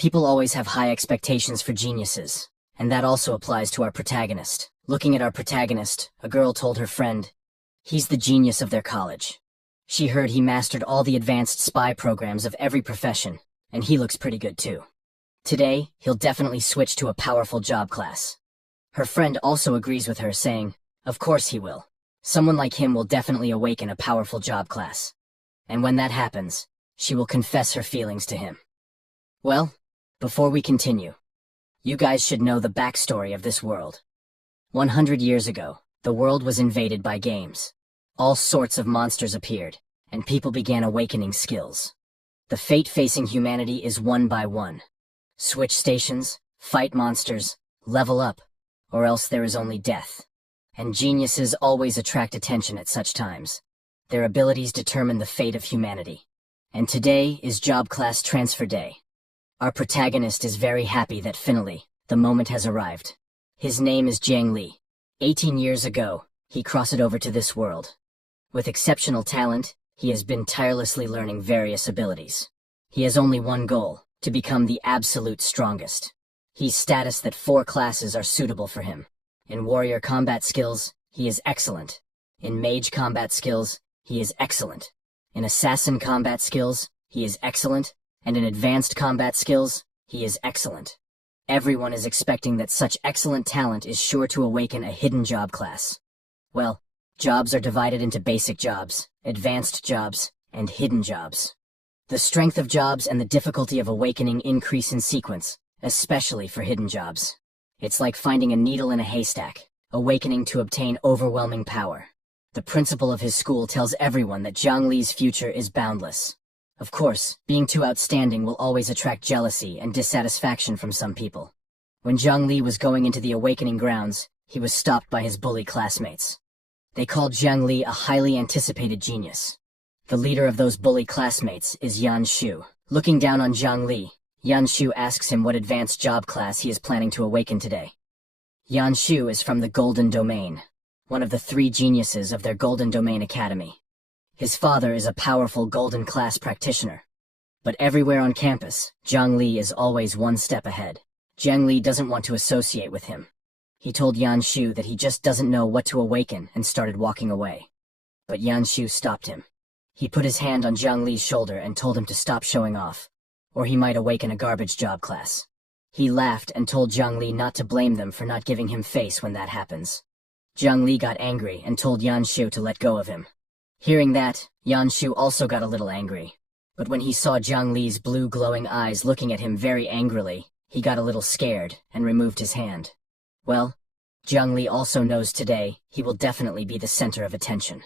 People always have high expectations for geniuses, and that also applies to our protagonist. Looking at our protagonist, a girl told her friend, "He's the genius of their college." She heard he mastered all the advanced spy programs of every profession, and he looks pretty good too. Today, he'll definitely switch to a powerful job class. Her friend also agrees with her, saying, "Of course he will. Someone like him will definitely awaken a powerful job class. And when that happens, she will confess her feelings to him." Well, before we continue, you guys should know the backstory of this world. 100 years ago, the world was invaded by games. All sorts of monsters appeared, and people began awakening skills. The fate facing humanity is one by one. Switch stations, fight monsters, level up, or else there is only death. And geniuses always attract attention at such times. Their abilities determine the fate of humanity. And today is Job Class Transfer Day. Our protagonist is very happy that finally, the moment has arrived. His name is Jiang Li. 18 years ago, he crossed over to this world. With exceptional talent, he has been tirelessly learning various abilities. He has only one goal, to become the absolute strongest. He's status that 4 classes are suitable for him. In warrior combat skills, he is excellent. In mage combat skills, he is excellent. In assassin combat skills, he is excellent. And in advanced combat skills, he is excellent. Everyone is expecting that such excellent talent is sure to awaken a hidden job class. Well, jobs are divided into basic jobs, advanced jobs, and hidden jobs. The strength of jobs and the difficulty of awakening increase in sequence, especially for hidden jobs. It's like finding a needle in a haystack, awakening to obtain overwhelming power. The principal of his school tells everyone that Jiang Li's future is boundless. Of course, being too outstanding will always attract jealousy and dissatisfaction from some people. When Jiang Li was going into the awakening grounds, he was stopped by his bully classmates. They called Jiang Li a highly anticipated genius. The leader of those bully classmates is Yan Shu. Looking down on Jiang Li, Yan Shu asks him what advanced job class he is planning to awaken today. Yan Shu is from the Golden Domain, one of the 3 geniuses of their Golden Domain Academy. His father is a powerful golden class practitioner. But everywhere on campus, Jiang Li is always one step ahead. Jiang Li doesn't want to associate with him. He told Yan Shu that he just doesn't know what to awaken and started walking away. But Yan Shu stopped him. He put his hand on Jiang Li's shoulder and told him to stop showing off, or he might awaken a garbage job class. He laughed and told Jiang Li not to blame them for not giving him face when that happens. Jiang Li got angry and told Yan Shu to let go of him. Hearing that, Yan Shu also got a little angry. But when he saw Jiang Li's blue glowing eyes looking at him very angrily, he got a little scared and removed his hand. Well, Jiang Li also knows today he will definitely be the center of attention.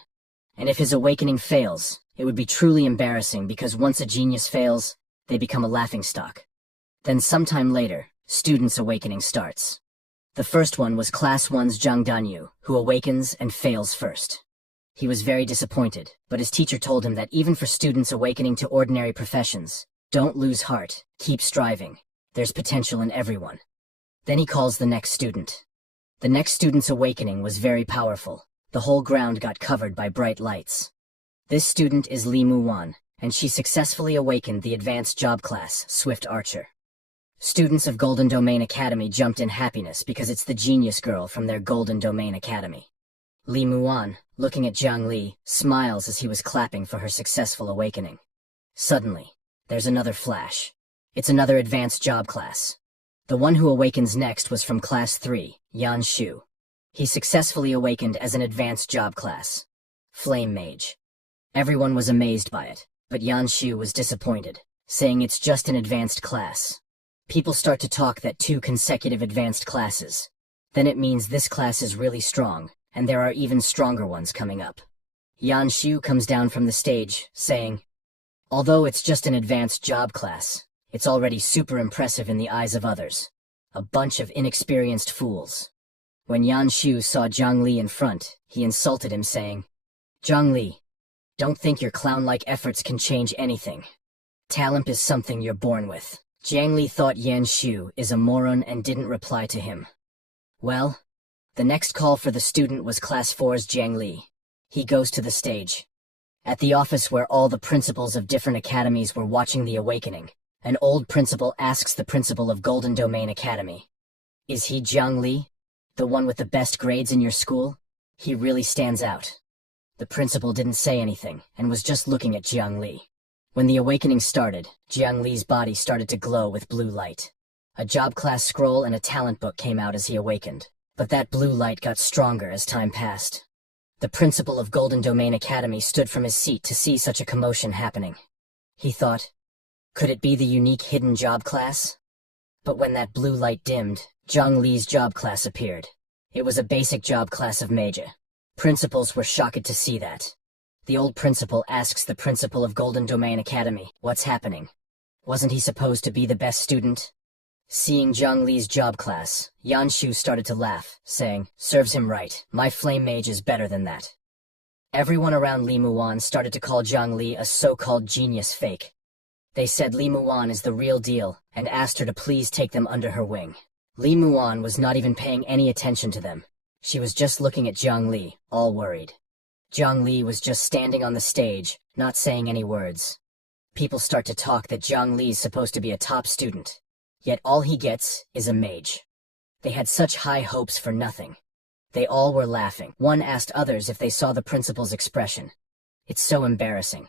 And if his awakening fails, it would be truly embarrassing because once a genius fails, they become a laughingstock. Then sometime later, students' awakening starts. The first one was Class 1's Zhang Danyu, who awakens and fails first. He was very disappointed, but his teacher told him that even for students awakening to ordinary professions, don't lose heart, keep striving. There's potential in everyone. Then he calls the next student. The next student's awakening was very powerful. The whole ground got covered by bright lights. This student is Li Muwan, and she successfully awakened the advanced job class, Swift Archer. Students of Golden Domain Academy jumped in happiness because it's the genius girl from their Golden Domain Academy. Li Muwan, looking at Jiang Li, smiles as he was clapping for her successful awakening. Suddenly, there's another flash. It's another advanced job class. The one who awakens next was from Class 3, Yan Shu. He successfully awakened as an advanced job class, Flame Mage. Everyone was amazed by it, but Yan Shu was disappointed, saying it's just an advanced class. People start to talk that 2 consecutive advanced classes. Then it means this class is really strong, and there are even stronger ones coming up. Yan Shu comes down from the stage, saying, "Although it's just an advanced job class, it's already super impressive in the eyes of others. A bunch of inexperienced fools." When Yan Shu saw Jiang Li in front, he insulted him, saying, "Jiang Li, don't think your clown-like efforts can change anything. Talent is something you're born with." Jiang Li thought Yan Shu is a moron and didn't reply to him. Well, the next call for the student was Class 4's Jiang Li. He goes to the stage. At the office where all the principals of different academies were watching the awakening, An old principal asks the principal of Golden Domain Academy. Is he Jiang Li? The one with the best grades in your school? He really stands out. The principal didn't say anything, and was just looking at Jiang Li. When the awakening started, Jiang Li's body started to glow with blue light. A job class scroll and a talent book came out as he awakened, but that blue light got stronger as time passed. The principal of Golden Domain Academy stood from his seat to see such a commotion happening. He thought, could it be the unique hidden job class? But when that blue light dimmed, Jiang Li's job class appeared. It was a basic job class of Mage. Principals were shocked to see that. The old principal asks the principal of Golden Domain Academy, what's happening? Wasn't he supposed to be the best student? Seeing Jiang Li's job class, Yanshu started to laugh, saying, serves him right, my flame mage is better than that. Everyone around Li Muan started to call Jiang Li a so-called genius fake. They said Li Muan is the real deal, and asked her to please take them under her wing. Li Muan was not even paying any attention to them. She was just looking at Jiang Li, all worried. Jiang Li was just standing on the stage, not saying any words. People start to talk that Jiang Li's supposed to be a top student. Yet all he gets is a mage. They had such high hopes for nothing. They all were laughing. One asked others if they saw the principal's expression. It's so embarrassing.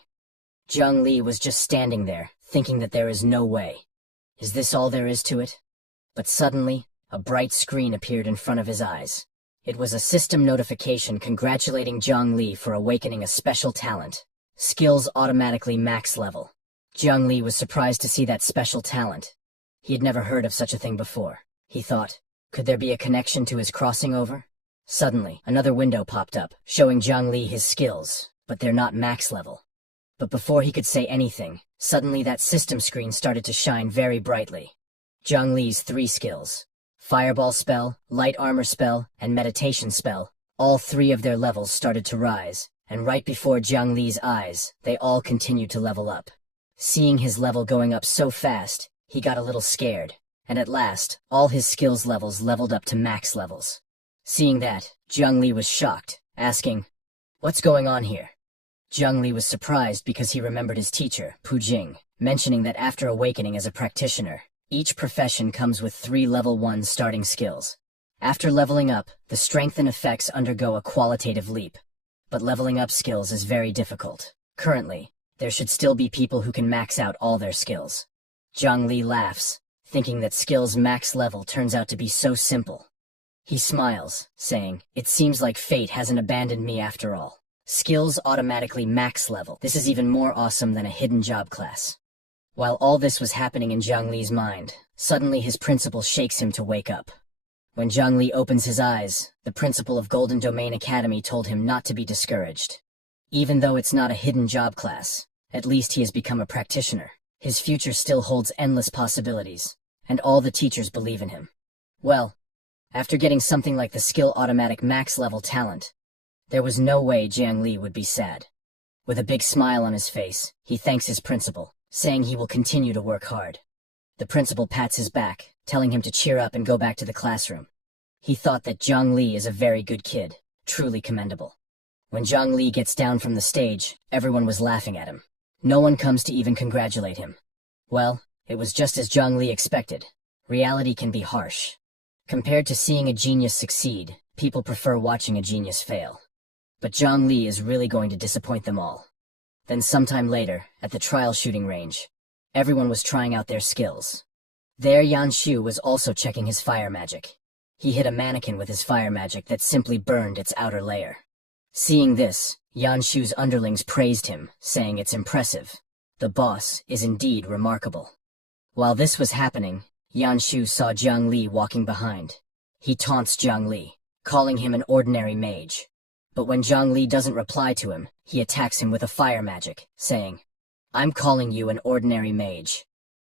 Jiang Li was just standing there, thinking that there is no way. Is this all there is to it? But suddenly, a bright screen appeared in front of his eyes. It was a system notification congratulating Jiang Li for awakening a special talent. Skills automatically max level. Jiang Li was surprised to see that special talent. He had never heard of such a thing before. He thought, could there be a connection to his crossing over? Suddenly, another window popped up, showing Jiang Li his skills, but they're not max level. But before he could say anything, suddenly that system screen started to shine very brightly. Jiang Li's 3 skills. Fireball spell, light armor spell, and meditation spell, all 3 of their levels started to rise, and right before Jiang Li's eyes, they all continued to level up. Seeing his level going up so fast, he got a little scared, and at last, all his skills levels leveled up to max levels. Seeing that, Jiang Li was shocked, asking, what's going on here? Jiang Li was surprised because he remembered his teacher, Pu Jing, mentioning that after awakening as a practitioner, each profession comes with 3 level 1 starting skills. After leveling up, the strength and effects undergo a qualitative leap. But leveling up skills is very difficult. Currently, there should still be people who can max out all their skills. Jiang Li laughs, thinking that skills max level turns out to be so simple. He smiles, saying, it seems like fate hasn't abandoned me after all. Skills automatically max level. This is even more awesome than a hidden job class. While all this was happening in Jiang Li's mind, suddenly his principal shakes him to wake up. When Jiang Li opens his eyes, the principal of Golden Domain Academy told him not to be discouraged. Even though it's not a hidden job class, at least he has become a practitioner. His future still holds endless possibilities, and all the teachers believe in him. Well, after getting something like the skill automatic max level talent, there was no way Jiang Li would be sad. With a big smile on his face, he thanks his principal, saying he will continue to work hard. The principal pats his back, telling him to cheer up and go back to the classroom. He thought that Jiang Li is a very good kid, truly commendable. When Jiang Li gets down from the stage, everyone was laughing at him. No one comes to even congratulate him. Well, it was just as Jiang Li expected. Reality can be harsh. Compared to seeing a genius succeed, people prefer watching a genius fail. But Jiang Li is really going to disappoint them all. Then sometime later, at the trial shooting range, everyone was trying out their skills. There Yanshu was also checking his fire magic. He hit a mannequin with his fire magic that simply burned its outer layer. Seeing this, Yanshu's underlings praised him, saying it's impressive. The boss is indeed remarkable. While this was happening, Yanshu saw Jiang Li walking behind. He taunts Jiang Li, calling him an ordinary mage. But when Jiang Li doesn't reply to him, he attacks him with a fire magic, saying, I'm calling you an ordinary mage.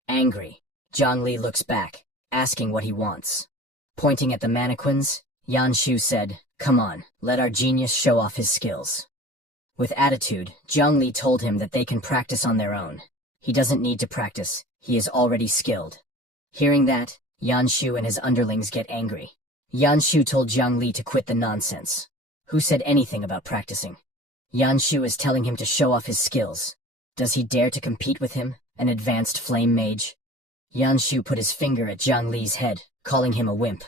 Angry, Jiang Li looks back, asking what he wants. Pointing at the mannequins, Yanshu said, come on, let our genius show off his skills. With attitude, Jiang Li told him that they can practice on their own. He doesn't need to practice, he is already skilled. Hearing that, Yanshu and his underlings get angry. Yanshu told Jiang Li to quit the nonsense. Who said anything about practicing? Yanshu is telling him to show off his skills. Does he dare to compete with him? an advanced flame mage. Yanshu put his finger at Zhang Li's head, calling him a wimp.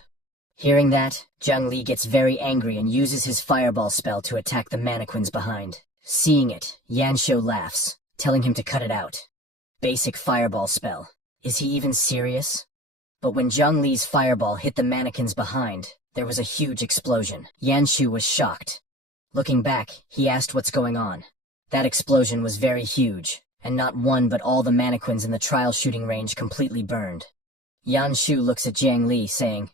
Hearing that, Zhang Li gets very angry and uses his fireball spell to attack the mannequins behind. Seeing it, Yanshu laughs, telling him to cut it out. Basic fireball spell. Is he even serious? But when Zhang Li's fireball hit the mannequins behind, there was a huge explosion. Yanshu was shocked. Looking back, he asked what's going on. That explosion was very huge, and not one but all the mannequins in the trial shooting range completely burned. Yanshu looks at Zhang Li, saying,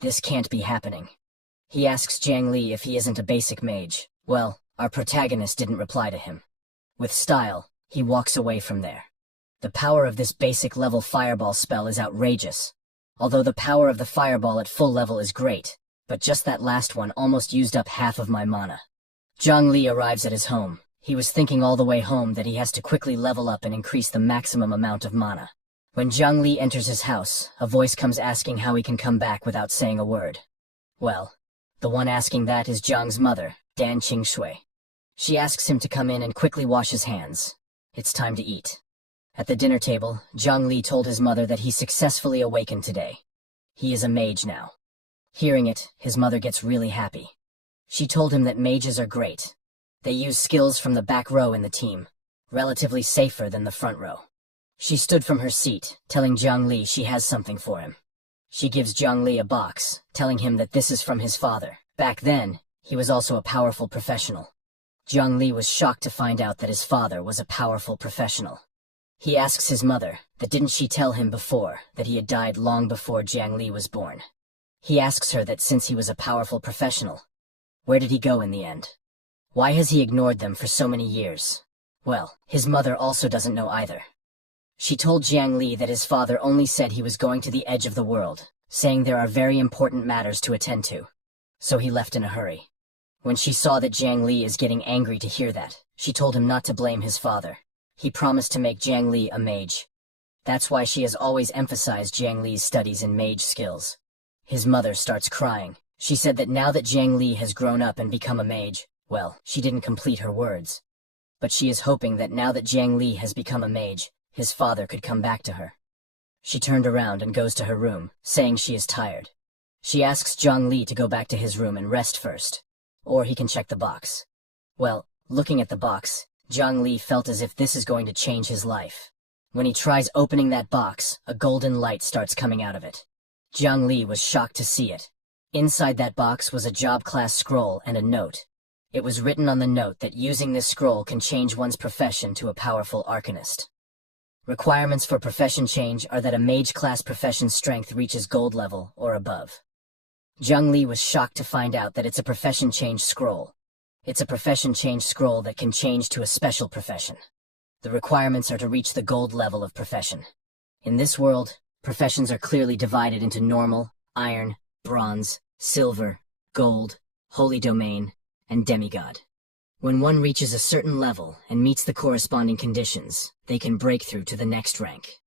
"This can't be happening." He asks Zhang Li if he isn't a basic mage. Well, our protagonist didn't reply to him. With style, he walks away from there. The power of this basic level fireball spell is outrageous. Although the power of the fireball at full level is great, but just that last one almost used up half of my mana. Zhang Li arrives at his home. He was thinking all the way home that he has to quickly level up and increase the maximum amount of mana. When Zhang Li enters his house, a voice comes asking how he can come back without saying a word. Well, the one asking that is Zhang's mother, Dan Qingshui. She asks him to come in and quickly wash his hands. It's time to eat. At the dinner table, Zhang Li told his mother that he successfully awakened today. He is a mage now. Hearing it, his mother gets really happy. She told him that mages are great. They use skills from the back row in the team, relatively safer than the front row. She stood from her seat, telling Zhang Li she has something for him. She gives Zhang Li a box, telling him that this is from his father. Back then, he was also a powerful professional. Zhang Li was shocked to find out that his father was a powerful professional. He asks his mother that didn't she tell him before that he had died long before Zhang Li was born. He asks her that since he was a powerful professional, where did he go in the end? Why has he ignored them for so many years? Well, his mother also doesn't know either. She told Zhang Li that his father only said he was going to the edge of the world, saying there are very important matters to attend to. So he left in a hurry. When she saw that Zhang Li is getting angry to hear that, she told him not to blame his father. He promised to make Zhang Li a mage. That's why she has always emphasized Zhang Li's studies in mage skills. His mother starts crying. She said that now that Zhang Li has grown up and become a mage, well, she didn't complete her words. But she is hoping that now that Zhang Li has become a mage, his father could come back to her. She turned around and goes to her room, saying she is tired. She asks Zhang Li to go back to his room and rest first, or he can check the box. Well, looking at the box, Zhang Li felt as if this is going to change his life. When he tries opening that box, a golden light starts coming out of it. Zhang Li was shocked to see it. Inside that box was a job class scroll and a note. It was written on the note that using this scroll can change one's profession to a powerful arcanist. Requirements for profession change are that a mage class profession strength reaches gold level or above. Zhang Li was shocked to find out that it's a profession change scroll. It's a profession change scroll that can change to a special profession. The requirements are to reach the gold level of profession. In this world, professions are clearly divided into normal, iron, bronze, silver, gold, holy domain, and demigod. When one reaches a certain level and meets the corresponding conditions, they can break through to the next rank.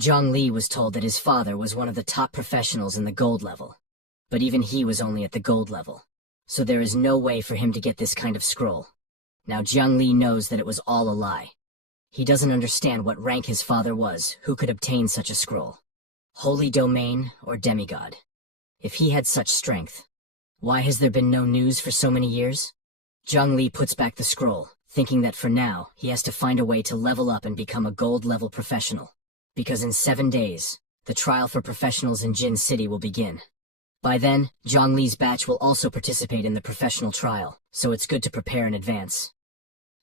Zhang Li was told that his father was one of the top professionals in the gold level, but even he was only at the gold level, so there is no way for him to get this kind of scroll. Now Zhang Li knows that it was all a lie. He doesn't understand what rank his father was, who could obtain such a scroll. Holy domain or demigod. If he had such strength, why has there been no news for so many years? Zhang Li puts back the scroll, thinking that for now, he has to find a way to level up and become a gold-level professional. Because in 7 days, the trial for professionals in Jin City will begin. By then, Zhang Li's batch will also participate in the professional trial, so it's good to prepare in advance.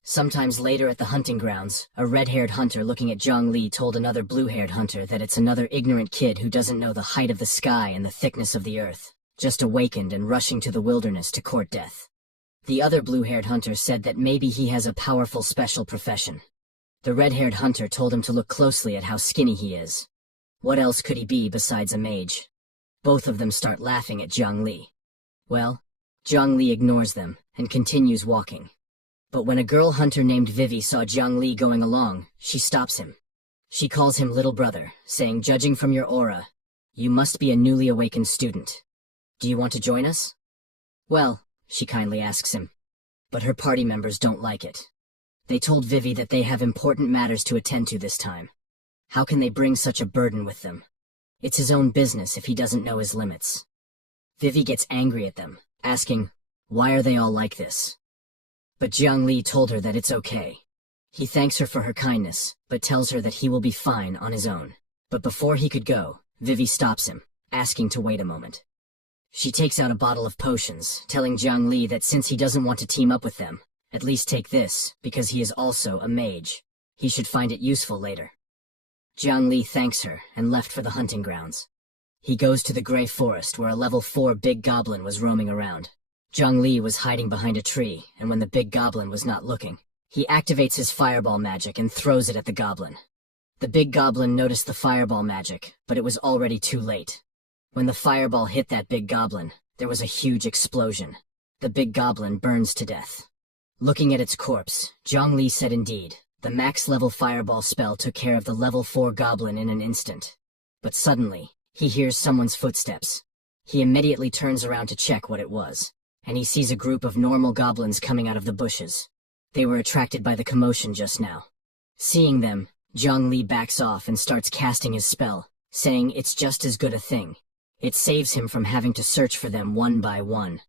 Sometimes later at the hunting grounds, a red-haired hunter looking at Zhang Li told another blue-haired hunter that it's another ignorant kid who doesn't know the height of the sky and the thickness of the earth, just awakened and rushing to the wilderness to court death. The other blue-haired hunter said that maybe he has a powerful special profession. The red-haired hunter told him to look closely at how skinny he is. What else could he be besides a mage? Both of them start laughing at Zhang Li. Well, Zhang Li ignores them and continues walking. But when a girl hunter named Vivi saw Zhang Li going along, she stops him. She calls him little brother, saying, "Judging from your aura, you must be a newly awakened student. Do you want to join us?" "Well," she kindly asks him. But her party members don't like it. They told Vivi that they have important matters to attend to this time. How can they bring such a burden with them? It's his own business if he doesn't know his limits. Vivi gets angry at them, asking, why are they all like this? But Jiang Li told her that it's okay. He thanks her for her kindness, but tells her that he will be fine on his own. But before he could go, Vivi stops him, asking to wait a moment. She takes out a bottle of potions, telling Jiang Li that since he doesn't want to team up with them, at least take this, because he is also a mage. He should find it useful later. Jiang Li thanks her and left for the hunting grounds. He goes to the Grey Forest where a level 4 big goblin was roaming around. Jiang Li was hiding behind a tree, and when the big goblin was not looking, he activates his fireball magic and throws it at the goblin. The big goblin noticed the fireball magic, but it was already too late. When the fireball hit that big goblin, there was a huge explosion. The big goblin burns to death. Looking at its corpse, Jiang Li said indeed, the max level fireball spell took care of the level 4 goblin in an instant. But suddenly, he hears someone's footsteps. He immediately turns around to check what it was, and he sees a group of normal goblins coming out of the bushes. They were attracted by the commotion just now. Seeing them, Jiang Li backs off and starts casting his spell, saying it's just as good a thing. It saves him from having to search for them one by one.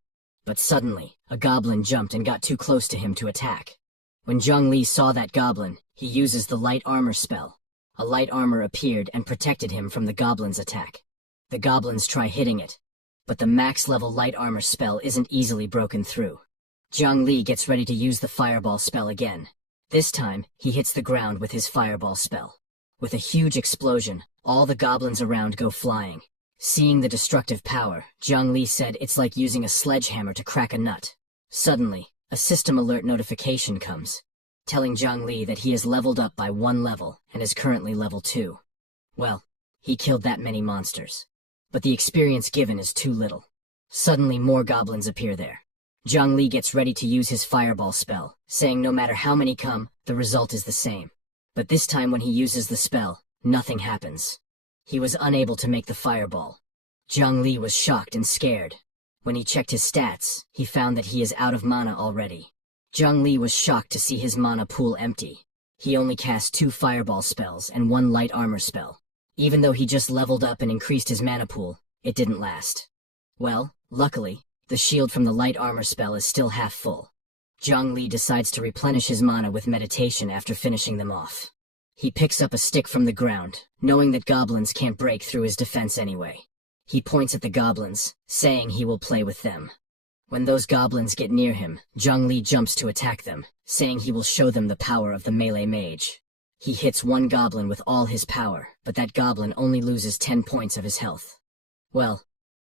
But suddenly, a goblin jumped and got too close to him to attack. When Jiang Li saw that goblin, he uses the light armor spell. A light armor appeared and protected him from the goblin's attack. The goblins try hitting it, but the max level light armor spell isn't easily broken through. Jiang Li gets ready to use the fireball spell again. This time, he hits the ground with his fireball spell. With a huge explosion, all the goblins around go flying. Seeing the destructive power, Jiang Li said it's like using a sledgehammer to crack a nut. Suddenly, a system alert notification comes, telling Jiang Li that he has leveled up by 1 level and is currently level 2. Well, he killed that many monsters. But the experience given is too little. Suddenly more goblins appear there. Jiang Li gets ready to use his fireball spell, saying no matter how many come, the result is the same. But this time when he uses the spell, nothing happens. He was unable to make the fireball. Jiang Li was shocked and scared. When he checked his stats, he found that he is out of mana already. Jiang Li was shocked to see his mana pool empty. He only cast 2 fireball spells and 1 light armor spell. Even though he just leveled up and increased his mana pool, it didn't last. Well, luckily, the shield from the light armor spell is still half full. Jiang Li decides to replenish his mana with meditation after finishing them off. He picks up a stick from the ground, knowing that goblins can't break through his defense anyway. He points at the goblins, saying he will play with them. When those goblins get near him, Jiang Li jumps to attack them, saying he will show them the power of the melee mage. He hits one goblin with all his power, but that goblin only loses 10 points of his health. Well,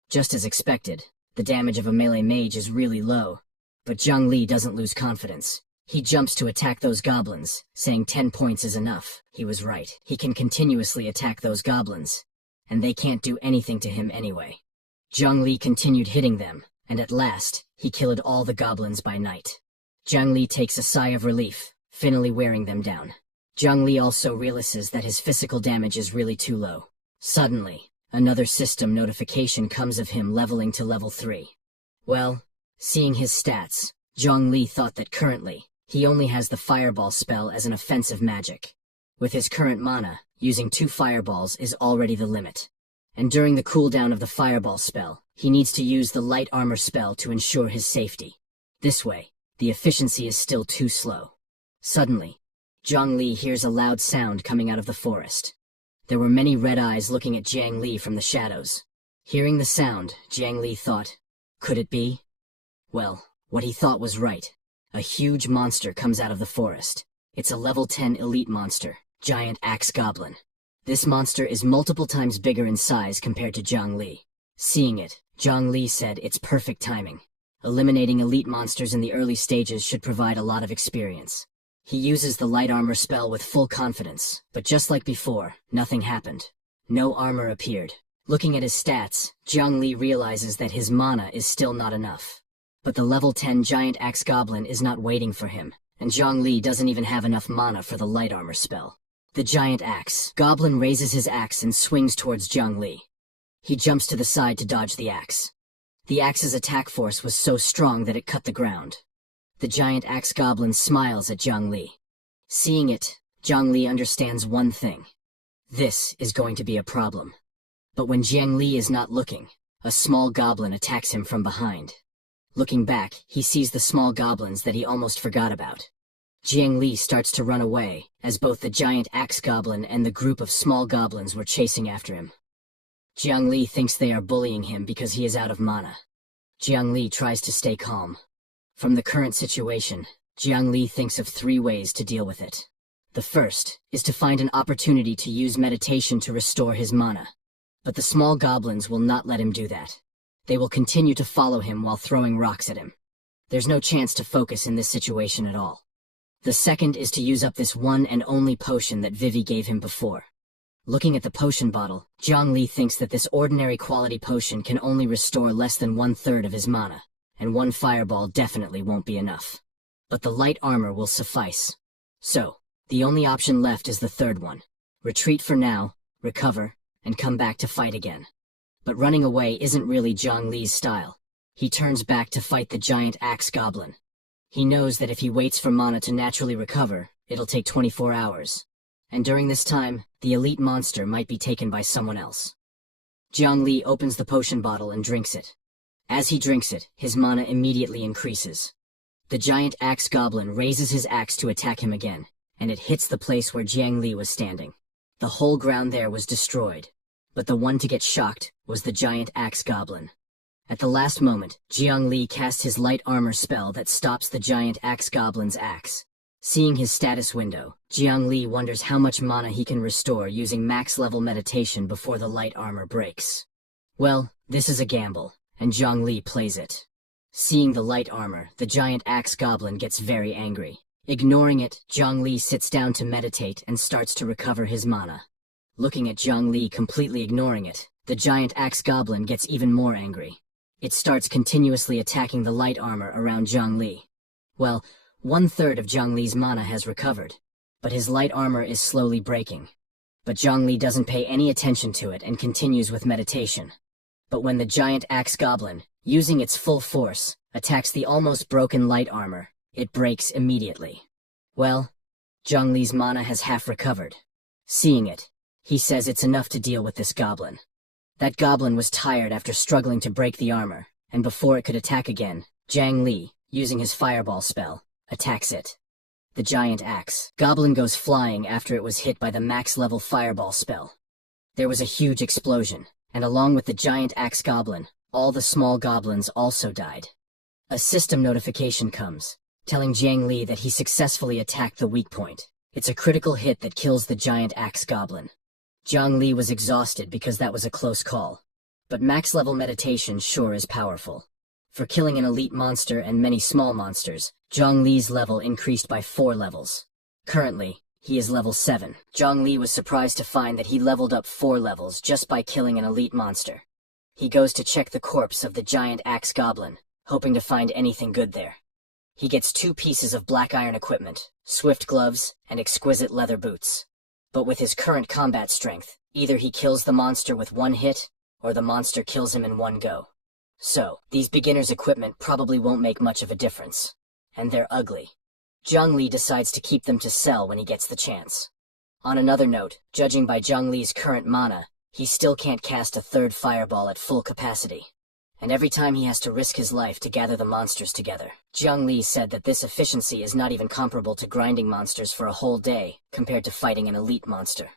just as expected, the damage of a melee mage is really low, but Jiang Li doesn't lose confidence. He jumps to attack those goblins, saying 10 points is enough. He was right. He can continuously attack those goblins, and they can't do anything to him anyway. Jiang Li continued hitting them, and at last, he killed all the goblins by night. Jiang Li takes a sigh of relief, finally wearing them down. Jiang Li also realizes that his physical damage is really too low. Suddenly, another system notification comes of him leveling to level 3. Well, seeing his stats, Jiang Li thought that currently, he only has the fireball spell as an offensive magic. With his current mana, using 2 fireballs is already the limit. And during the cooldown of the fireball spell, he needs to use the light armor spell to ensure his safety. This way, the efficiency is still too slow. Suddenly, Jiang Li hears a loud sound coming out of the forest. There were many red eyes looking at Jiang Li from the shadows. Hearing the sound, Jiang Li thought, could it be? Well, what he thought was right. A huge monster comes out of the forest. It's a level 10 elite monster, Giant Axe Goblin. This monster is multiple times bigger in size compared to Jiang Li. Seeing it, Jiang Li said it's perfect timing. Eliminating elite monsters in the early stages should provide a lot of experience. He uses the light armor spell with full confidence, but just like before, nothing happened. No armor appeared. Looking at his stats, Jiang Li realizes that his mana is still not enough. But the level 10 Giant Axe Goblin is not waiting for him, and Jiang Li doesn't even have enough mana for the light armor spell. The Giant Axe Goblin raises his axe and swings towards Jiang Li. He jumps to the side to dodge the axe. The axe's attack force was so strong that it cut the ground. The Giant Axe Goblin smiles at Jiang Li. Seeing it, Jiang Li understands one thing. This is going to be a problem. But when Jiang Li is not looking, a small goblin attacks him from behind. Looking back, he sees the small goblins that he almost forgot about. Jiang Li starts to run away, as both the giant axe goblin and the group of small goblins were chasing after him. Jiang Li thinks they are bullying him because he is out of mana. Jiang Li tries to stay calm. From the current situation, Jiang Li thinks of 3 ways to deal with it. The first is to find an opportunity to use meditation to restore his mana. But the small goblins will not let him do that. They will continue to follow him while throwing rocks at him. There's no chance to focus in this situation at all. The second is to use up this one and only potion that Vivi gave him before. Looking at the potion bottle, Jiang Li thinks that this ordinary quality potion can only restore less than 1/3 of his mana, and 1 fireball definitely won't be enough. But the light armor will suffice. So, the only option left is the third one. Retreat for now, recover, and come back to fight again. But running away isn't really Jiang Li's style. He turns back to fight the giant axe goblin. He knows that if he waits for mana to naturally recover, it'll take 24 hours. And during this time, the elite monster might be taken by someone else. Jiang Li opens the potion bottle and drinks it. As he drinks it, his mana immediately increases. The giant axe goblin raises his axe to attack him again, and it hits the place where Jiang Li was standing. The whole ground there was destroyed, but the one to get shocked was the giant axe goblin. At the last moment, Jiang Li casts his light armor spell that stops the giant axe goblin's axe. Seeing his status window, Jiang Li wonders how much mana he can restore using max-level meditation before the light armor breaks. Well, this is a gamble, and Jiang Li plays it. Seeing the light armor, the giant axe goblin gets very angry. Ignoring it, Jiang Li sits down to meditate and starts to recover his mana. Looking at Jiang Li completely ignoring it, the giant axe goblin gets even more angry. It starts continuously attacking the light armor around Jiang Li. Well, 1/3 of Jiang Li's mana has recovered, but his light armor is slowly breaking. But Jiang Li doesn't pay any attention to it and continues with meditation. But when the giant axe goblin, using its full force, attacks the almost broken light armor, it breaks immediately. Well, Jiang Li's mana has half recovered. Seeing it, he says it's enough to deal with this goblin. That goblin was tired after struggling to break the armor, and before it could attack again, Jiang Li, using his fireball spell, attacks it. The giant axe goblin goes flying after it was hit by the max-level fireball spell. There was a huge explosion, and along with the giant axe goblin, all the small goblins also died. A system notification comes, telling Jiang Li that he successfully attacked the weak point. It's a critical hit that kills the giant axe goblin. Jiang Li was exhausted because that was a close call. But max-level meditation sure is powerful. For killing an elite monster and many small monsters, Jiang Li's level increased by 4 levels. Currently, he is level 7. Jiang Li was surprised to find that he leveled up 4 levels just by killing an elite monster. He goes to check the corpse of the giant axe goblin, hoping to find anything good there. He gets 2 pieces of black iron equipment, swift gloves, and exquisite leather boots. But with his current combat strength, either he kills the monster with 1 hit, or the monster kills him in 1 go. So, these beginner's equipment probably won't make much of a difference. And they're ugly. Jiang Li decides to keep them to sell when he gets the chance. On another note, judging by Jiang Li's current mana, he still can't cast a 3rd fireball at full capacity. And every time he has to risk his life to gather the monsters together. Jiang Li said that this efficiency is not even comparable to grinding monsters for a whole day, compared to fighting an elite monster.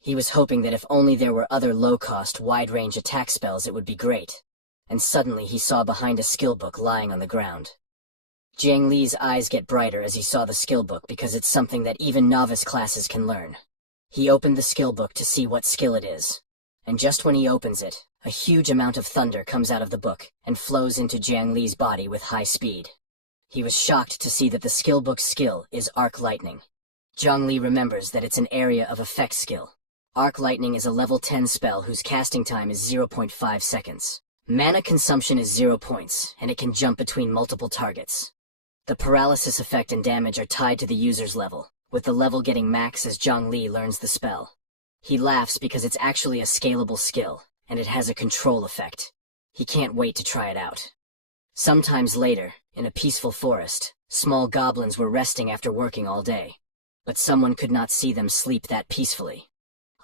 He was hoping that if only there were other low-cost, wide-range attack spells it would be great. And suddenly he saw behind a skill book lying on the ground. Jiang Li's eyes get brighter as he saw the skill book because it's something that even novice classes can learn. He opened the skill book to see what skill it is. And just when he opens it, a huge amount of thunder comes out of the book and flows into Jiang Li's body with high speed. He was shocked to see that the skill book's skill is Arc Lightning. Jiang Li remembers that it's an area of effect skill. Arc Lightning is a level 10 spell whose casting time is 0.5 seconds. Mana consumption is 0 points, and it can jump between multiple targets. The paralysis effect and damage are tied to the user's level, with the level getting max as Jiang Li learns the spell. He laughs because it's actually a scalable skill, and it has a control effect. He can't wait to try it out. Sometimes later, in a peaceful forest, small goblins were resting after working all day. But someone could not see them sleep that peacefully.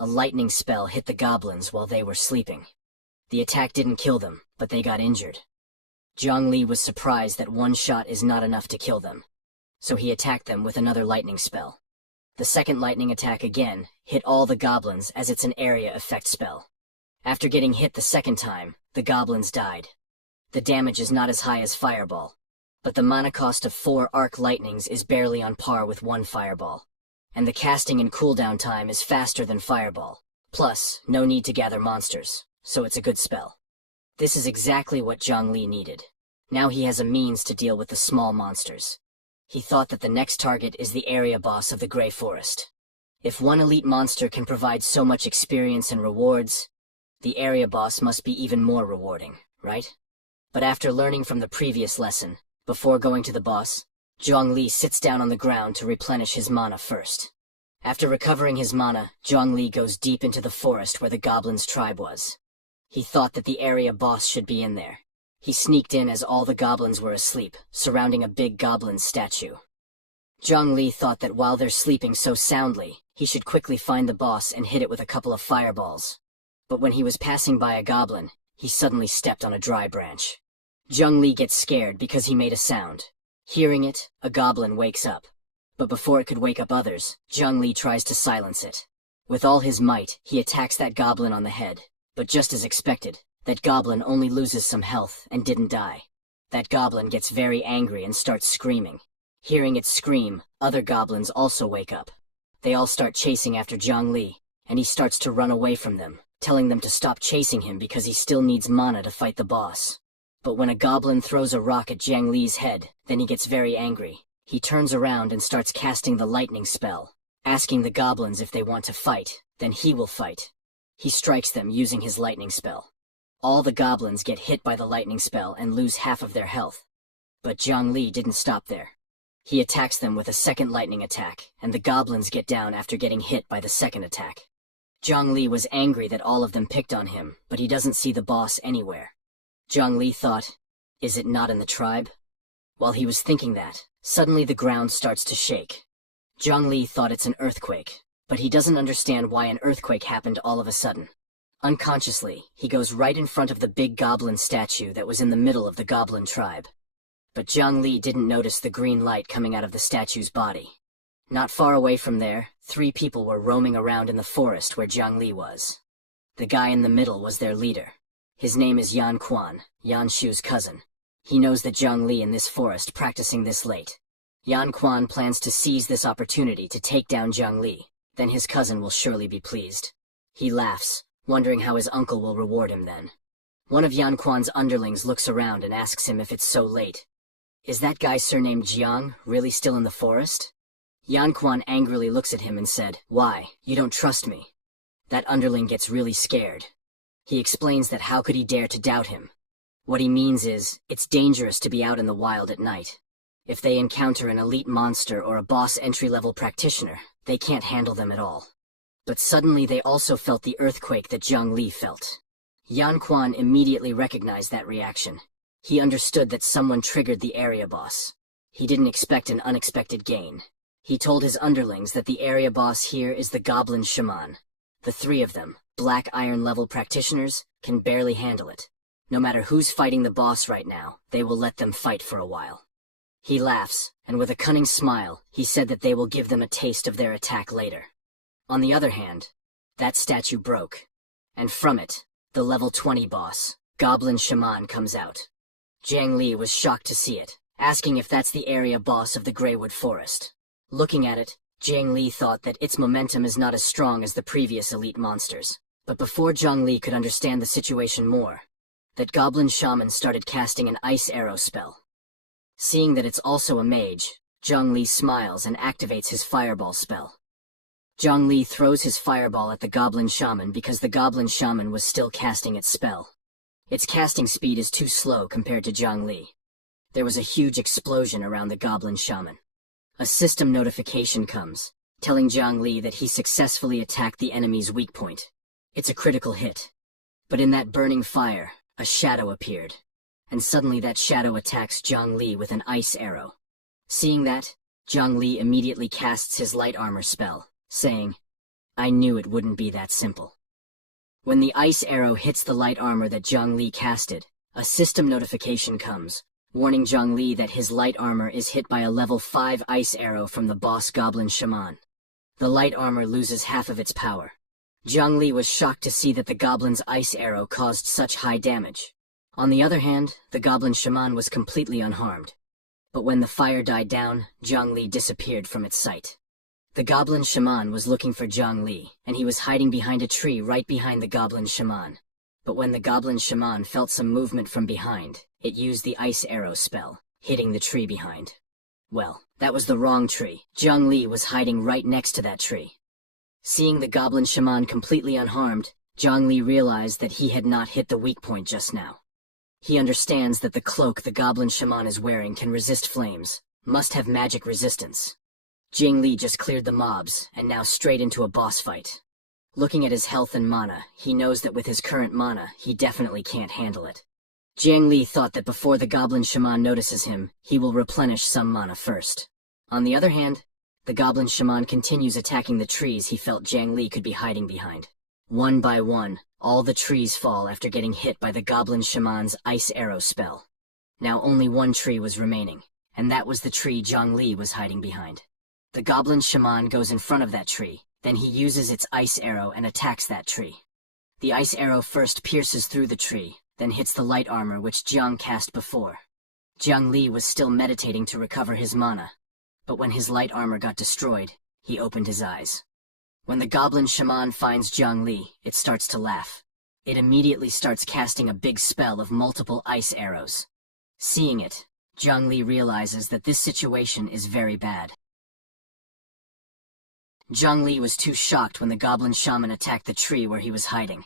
a lightning spell hit the goblins while they were sleeping. The attack didn't kill them, but they got injured. Zhongli was surprised that one shot is not enough to kill them, so he attacked them with another lightning spell. The second lightning attack again hit all the goblins as it's an area effect spell. After getting hit the second time, the goblins died. The damage is not as high as Fireball, but the mana cost of 4 arc lightnings is barely on par with 1 Fireball, and the casting and cooldown time is faster than Fireball. Plus, no need to gather monsters, so it's a good spell. This is exactly what Zhongli needed. Now he has a means to deal with the small monsters. He thought that the next target is the area boss of the Grey Forest. If one elite monster can provide so much experience and rewards, the area boss must be even more rewarding, right? But after learning from the previous lesson, before going to the boss, Zhongli sits down on the ground to replenish his mana first. After recovering his mana, Zhongli goes deep into the forest where the goblins' tribe was. He thought that the area boss should be in there. He sneaked in as all the goblins were asleep, surrounding a big goblin statue. Zhongli thought that while they're sleeping so soundly, he should quickly find the boss and hit it with a couple of fireballs. But when he was passing by a goblin, he suddenly stepped on a dry branch. Zhongli gets scared because he made a sound. Hearing it, a goblin wakes up. But before it could wake up others, Zhongli tries to silence it. With all his might, he attacks that goblin on the head. But just as expected, that goblin only loses some health and didn't die. That goblin gets very angry and starts screaming. Hearing it scream, other goblins also wake up. They all start chasing after Zhongli, and he starts to run away from them, telling them to stop chasing him because he still needs mana to fight the boss. But when a goblin throws a rock at Zhongli's head, then he gets very angry. He turns around and starts casting the lightning spell, asking the goblins if they want to fight, then he will fight. He strikes them using his lightning spell. All the goblins get hit by the lightning spell and lose half of their health. But Zhongli didn't stop there. He attacks them with a second lightning attack, and the goblins get down after getting hit by the second attack. Zhongli was angry that all of them picked on him, but he doesn't see the boss anywhere. Zhongli thought, is it not in the tribe? While he was thinking that, suddenly the ground starts to shake. Zhongli thought it's an earthquake, but he doesn't understand why an earthquake happened all of a sudden. Unconsciously, he goes right in front of the big goblin statue that was in the middle of the goblin tribe. But Zhongli didn't notice the green light coming out of the statue's body. Not far away from there, 3 people were roaming around in the forest where Zhongli was. The guy in the middle was their leader. His name is Yan Quan, Yan Shu's cousin. He knows that Zhongli in this forest practicing this late. Yan Quan plans to seize this opportunity to take down Zhongli, then his cousin will surely be pleased. He laughs, wondering how his uncle will reward him then. One of Yan Quan's underlings looks around and asks him if it's so late. Is that guy surnamed Jiang really still in the forest? Yan Quan angrily looks at him and said, "Why, you don't trust me?" That underling gets really scared. He explains that how could he dare to doubt him? What he means is, it's dangerous to be out in the wild at night. If they encounter an elite monster or a boss entry-level practitioner, they can't handle them at all. But suddenly they also felt the earthquake that Zhongli felt. Yan Quan immediately recognized that reaction. He understood that someone triggered the area boss. He didn't expect an unexpected gain. He told his underlings that the area boss here is the Goblin Shaman. The 3 of them, Black Iron level practitioners, can barely handle it. No matter who's fighting the boss right now, they will let them fight for a while. He laughs, and with a cunning smile, he said that they will give them a taste of their attack later. On the other hand, that statue broke, and from it, the level 20 boss, Goblin Shaman, comes out. Zhongli was shocked to see it, asking if that's the area boss of the Greywood Forest. Looking at it, Zhongli thought that its momentum is not as strong as the previous elite monsters. But before Zhongli could understand the situation more, that Goblin Shaman started casting an ice arrow spell. Seeing that it's also a mage, Zhongli smiles and activates his fireball spell. Zhongli throws his fireball at the Goblin Shaman because the Goblin Shaman was still casting its spell. Its casting speed is too slow compared to Zhongli. There was a huge explosion around the Goblin Shaman. A system notification comes, telling Zhongli that he successfully attacked the enemy's weak point. It's a critical hit. But in that burning fire, a shadow appeared. And suddenly that shadow attacks Zhongli with an ice arrow. Seeing that, Zhongli immediately casts his light armor spell, saying, I knew it wouldn't be that simple. When the ice arrow hits the light armor that Zhongli casted, a system notification comes, warning Zhongli that his light armor is hit by a level 5 ice arrow from the boss goblin shaman. The light armor loses half of its power. Zhongli was shocked to see that the goblin's ice arrow caused such high damage. On the other hand, the goblin shaman was completely unharmed. But when the fire died down, Zhongli disappeared from its sight. The goblin shaman was looking for Zhongli, and he was hiding behind a tree right behind the goblin shaman. But when the goblin shaman felt some movement from behind, it used the ice arrow spell, hitting the tree behind. Well, that was the wrong tree. Zhongli was hiding right next to that tree. Seeing the goblin shaman completely unharmed, Zhongli realized that he had not hit the weak point just now. He understands that the cloak the goblin shaman is wearing can resist flames, must have magic resistance. Zhongli just cleared the mobs, and now straight into a boss fight. Looking at his health and mana, he knows that with his current mana, he definitely can't handle it. Zhongli thought that before the goblin shaman notices him, he will replenish some mana first. On the other hand, the goblin shaman continues attacking the trees he felt Zhongli could be hiding behind. One by one, all the trees fall after getting hit by the goblin shaman's ice arrow spell. Now only one tree was remaining, and that was the tree Zhongli was hiding behind. The goblin shaman goes in front of that tree, then he uses its ice arrow and attacks that tree. The ice arrow first pierces through the tree, then hits the light armor which Zhong cast before. Zhongli was still meditating to recover his mana, but when his light armor got destroyed, he opened his eyes. When the goblin shaman finds Zhongli, it starts to laugh. It immediately starts casting a big spell of multiple ice arrows. Seeing it, Zhongli realizes that this situation is very bad. Zhongli was too shocked when the goblin shaman attacked the tree where he was hiding.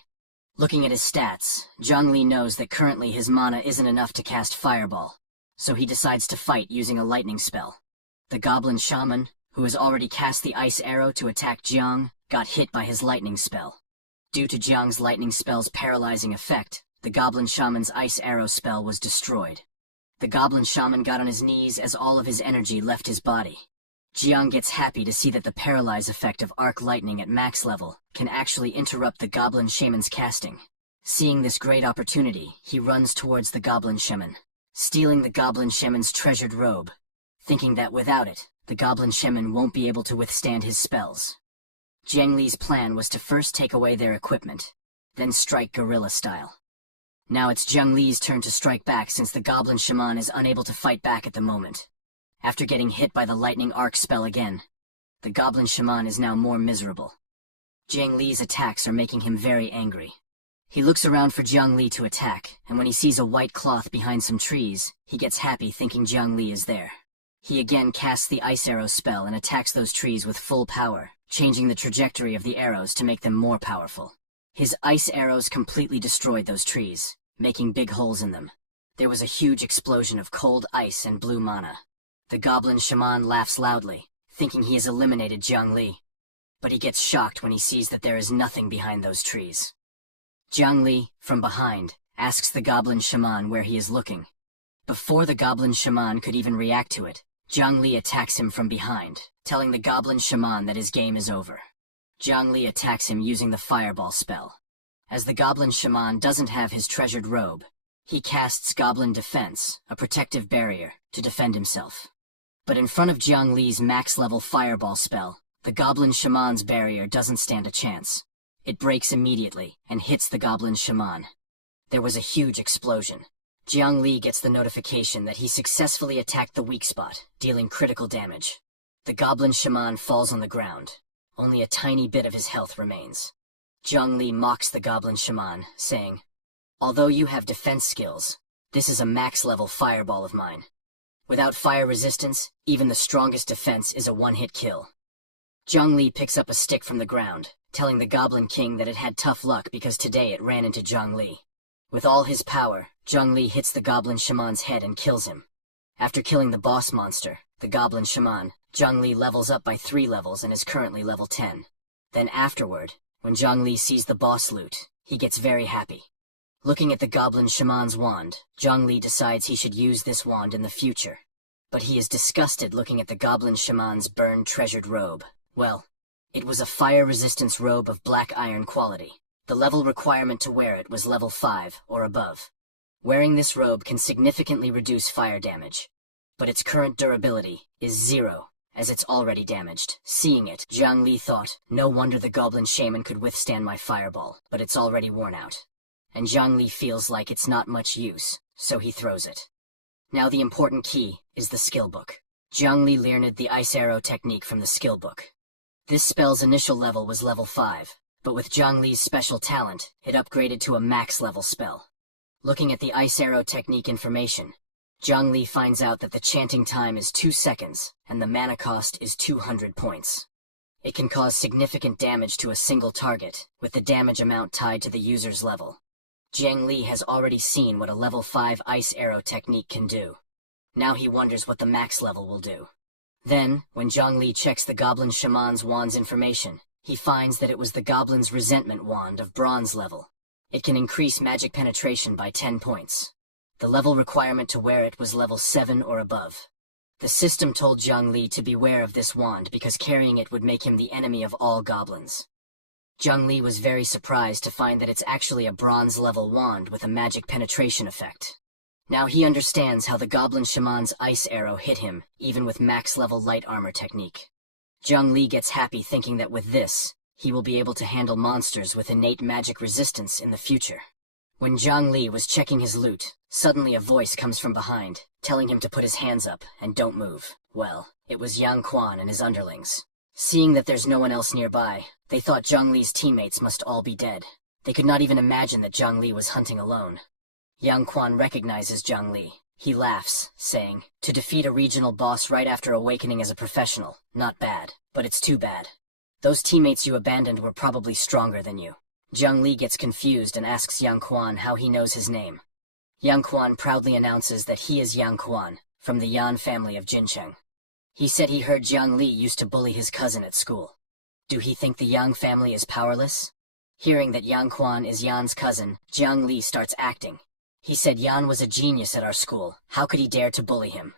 Looking at his stats, Zhongli knows that currently his mana isn't enough to cast Fireball, so he decides to fight using a lightning spell. The goblin shaman, who has already cast the ice arrow to attack Zhong, got hit by his lightning spell. Due to Zhong's lightning spell's paralyzing effect, the goblin shaman's ice arrow spell was destroyed. The goblin shaman got on his knees as all of his energy left his body. Zhong gets happy to see that the paralyze effect of arc lightning at max level can actually interrupt the goblin shaman's casting. Seeing this great opportunity, he runs towards the goblin shaman, stealing the goblin shaman's treasured robe, thinking that without it, the goblin shaman won't be able to withstand his spells. Zhongli's plan was to first take away their equipment, then strike guerrilla style. Now it's Zhongli's turn to strike back since the goblin shaman is unable to fight back at the moment. After getting hit by the lightning arc spell again, the goblin shaman is now more miserable. Zhongli's attacks are making him very angry. He looks around for Zhongli to attack, and when he sees a white cloth behind some trees, he gets happy thinking Zhongli is there. He again casts the ice arrow spell and attacks those trees with full power, changing the trajectory of the arrows to make them more powerful. His ice arrows completely destroyed those trees, making big holes in them. There was a huge explosion of cold ice and blue mana. The goblin shaman laughs loudly, thinking he has eliminated Zhongli. But he gets shocked when he sees that there is nothing behind those trees. Zhongli, from behind, asks the goblin shaman where he is looking. Before the goblin shaman could even react to it, Zhongli attacks him from behind, telling the goblin shaman that his game is over. Zhongli attacks him using the fireball spell. As the goblin shaman doesn't have his treasured robe, he casts Goblin Defense, a protective barrier, to defend himself. But in front of Zhongli's max-level fireball spell, the goblin shaman's barrier doesn't stand a chance. It breaks immediately and hits the goblin shaman. There was a huge explosion. Zhongli gets the notification that he successfully attacked the weak spot, dealing critical damage. The goblin shaman falls on the ground. Only a tiny bit of his health remains. Zhongli mocks the goblin shaman, saying, "Although you have defense skills, this is a max-level fireball of mine. Without fire resistance, even the strongest defense is a one-hit kill." Zhongli picks up a stick from the ground, telling the Goblin King that it had tough luck because today it ran into Zhongli. With all his power, Zhongli hits the goblin shaman's head and kills him. After killing the boss monster, the goblin shaman, Zhongli levels up by 3 levels and is currently level 10. Then afterward, when Zhongli sees the boss loot, he gets very happy. Looking at the goblin shaman's wand, Zhongli decides he should use this wand in the future. But he is disgusted looking at the goblin shaman's burned treasured robe. Well, It was a fire resistance robe of black iron quality. The level requirement to wear it was level 5 or above. Wearing this robe can significantly reduce fire damage, but its current durability is 0, as it's already damaged. Seeing it, Zhang Li thought, no wonder the goblin shaman could withstand my fireball, but it's already worn out. And Zhang Li feels like it's not much use, so he throws it. Now the important key is the skill book. Zhang Li learned the ice arrow technique from the skill book. This spell's initial level was level 5, but with Zhang Li's special talent, it upgraded to a max level spell. Looking at the ice arrow technique information, Zhang Li finds out that the chanting time is 2 seconds, and the mana cost is 200 points. It can cause significant damage to a single target, with the damage amount tied to the user's level. Zhang Li has already seen what a level 5 ice arrow technique can do. Now he wonders what the max level will do. Then, when Zhang Li checks the Goblin Shaman's wand's information, he finds that it was the Goblin's Resentment wand of bronze level. It can increase magic penetration by 10 points. The level requirement to wear it was level 7 or above. The system told Zhang Li to beware of this wand because carrying it would make him the enemy of all goblins. Zhang Li was very surprised to find that it's actually a bronze level wand with a magic penetration effect. Now he understands how the Goblin Shaman's ice arrow hit him, even with max level light armor technique. Zhang Li gets happy thinking that with this, he will be able to handle monsters with innate magic resistance in the future. When Zhang Li was checking his loot, suddenly a voice comes from behind, telling him to put his hands up and don't move. Well, it was Yang Quan and his underlings. Seeing that there's no one else nearby, they thought Zhang Li's teammates must all be dead. They could not even imagine that Zhang Li was hunting alone. Yang Quan recognizes Zhang Li. He laughs, saying, "To defeat a regional boss right after awakening as a professional, not bad, but it's too bad. Those teammates you abandoned were probably stronger than you." Zhang Li gets confused and asks Yang Quan how he knows his name. Yang Quan proudly announces that he is Yang Quan, from the Yan family of Jincheng. He said he heard Zhang Li used to bully his cousin at school. Do he think the Yang family is powerless? Hearing that Yang Quan is Yan's cousin, Zhang Li starts acting. He said Yan was a genius at our school. How could he dare to bully him?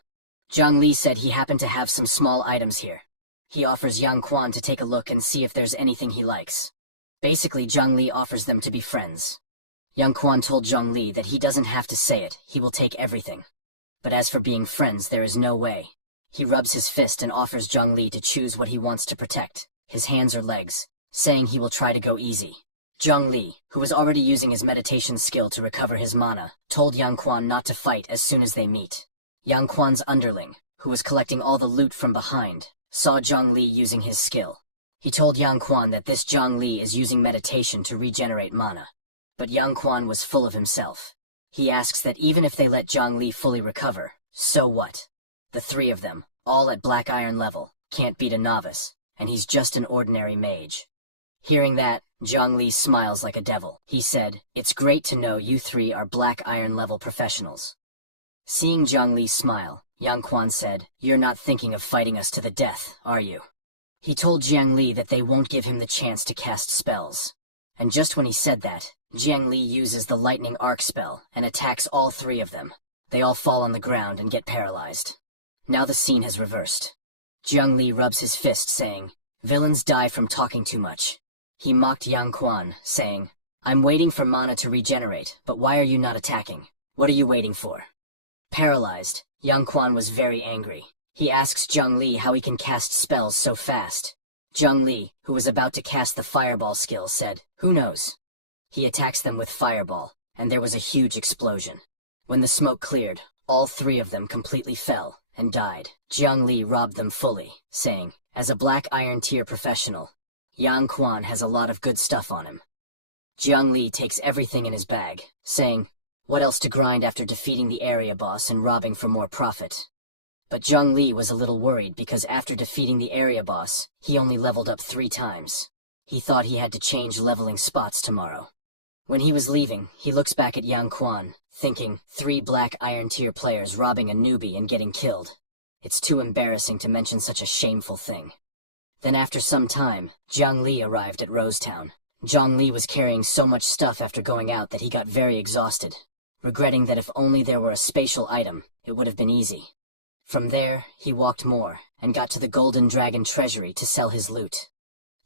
Zhang Li said he happened to have some small items here. He offers Yang Quan to take a look and see if there's anything he likes. Basically, Zhang Li offers them to be friends. Yang Quan told Zhang Li that he doesn't have to say it, he will take everything. But as for being friends, there is no way. He rubs his fist and offers Zhang Li to choose what he wants to protect, his hands or legs, saying he will try to go easy. Zhang Li, who was already using his meditation skill to recover his mana, told Yang Quan not to fight as soon as they meet. Yang Quan's underling, who was collecting all the loot from behind, saw Zhang Li using his skill. He told Yang Quan that this Zhang Li is using meditation to regenerate mana. But Yang Quan was full of himself. He asks that even if they let Zhang Li fully recover, so what? The three of them, all at black iron level, can't beat a novice, and he's just an ordinary mage. Hearing that, Zhang Li smiles like a devil. He said, "It's great to know you three are black iron level professionals." Seeing Zhang Li smile, Yang Quan said, "You're not thinking of fighting us to the death, are you?" He told Zhang Li that they won't give him the chance to cast spells. And just when he said that, Zhang Li uses the lightning arc spell and attacks all three of them. They all fall on the ground and get paralyzed. Now the scene has reversed. Zhang Li rubs his fist, saying, "Villains die from talking too much." He mocked Yang Quan, saying, "I'm waiting for mana to regenerate, but why are you not attacking? What are you waiting for?" Paralyzed, Yang Quan was very angry. He asks Zhang Li how he can cast spells so fast. Zhang Li, who was about to cast the fireball skill, said, "Who knows?" He attacks them with fireball, and there was a huge explosion. When the smoke cleared, all three of them completely fell and died. Zhang Li robbed them fully, saying, "As a black iron tier professional, Yang Quan has a lot of good stuff on him." Zhang Li takes everything in his bag, saying, "What else to grind after defeating the area boss and robbing for more profit?" But Zhang Li was a little worried because after defeating the area boss, he only leveled up 3 times. He thought he had to change leveling spots tomorrow. When he was leaving, he looks back at Yang Quan, thinking, 3 black iron tier players robbing a newbie and getting killed. It's too embarrassing to mention such a shameful thing. Then after some time, Zhang Li arrived at Rosetown. Zhang Li was carrying so much stuff after going out that he got very exhausted, regretting that if only there were a spatial item, it would have been easy. From there, he walked more, and got to the Golden Dragon Treasury to sell his loot.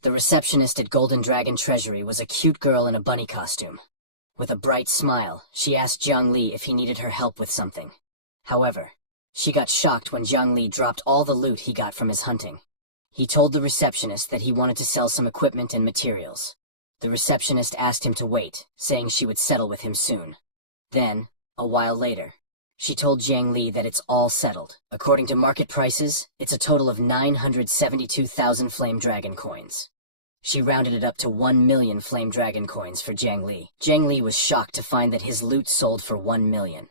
The receptionist at Golden Dragon Treasury was a cute girl in a bunny costume. With a bright smile, she asked Jiang Li if he needed her help with something. However, she got shocked when Jiang Li dropped all the loot he got from his hunting. He told the receptionist that he wanted to sell some equipment and materials. The receptionist asked him to wait, saying she would settle with him soon. Then, a while later, she told Jiang Li that it's all settled. According to market prices, it's a total of 972,000 Flame Dragon coins. She rounded it up to 1 million Flame Dragon coins for Jiang Li. Jiang Li was shocked to find that his loot sold for 1 million.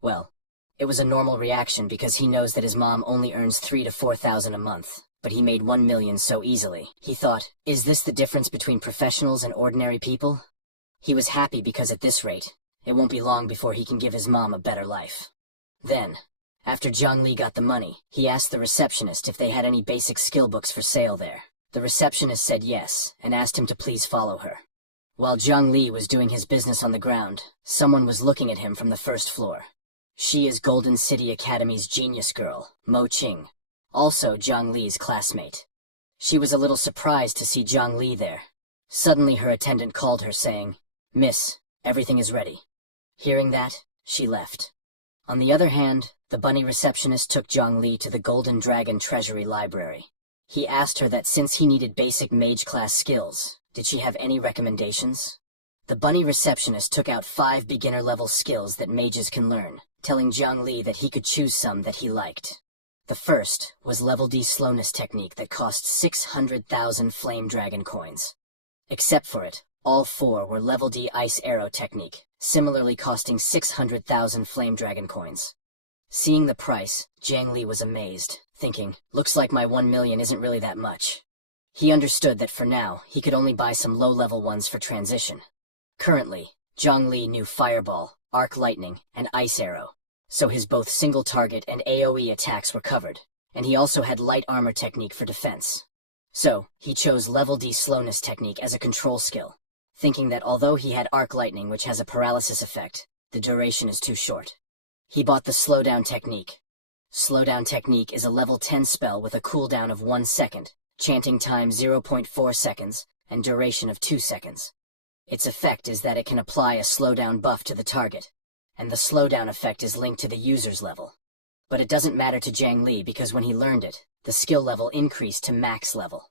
Well, it was a normal reaction because he knows that his mom only earns 3,000 to 4,000 a month, but he made 1 million so easily. He thought, is this the difference between professionals and ordinary people? He was happy because at this rate, it won't be long before he can give his mom a better life. Then, after Jiang Li got the money, he asked the receptionist if they had any basic skill books for sale there. The receptionist said yes, and asked him to please follow her. While Jiang Li was doing his business on the ground, someone was looking at him from the first floor. She is Golden City Academy's genius girl, Mo Qing, also Jiang Li's classmate. She was a little surprised to see Jiang Li there. Suddenly her attendant called her saying, "Miss, everything is ready." Hearing that, she left. On the other hand, the bunny receptionist took Jiang Li to the Golden Dragon Treasury Library. He asked her that since he needed basic mage class skills, did she have any recommendations? The bunny receptionist took out 5 beginner-level skills that mages can learn, telling Jiang Li that he could choose some that he liked. The first was Level D slowness technique that cost 600,000 Flame Dragon coins. Except for it, all 4 were Level D ice arrow technique, similarly costing 600,000 Flame Dragon coins. Seeing the price, Jiang Li was amazed, thinking, looks like my 1 million isn't really that much. He understood that for now, he could only buy some low-level ones for transition. Currently, Jiang Li knew Fireball, Arc Lightning, and Ice Arrow, so his both single-target and AoE attacks were covered, and he also had Light Armor technique for defense. So, he chose Level D slowness technique as a control skill, thinking that although he had Arc Lightning which has a paralysis effect, the duration is too short. He bought the Slowdown technique. Slowdown technique is a level 10 spell with a cooldown of 1 second, chanting time 0.4 seconds, and duration of 2 seconds. Its effect is that it can apply a slowdown buff to the target, and the slowdown effect is linked to the user's level. But it doesn't matter to Jiang Li because when he learned it, the skill level increased to max level.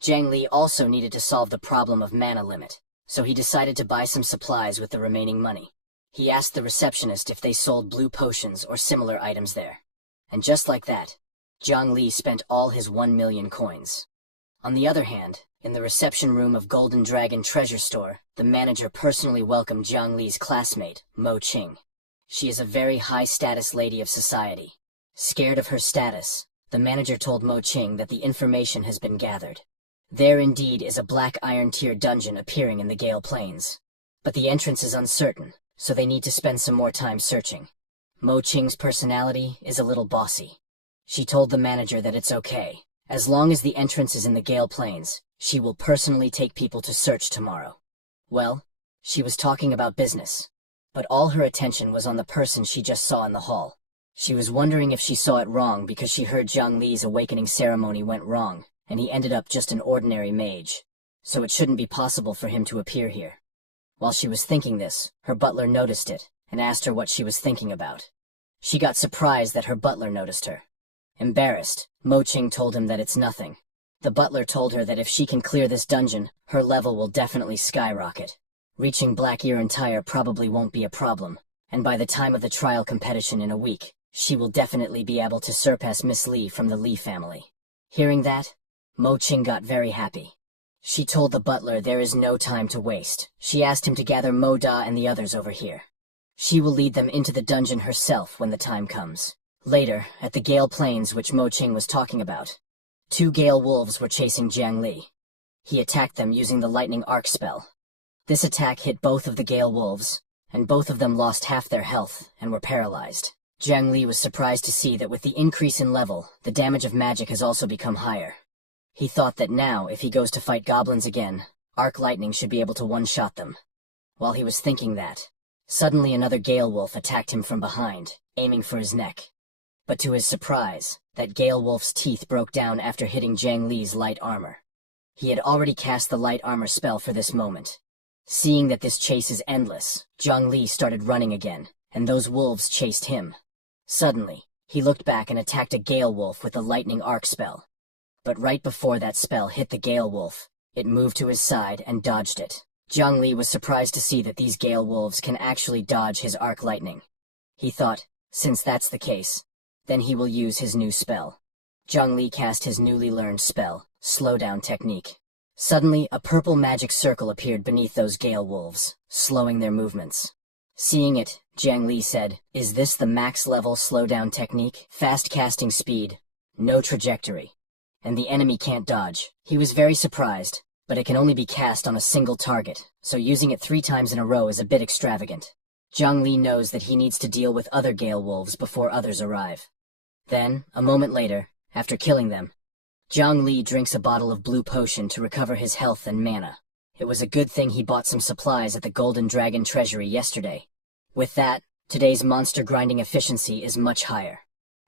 Jiang Li also needed to solve the problem of mana limit, so he decided to buy some supplies with the remaining money. He asked the receptionist if they sold blue potions or similar items there. And just like that, Jiang Li spent all his 1 million coins. On the other hand, in the reception room of Golden Dragon Treasure Store, the manager personally welcomed Jiang Li's classmate, Mo Qing. She is a very high-status lady of society. Scared of her status, the manager told Mo Qing that the information has been gathered. There indeed is a Black Iron Tier dungeon appearing in the Gale Plains. But the entrance is uncertain, so they need to spend some more time searching. Mo Qing's personality is a little bossy. She told the manager that it's okay. As long as the entrance is in the Gale Plains, she will personally take people to search tomorrow. Well, she was talking about business, but all her attention was on the person she just saw in the hall. She was wondering if she saw it wrong because she heard Jiang Li's awakening ceremony went wrong, and he ended up just an ordinary mage, so it shouldn't be possible for him to appear here. While she was thinking this, her butler noticed it, and asked her what she was thinking about. She got surprised that her butler noticed her. Embarrassed, Mo Qing told him that it's nothing. The butler told her that if she can clear this dungeon, her level will definitely skyrocket. Reaching Black Iron Tier probably won't be a problem, and by the time of the trial competition in a week, she will definitely be able to surpass Miss Li from the Li family. Hearing that, Mo Qing got very happy. She told the butler there is no time to waste. She asked him to gather Mo Da and the others over here. She will lead them into the dungeon herself when the time comes. Later, at the Gale Plains which Mo Qing was talking about, 2 Gale Wolves were chasing Jiang Li. He attacked them using the Lightning Arc spell. This attack hit both of the Gale Wolves, and both of them lost half their health and were paralyzed. Jiang Li was surprised to see that with the increase in level, the damage of magic has also become higher. He thought that now, if he goes to fight goblins again, Arc Lightning should be able to one-shot them. While he was thinking that, suddenly another Gale Wolf attacked him from behind, aiming for his neck. But to his surprise, that Gale Wolf's teeth broke down after hitting Jiang Li's light armor. He had already cast the light armor spell for this moment. Seeing that this chase is endless, Zhongli started running again, and those wolves chased him. Suddenly, he looked back and attacked a Gale Wolf with the lightning arc spell. But right before that spell hit the Gale Wolf, it moved to his side and dodged it. Zhongli was surprised to see that these Gale Wolves can actually dodge his arc lightning. He thought, since that's the case, then he will use his new spell. Zhongli cast his newly learned spell, Slowdown Technique. Suddenly, a purple magic circle appeared beneath those Gale Wolves, slowing their movements. Seeing it, Jiang Li said, "Is this the max level slowdown technique? Fast casting speed, no trajectory, and the enemy can't dodge." He was very surprised, but it can only be cast on a single target, so using it 3 times in a row is a bit extravagant. Jiang Li knows that he needs to deal with other Gale Wolves before others arrive. Then, a moment later, after killing them, Jiang Li drinks a bottle of blue potion to recover his health and mana. It was a good thing he bought some supplies at the Golden Dragon Treasury yesterday. With that, today's monster grinding efficiency is much higher.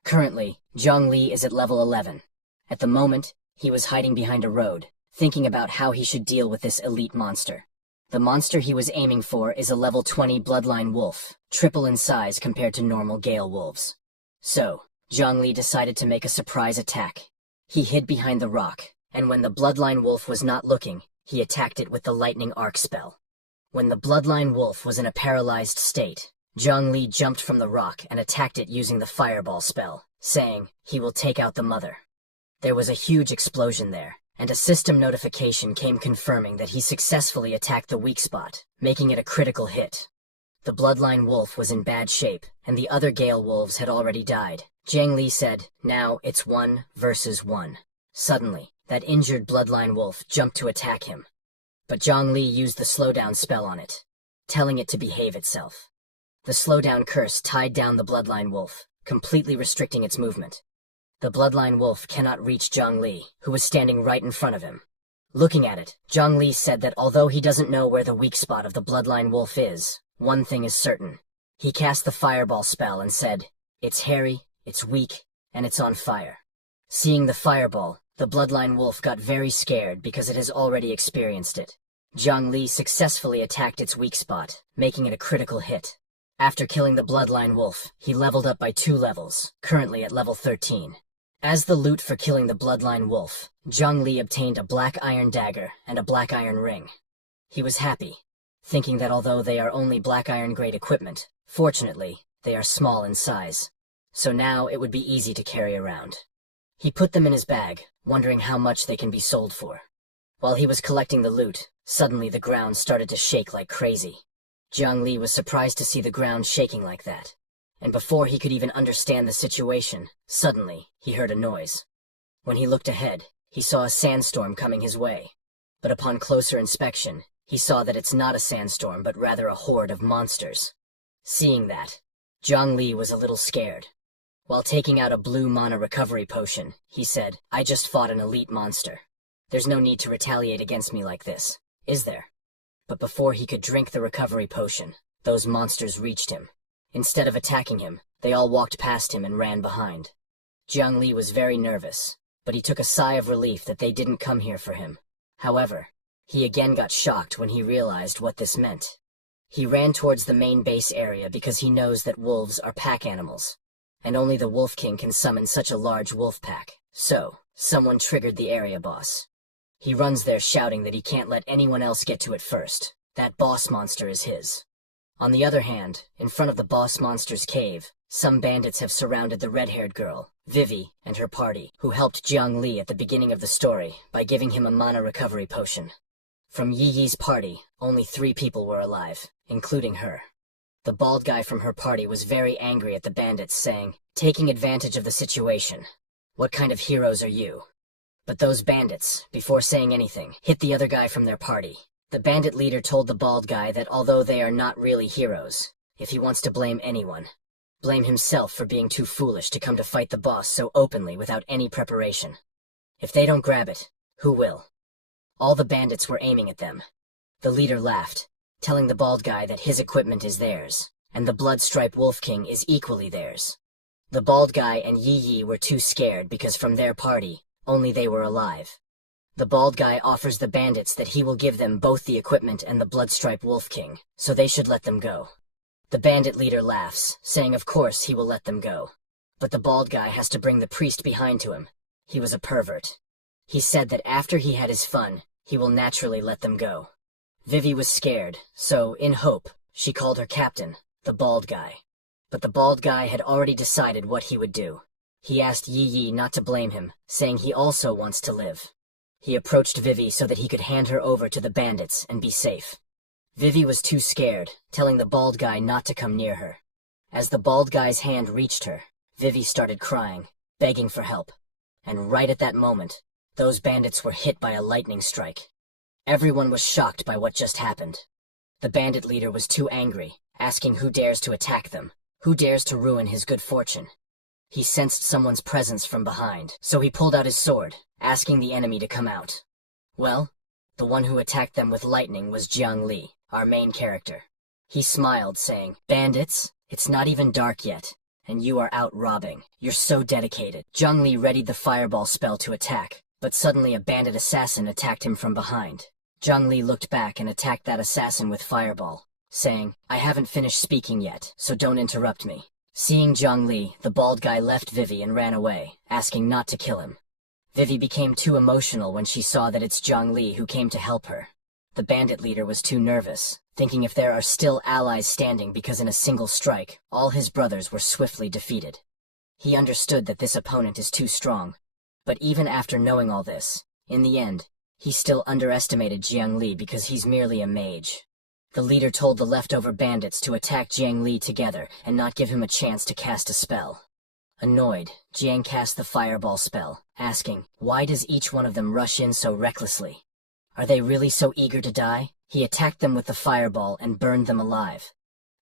Currently, Jiang Li is at level 11. At the moment, he was hiding behind a road, thinking about how he should deal with this elite monster. The monster he was aiming for is a level 20 bloodline wolf, triple in size compared to normal Gale Wolves. So, Jiang Li decided to make a surprise attack. He hid behind the rock, and when the bloodline wolf was not looking, he attacked it with the lightning arc spell. When the bloodline wolf was in a paralyzed state, Jiang Li jumped from the rock and attacked it using the fireball spell, saying, "He will take out the mother." There was a huge explosion there, and a system notification came confirming that he successfully attacked the weak spot, making it a critical hit. The bloodline wolf was in bad shape, and the other Gale Wolves had already died. Jiang Li said, "Now it's 1 versus 1. Suddenly, that injured bloodline wolf jumped to attack him. But Jiang Li used the slowdown spell on it, telling it to behave itself. The slowdown curse tied down the bloodline wolf, completely restricting its movement. The bloodline wolf cannot reach Jiang Li, who was standing right in front of him. Looking at it, Jiang Li said that although he doesn't know where the weak spot of the bloodline wolf is, one thing is certain. He cast the fireball spell and said, "It's hairy, it's weak, and it's on fire." Seeing the fireball, the bloodline wolf got very scared because it has already experienced it. Jiang Li successfully attacked its weak spot, making it a critical hit. After killing the bloodline wolf, he leveled up by 2 levels, currently at level 13. As the loot for killing the bloodline wolf, Jiang Li obtained a black iron dagger and a black iron ring. He was happy, thinking that although they are only black iron grade equipment, fortunately, they are small in size. So now it would be easy to carry around. He put them in his bag, wondering how much they can be sold for. While he was collecting the loot, suddenly the ground started to shake like crazy. Jiang Li was surprised to see the ground shaking like that. And before he could even understand the situation, suddenly, he heard a noise. When he looked ahead, he saw a sandstorm coming his way. But upon closer inspection, he saw that it's not a sandstorm but rather a horde of monsters. Seeing that, Jiang Li was a little scared. While taking out a blue mana recovery potion, he said, "I just fought an elite monster. There's no need to retaliate against me like this, is there?" But before he could drink the recovery potion, those monsters reached him. Instead of attacking him, they all walked past him and ran behind. Jiang Li was very nervous, but he took a sigh of relief that they didn't come here for him. However, he again got shocked when he realized what this meant. He ran towards the main base area because he knows that wolves are pack animals, and only the Wolf King can summon such a large wolf pack. So, someone triggered the area boss. He runs there shouting that he can't let anyone else get to it first. That boss monster is his. On the other hand, in front of the boss monster's cave, some bandits have surrounded the red-haired girl, Vivi, and her party, who helped Jiang Li at the beginning of the story by giving him a mana recovery potion. From Yi Yi's party, only 3 people were alive, including her. The bald guy from her party was very angry at the bandits, saying, "Taking advantage of the situation. What kind of heroes are you?" But those bandits, before saying anything, hit the other guy from their party. The bandit leader told the bald guy that although they are not really heroes, if he wants to blame anyone, blame himself for being too foolish to come to fight the boss so openly without any preparation. If they don't grab it, who will? All the bandits were aiming at them. The leader laughed, telling the bald guy that his equipment is theirs, and the Bloodstripe Wolf King is equally theirs. The bald guy and Yi Yi were too scared because from their party, only they were alive. The bald guy offers the bandits that he will give them both the equipment and the Bloodstripe Wolf King, so they should let them go. The bandit leader laughs, saying of course he will let them go. But the bald guy has to bring the priest behind to him. He was a pervert. He said that after he had his fun, he will naturally let them go. Vivi was scared, so, in hope, she called her captain, the bald guy. But the bald guy had already decided what he would do. He asked Yi Yi not to blame him, saying he also wants to live. He approached Vivi so that he could hand her over to the bandits and be safe. Vivi was too scared, telling the bald guy not to come near her. As the bald guy's hand reached her, Vivi started crying, begging for help. And right at that moment, those bandits were hit by a lightning strike. Everyone was shocked by what just happened. The bandit leader was too angry, asking who dares to attack them, who dares to ruin his good fortune. He sensed someone's presence from behind, so he pulled out his sword, asking the enemy to come out. Well, the one who attacked them with lightning was Jiang Li, our main character. He smiled, saying, "Bandits, it's not even dark yet, and you are out robbing. You're so dedicated." Jiang Li readied the fireball spell to attack, but suddenly a bandit assassin attacked him from behind. Jiang Li looked back and attacked that assassin with fireball, saying, "I haven't finished speaking yet, so don't interrupt me." Seeing Jiang Li, the bald guy left Vivi and ran away, asking not to kill him. Vivi became too emotional when she saw that it's Jiang Li who came to help her. The bandit leader was too nervous, thinking if there are still allies standing because in a single strike, all his brothers were swiftly defeated. He understood that this opponent is too strong. But even after knowing all this, in the end, he still underestimated Jiang Li because he's merely a mage. The leader told the leftover bandits to attack Jiang Li together and not give him a chance to cast a spell. Annoyed, Jiang cast the fireball spell, asking, why does each one of them rush in so recklessly? Are they really so eager to die? He attacked them with the fireball and burned them alive.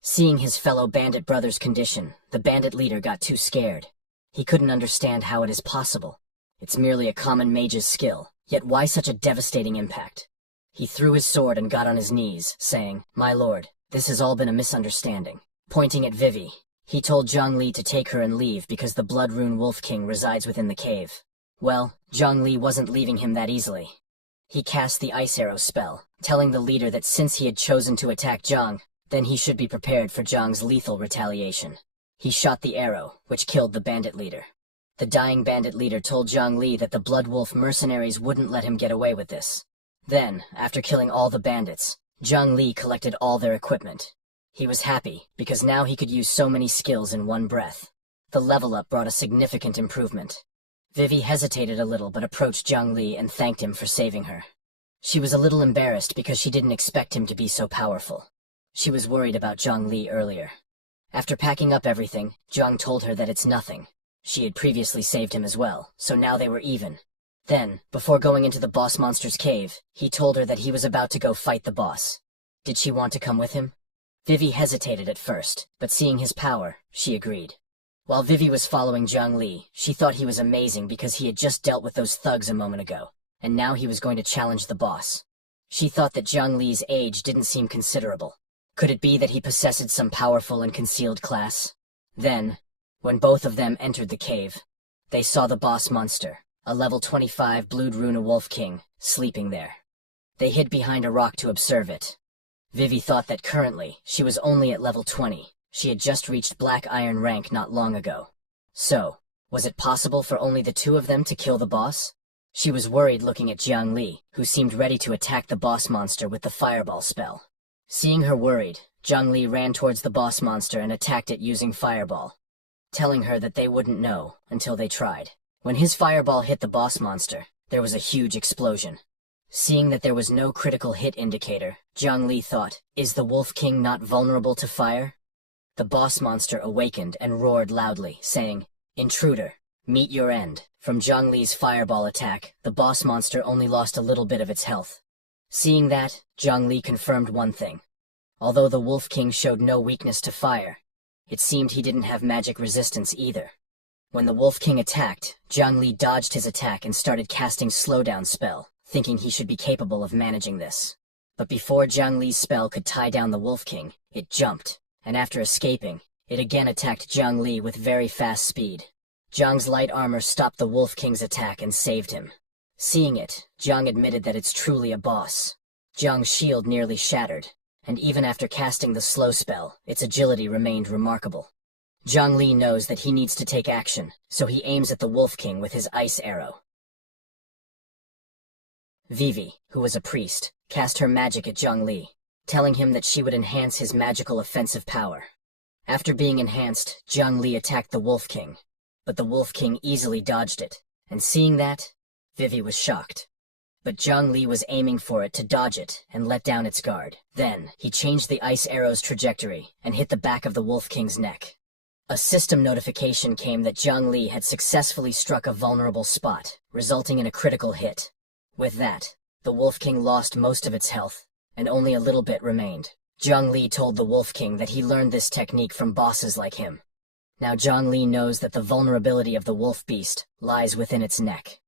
Seeing his fellow bandit brother's condition, the bandit leader got too scared. He couldn't understand how it is possible. It's merely a common mage's skill, yet why such a devastating impact? He threw his sword and got on his knees, saying, "My lord, this has all been a misunderstanding." Pointing at Vivi, he told Jiang Li to take her and leave because the Blood Rune Wolf King resides within the cave. Well, Jiang Li wasn't leaving him that easily. He cast the Ice Arrow spell, telling the leader that since he had chosen to attack Jiang, then he should be prepared for Jiang's lethal retaliation. He shot the arrow, which killed the bandit leader. The dying bandit leader told Jiang Li that the Blood Wolf mercenaries wouldn't let him get away with this. Then, after killing all the bandits, Jiang Li collected all their equipment. He was happy, because now he could use so many skills in one breath. The level up brought a significant improvement. Vivi hesitated a little but approached Jiang Li and thanked him for saving her. She was a little embarrassed because she didn't expect him to be so powerful. She was worried about Jiang Li earlier. After packing up everything, Jiang told her that it's nothing. She had previously saved him as well, so now they were even. Then, before going into the boss monster's cave, he told her that he was about to go fight the boss. Did she want to come with him? Vivi hesitated at first, but seeing his power, she agreed. While Vivi was following Jiang Li, she thought he was amazing because he had just dealt with those thugs a moment ago, and now he was going to challenge the boss. She thought that Jiang Li's age didn't seem considerable. Could it be that he possessed some powerful and concealed class? Then, when both of them entered the cave, they saw the boss monster, a level 25 Blood Rune Wolf King, sleeping there. They hid behind a rock to observe it. Vivi thought that currently, she was only at level 20. She had just reached Black Iron rank not long ago. So, was it possible for only the two of them to kill the boss? She was worried looking at Jiang Li, who seemed ready to attack the boss monster with the fireball spell. Seeing her worried, Jiang Li ran towards the boss monster and attacked it using fireball, telling her that they wouldn't know until they tried. When his fireball hit the boss monster, there was a huge explosion. Seeing that there was no critical hit indicator, Jiang Li thought, is the Wolf King not vulnerable to fire? The boss monster awakened and roared loudly, saying, "Intruder, meet your end." From Jiang Li's fireball attack, the boss monster only lost a little bit of its health. Seeing that, Jiang Li confirmed one thing. Although the Wolf King showed no weakness to fire, it seemed he didn't have magic resistance either. When the Wolf King attacked, Jiang Li dodged his attack and started casting Slowdown spell, thinking he should be capable of managing this. But before Jiang Li's spell could tie down the Wolf King, it jumped, and after escaping, it again attacked Jiang Li with very fast speed. Jiang's light armor stopped the Wolf King's attack and saved him. Seeing it, Jiang admitted that it's truly a boss. Jiang's shield nearly shattered, and even after casting the slow spell, its agility remained remarkable. Zhang Li knows that he needs to take action, so he aims at the Wolf King with his ice arrow. Vivi, who was a priest, cast her magic at Zhang Li, telling him that she would enhance his magical offensive power. After being enhanced, Zhang Li attacked the Wolf King, but the Wolf King easily dodged it, and seeing that, Vivi was shocked. But Zhang Li was aiming for it to dodge it and let down its guard. Then, he changed the ice arrow's trajectory and hit the back of the Wolf King's neck. A system notification came that Zhang Li had successfully struck a vulnerable spot, resulting in a critical hit. With that, the Wolf King lost most of its health, and only a little bit remained. Zhang Li told the Wolf King that he learned this technique from bosses like him. Now Zhang Li knows that the vulnerability of the wolf beast lies within its neck.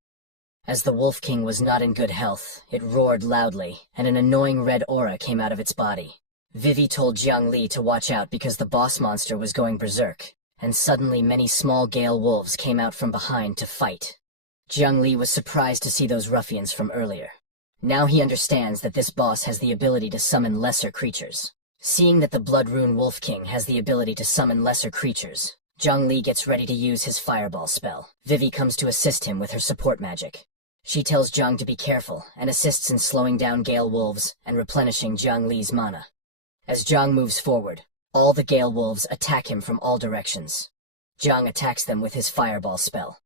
As the Wolf King was not in good health, it roared loudly, and an annoying red aura came out of its body. Vivi told Zhang Li to watch out because the boss monster was going berserk, and suddenly many small gale wolves came out from behind to fight. Zhang Li was surprised to see those ruffians from earlier. Now he understands that this boss has the ability to summon lesser creatures. Seeing that the Blood Rune Wolf King has the ability to summon lesser creatures, Zhang Li gets ready to use his fireball spell. Vivi comes to assist him with her support magic. She tells Zhang to be careful and assists in slowing down gale wolves and replenishing Zhang Li's mana. As Zhang moves forward, all the gale wolves attack him from all directions. Zhang attacks them with his fireball spell.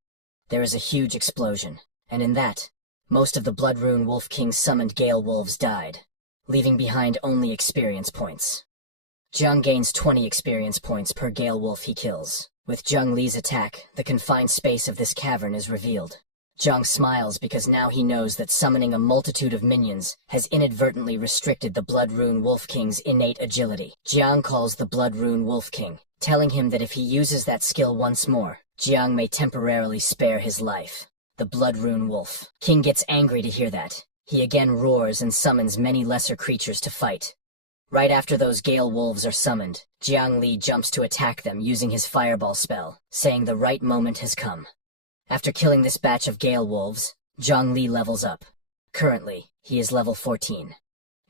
There is a huge explosion, and in that, most of the Blood Rune Wolf King's summoned gale wolves died, leaving behind only experience points. Zhang gains 20 experience points per gale wolf he kills. With Zhang Li's attack, the confined space of this cavern is revealed. Zhang smiles because now he knows that summoning a multitude of minions has inadvertently restricted the Blood Rune Wolf King's innate agility. Jiang calls the Blood Rune Wolf King, telling him that if he uses that skill once more, Jiang may temporarily spare his life. The Blood Rune Wolf King gets angry to hear that. He again roars and summons many lesser creatures to fight. Right after those gale wolves are summoned, Jiang Li jumps to attack them using his fireball spell, saying the right moment has come. After killing this batch of gale wolves, Zhang Li levels up. Currently, he is level 14.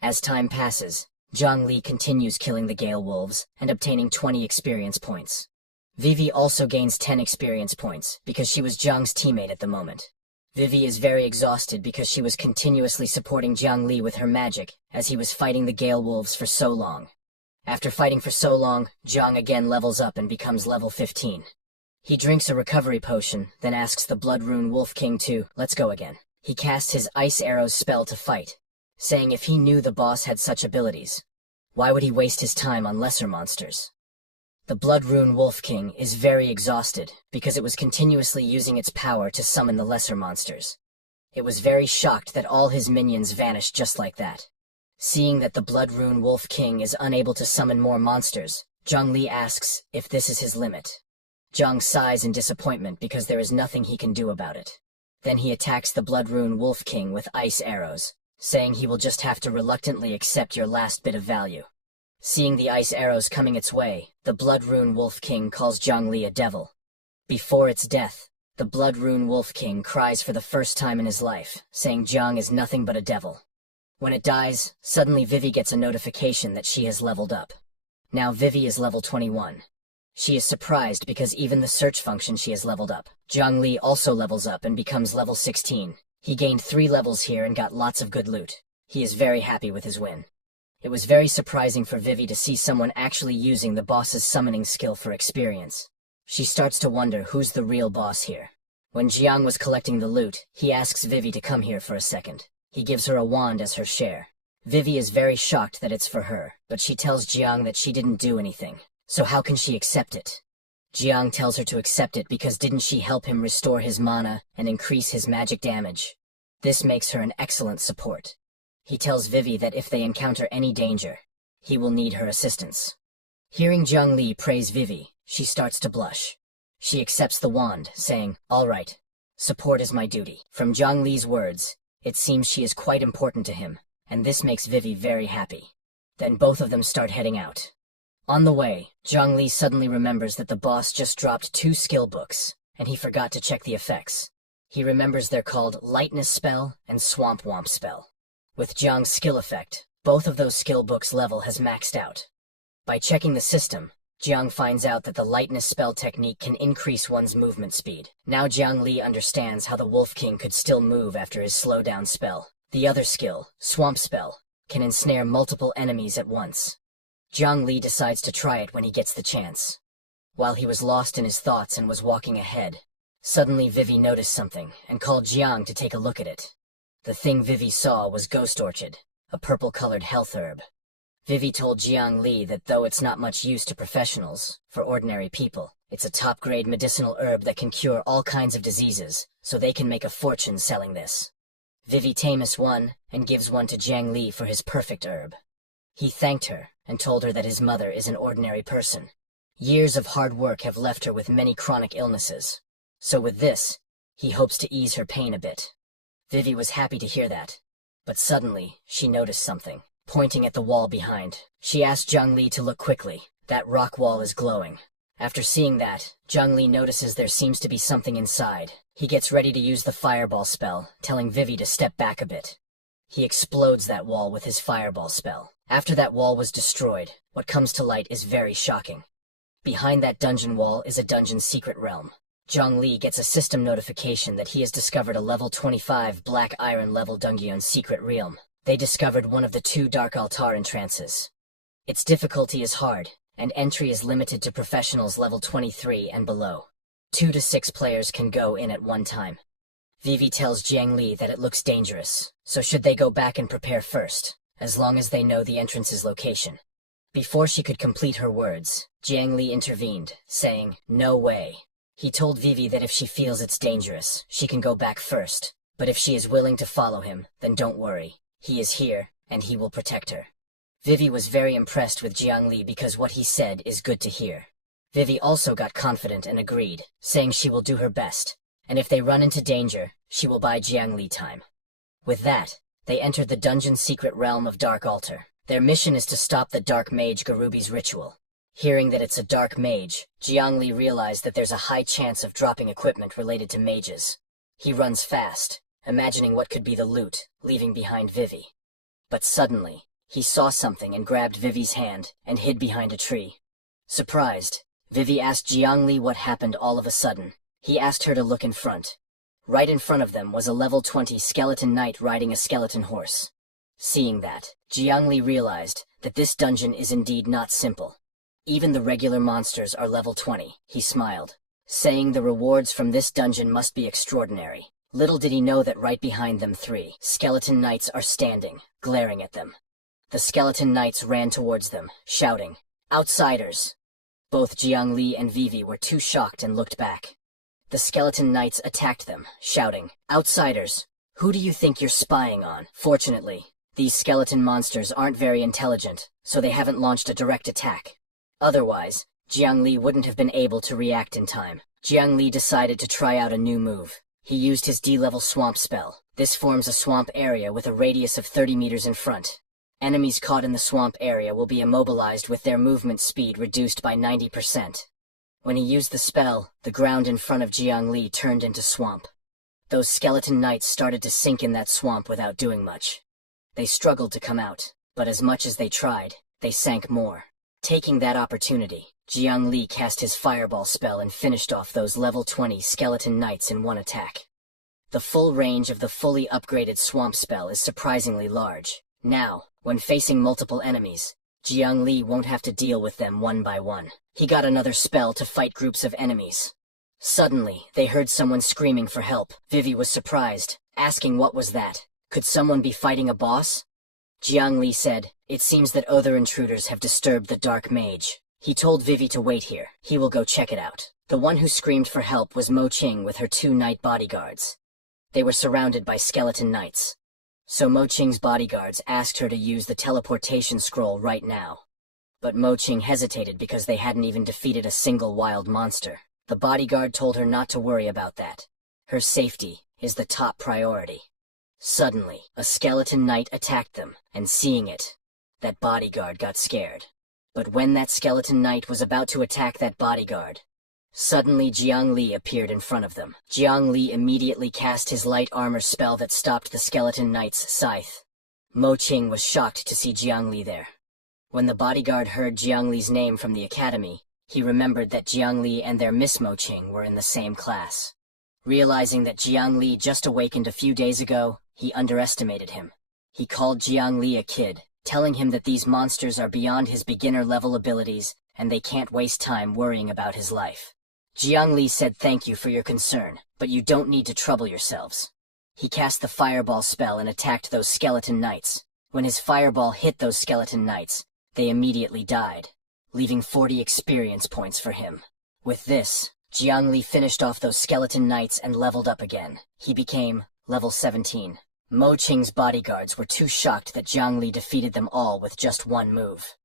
As time passes, Zhang Li continues killing the gale wolves and obtaining 20 experience points. Vivi also gains 10 experience points because she was Zhang's teammate at the moment. Vivi is very exhausted because she was continuously supporting Zhang Li with her magic as he was fighting the gale wolves for so long. After fighting for so long, Zhang again levels up and becomes level 15. He drinks a recovery potion, then asks the Blood Rune Wolf King to, let's go again. He casts his Ice Arrow's spell to fight, saying if he knew the boss had such abilities, why would he waste his time on lesser monsters? The Blood Rune Wolf King is very exhausted because it was continuously using its power to summon the lesser monsters. It was very shocked that all his minions vanished just like that. Seeing that the Blood Rune Wolf King is unable to summon more monsters, Zhang Li asks if this is his limit. Zhang sighs in disappointment because there is nothing he can do about it. Then he attacks the Blood Rune Wolf King with ice arrows, saying he will just have to reluctantly accept your last bit of value. Seeing the ice arrows coming its way, the Blood Rune Wolf King calls Zhang Li a devil. Before its death, the Blood Rune Wolf King cries for the first time in his life, saying Zhang is nothing but a devil. When it dies, suddenly Vivi gets a notification that she has leveled up. Now Vivi is level 21. She is surprised because even the search function she has leveled up. Zhang Li also levels up and becomes level 16. He gained 3 levels here and got lots of good loot. He is very happy with his win. It was very surprising for Vivi to see someone actually using the boss's summoning skill for experience. She starts to wonder who's the real boss here. When Jiang was collecting the loot, he asks Vivi to come here for a second. He gives her a wand as her share. Vivi is very shocked that it's for her, but she tells Jiang that she didn't do anything. So how can she accept it? Jiang tells her to accept it because didn't she help him restore his mana and increase his magic damage? This makes her an excellent support. He tells Vivi that if they encounter any danger, he will need her assistance. Hearing Zhang Li praise Vivi, she starts to blush. She accepts the wand, saying, all right, support is my duty. From Zhang Li's words, it seems she is quite important to him, and this makes Vivi very happy. Then both of them start heading out. On the way, Zhang Li suddenly remembers that the boss just dropped 2 skill books, and he forgot to check the effects. He remembers they're called Lightness Spell and Swamp Womp Spell. With Jiang's skill effect, both of those skill books' level has maxed out. By checking the system, Jiang finds out that the Lightness Spell technique can increase one's movement speed. Now Jiang Li understands how the Wolf King could still move after his slowdown spell. The other skill, Swamp Spell, can ensnare multiple enemies at once. Jiang Li decides to try it when he gets the chance. While he was lost in his thoughts and was walking ahead, suddenly Vivi noticed something and called Jiang to take a look at it. The thing Vivi saw was Ghost Orchid, a purple-colored health herb. Vivi told Jiang Li that though it's not much use to professionals, for ordinary people, it's a top-grade medicinal herb that can cure all kinds of diseases, so they can make a fortune selling this. Vivi tames one and gives one to Jiang Li for his perfect herb. He thanked her and told her that his mother is an ordinary person. Years of hard work have left her with many chronic illnesses. So with this, he hopes to ease her pain a bit. Vivi was happy to hear that. But suddenly, she noticed something. Pointing at the wall behind, she asked Jiang Li to look quickly. That rock wall is glowing. After seeing that, Jiang Li notices there seems to be something inside. He gets ready to use the fireball spell, telling Vivi to step back a bit. He explodes that wall with his fireball spell. After that wall was destroyed, what comes to light is very shocking. Behind that dungeon wall is a dungeon's secret realm. Jiang Li gets a system notification that he has discovered a level 25 Black Iron level dungeon's secret realm. They discovered one of the 2 Dark Altar entrances. Its difficulty is hard, and entry is limited to professionals level 23 and below. 2 to 6 players can go in at one time. Vivi tells Jiang Li that it looks dangerous, so should they go back and prepare first, as long as they know the entrance's location. Before she could complete her words, Jiang Li intervened, saying, "No way." He told Vivi that if she feels it's dangerous, she can go back first, but if she is willing to follow him, then don't worry. He is here, and he will protect her. Vivi was very impressed with Jiang Li because what he said is good to hear. Vivi also got confident and agreed, saying she will do her best, and if they run into danger, she will buy Jiang Li time. With that, they entered the dungeon's secret realm of Dark Altar. Their mission is to stop the Dark Mage Garubi's ritual. Hearing that it's a dark mage, Jiang Li realized that there's a high chance of dropping equipment related to mages. He runs fast, imagining what could be the loot, leaving behind Vivi. But suddenly, he saw something and grabbed Vivi's hand and hid behind a tree. Surprised, Vivi asked Jiang Li what happened all of a sudden. He asked her to look in front. Right in front of them was a level 20 skeleton knight riding a skeleton horse. Seeing that, Jiang Li realized that this dungeon is indeed not simple. Even the regular monsters are level 20, he smiled, saying the rewards from this dungeon must be extraordinary. Little did he know that right behind them 3 skeleton knights are standing, glaring at them. The skeleton knights ran towards them, shouting, "Outsiders!" Both Jiang Li and Vivi were too shocked and looked back. The skeleton knights attacked them, shouting, "Outsiders! Who do you think you're spying on?" Fortunately, these skeleton monsters aren't very intelligent, so they haven't launched a direct attack. Otherwise, Jiang Li wouldn't have been able to react in time. Jiang Li decided to try out a new move. He used his D-level swamp spell. This forms a swamp area with a radius of 30 meters in front. Enemies caught in the swamp area will be immobilized with their movement speed reduced by 90%. When he used the spell, the ground in front of Jiang Li turned into swamp. Those skeleton knights started to sink in that swamp without doing much. They struggled to come out, but as much as they tried, they sank more. Taking that opportunity, Jiang Li cast his fireball spell and finished off those level 20 skeleton knights in one attack. The full range of the fully upgraded swamp spell is surprisingly large. Now, when facing multiple enemies, Jiang Li won't have to deal with them one by one. He got another spell to fight groups of enemies. Suddenly, they heard someone screaming for help. Vivi was surprised, asking what was that. Could someone be fighting a boss? Jiang Li said, "It seems that other intruders have disturbed the Dark Mage." He told Vivi to wait here. He will go check it out. The one who screamed for help was Mo Qing with her 2 knight bodyguards. They were surrounded by skeleton knights. So Mo Qing's bodyguards asked her to use the teleportation scroll right now. But Mo Qing hesitated because they hadn't even defeated a single wild monster. The bodyguard told her not to worry about that. Her safety is the top priority. Suddenly, a skeleton knight attacked them, and seeing it, that bodyguard got scared. But when that skeleton knight was about to attack that bodyguard, Suddenly Jiang Li appeared in front of them. Jiang Li immediately cast his light armor spell that stopped the skeleton knight's scythe. Mo Qing was shocked to see Jiang Li there. When the bodyguard heard Jiang Li's name from the academy, he remembered that Jiang Li and their Miss Mo Qing were in the same class. Realizing that Jiang Li just awakened a few days ago, he underestimated him. He called Jiang Li a kid, telling him that these monsters are beyond his beginner-level abilities, and they can't waste time worrying about his life. Jiang Li said thank you for your concern, but you don't need to trouble yourselves. He cast the fireball spell and attacked those skeleton knights. When his fireball hit those skeleton knights, they immediately died, leaving 40 experience points for him. With this, Jiang Li finished off those skeleton knights and leveled up again. He became level 17. Mo Qing's bodyguards were too shocked that Jiang Li defeated them all with just one move.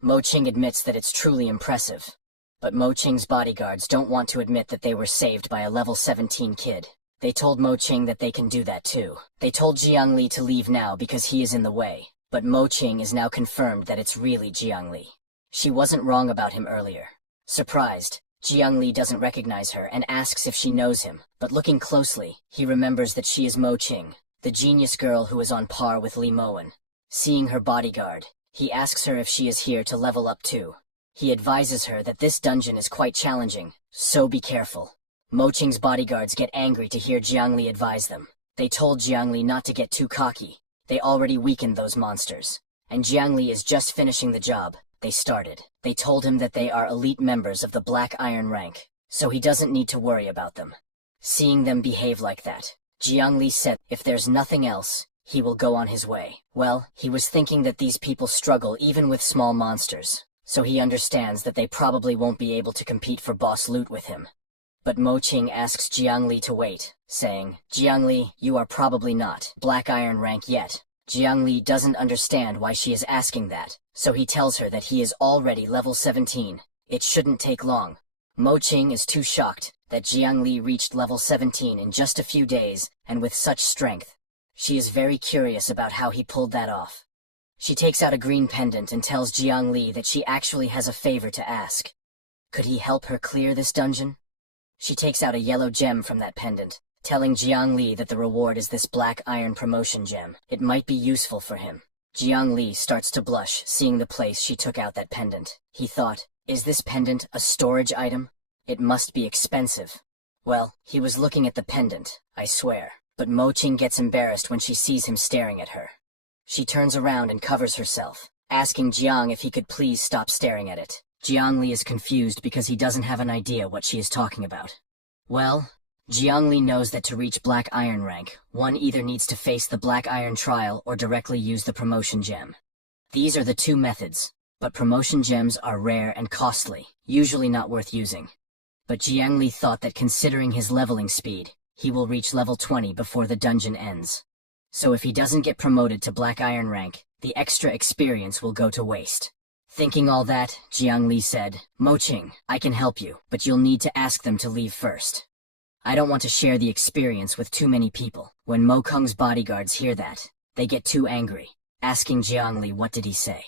Mo Qing admits that it's truly impressive, but Mo Qing's bodyguards don't want to admit that they were saved by a level 17 kid. They told Mo Qing that they can do that too. They told Jiang Li to leave now because he is in the way, but Mo Qing is now confirmed that it's really Jiang Li. She wasn't wrong about him earlier. Surprised, Jiang Li doesn't recognize her and asks if she knows him, but looking closely, he remembers that she is Mo Qing, the genius girl who is on par with Li Moen. Seeing her bodyguard, he asks her if she is here to level up too. He advises her that this dungeon is quite challenging, so be careful. Mo Qing's bodyguards get angry to hear Jiang Li advise them. They told Jiang Li not to get too cocky. They already weakened those monsters. And Jiang Li is just finishing the job they started. They told him that they are elite members of the Black Iron rank, so he doesn't need to worry about them. Seeing them behave like that, Jiang Li said if there's nothing else, he will go on his way. Well, he was thinking that these people struggle even with small monsters, so he understands that they probably won't be able to compete for boss loot with him. But Mo Qing asks Jiang Li to wait, saying, Jiang Li, you are probably not Black Iron rank yet. Jiang Li doesn't understand why she is asking that, so he tells her that he is already level 17. It shouldn't take long. Mo Qing is too shocked that Jiang Li reached level 17 in just a few days, and with such strength. She is very curious about how he pulled that off. She takes out a green pendant and tells Jiang Li that she actually has a favor to ask. Could he help her clear this dungeon? She takes out a yellow gem from that pendant, telling Jiang Li that the reward is this Black Iron promotion gem. It might be useful for him. Jiang Li starts to blush, seeing the place she took out that pendant. He thought, is this pendant a storage item? It must be expensive. Well, he was looking at the pendant, I swear. But Mo Qing gets embarrassed when she sees him staring at her. She turns around and covers herself, asking Jiang if he could please stop staring at it. Jiang Li is confused because he doesn't have an idea what she is talking about. Well, Jiang Li knows that to reach Black Iron rank, one either needs to face the Black Iron trial or directly use the promotion gem. These are the two methods, but promotion gems are rare and costly, usually not worth using. But Jiang Li thought that considering his leveling speed, he will reach level 20 before the dungeon ends. So if he doesn't get promoted to Black Iron rank, the extra experience will go to waste. Thinking all that, Jiang Li said, Mo Qing, I can help you, but you'll need to ask them to leave first. I don't want to share the experience with too many people. When Mo Kung's bodyguards hear that, they get too angry, asking Jiang Li what did he say.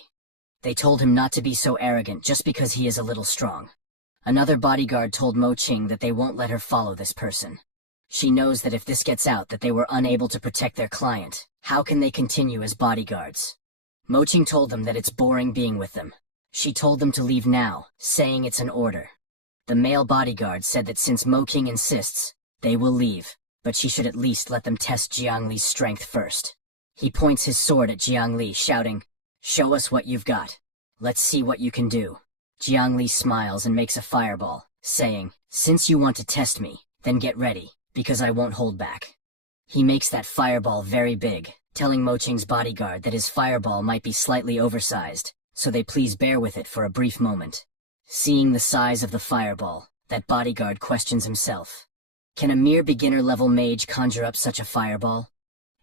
They told him not to be so arrogant just because he is a little strong. Another bodyguard told Mo Qing that they won't let her follow this person. She knows that if this gets out that they were unable to protect their client, how can they continue as bodyguards? Mo Qing told them that it's boring being with them. She told them to leave now, saying it's an order. The male bodyguard said that since Mo Qing insists, they will leave, but she should at least let them test Jiang Li's strength first. He points his sword at Jiang Li, shouting, Show us what you've got. Let's see what you can do. Jiang Li smiles and makes a fireball, saying, Since you want to test me, then get ready, because I won't hold back. He makes that fireball very big, telling Mo Qing's bodyguard that his fireball might be slightly oversized, so they please bear with it for a brief moment. Seeing the size of the fireball, that bodyguard questions himself. Can a mere beginner-level mage conjure up such a fireball?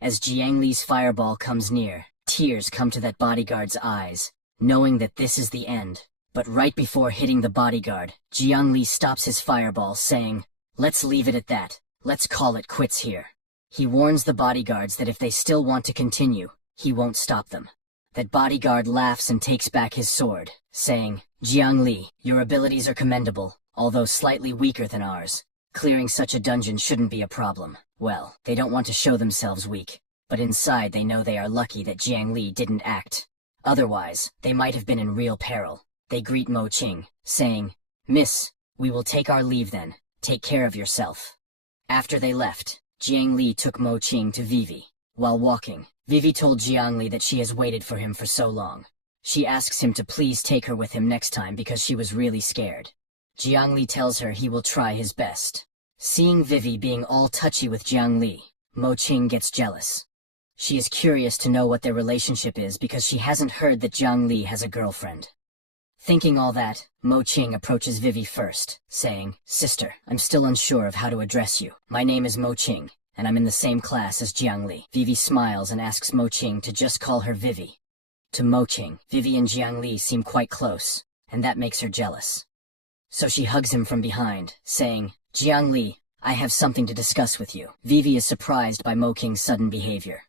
As Jiang Li's fireball comes near, tears come to that bodyguard's eyes, knowing that this is the end. But right before hitting the bodyguard, Jiang Li stops his fireball, saying, Let's leave it at that. Let's call it quits here. He warns the bodyguards that if they still want to continue, he won't stop them. That bodyguard laughs and takes back his sword, saying, Jiang Li, your abilities are commendable, although slightly weaker than ours. Clearing such a dungeon shouldn't be a problem. Well, they don't want to show themselves weak, but inside they know they are lucky that Jiang Li didn't act. Otherwise, they might have been in real peril. They greet Mo Qing, saying, "Miss, we will take our leave then. Take care of yourself." After they left, Jiang Li took Mo Qing to Vivi. While walking, Vivi told Jiang Li that she has waited for him for so long. She asks him to please take her with him next time because she was really scared. Jiang Li tells her he will try his best. Seeing Vivi being all touchy with Jiang Li, Mo Qing gets jealous. She is curious to know what their relationship is because she hasn't heard that Jiang Li has a girlfriend. Thinking all that, Mo Qing approaches Vivi first, saying, "Sister, I'm still unsure of how to address you. My name is Mo Qing, and I'm in the same class as Jiang Li." Vivi smiles and asks Mo Qing to just call her Vivi. To Mo Qing, Vivi and Jiang Li seem quite close, and that makes her jealous. So she hugs him from behind, saying, "Jiang Li, I have something to discuss with you." Vivi is surprised by Mo Qing's sudden behavior.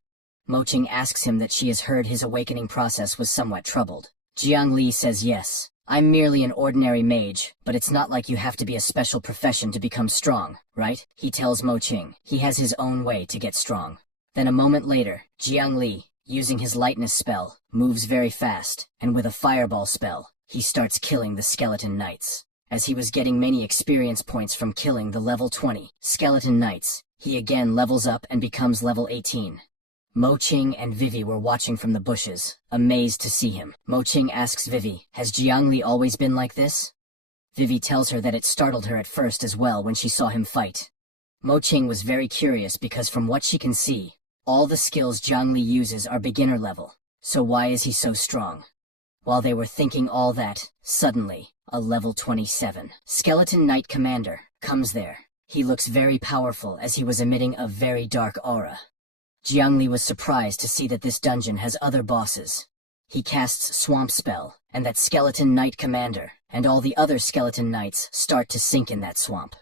Mo Qing asks him that she has heard his awakening process was somewhat troubled. Jiang Li says yes. "I'm merely an ordinary mage, but it's not like you have to be a special profession to become strong, right?" He tells Mo Qing he has his own way to get strong. Then a moment later, Jiang Li, using his lightness spell, moves very fast, and with a fireball spell, he starts killing the skeleton knights. As he was getting many experience points from killing the level 20 skeleton knights, he again levels up and becomes level 18. Mo Qing and Vivi were watching from the bushes, amazed to see him. Mo Qing asks Vivi, "Has Jiang Li always been like this?" Vivi tells her that it startled her at first as well when she saw him fight. Mo Qing was very curious because from what she can see, all the skills Jiang Li uses are beginner level, so why is he so strong? While they were thinking all that, suddenly, a level 27 skeleton knight commander comes there. He looks very powerful as he was emitting a very dark aura. Jiang Li was surprised to see that this dungeon has other bosses. He casts Swamp Spell, and that skeleton knight commander, and all the other skeleton knights start to sink in that swamp.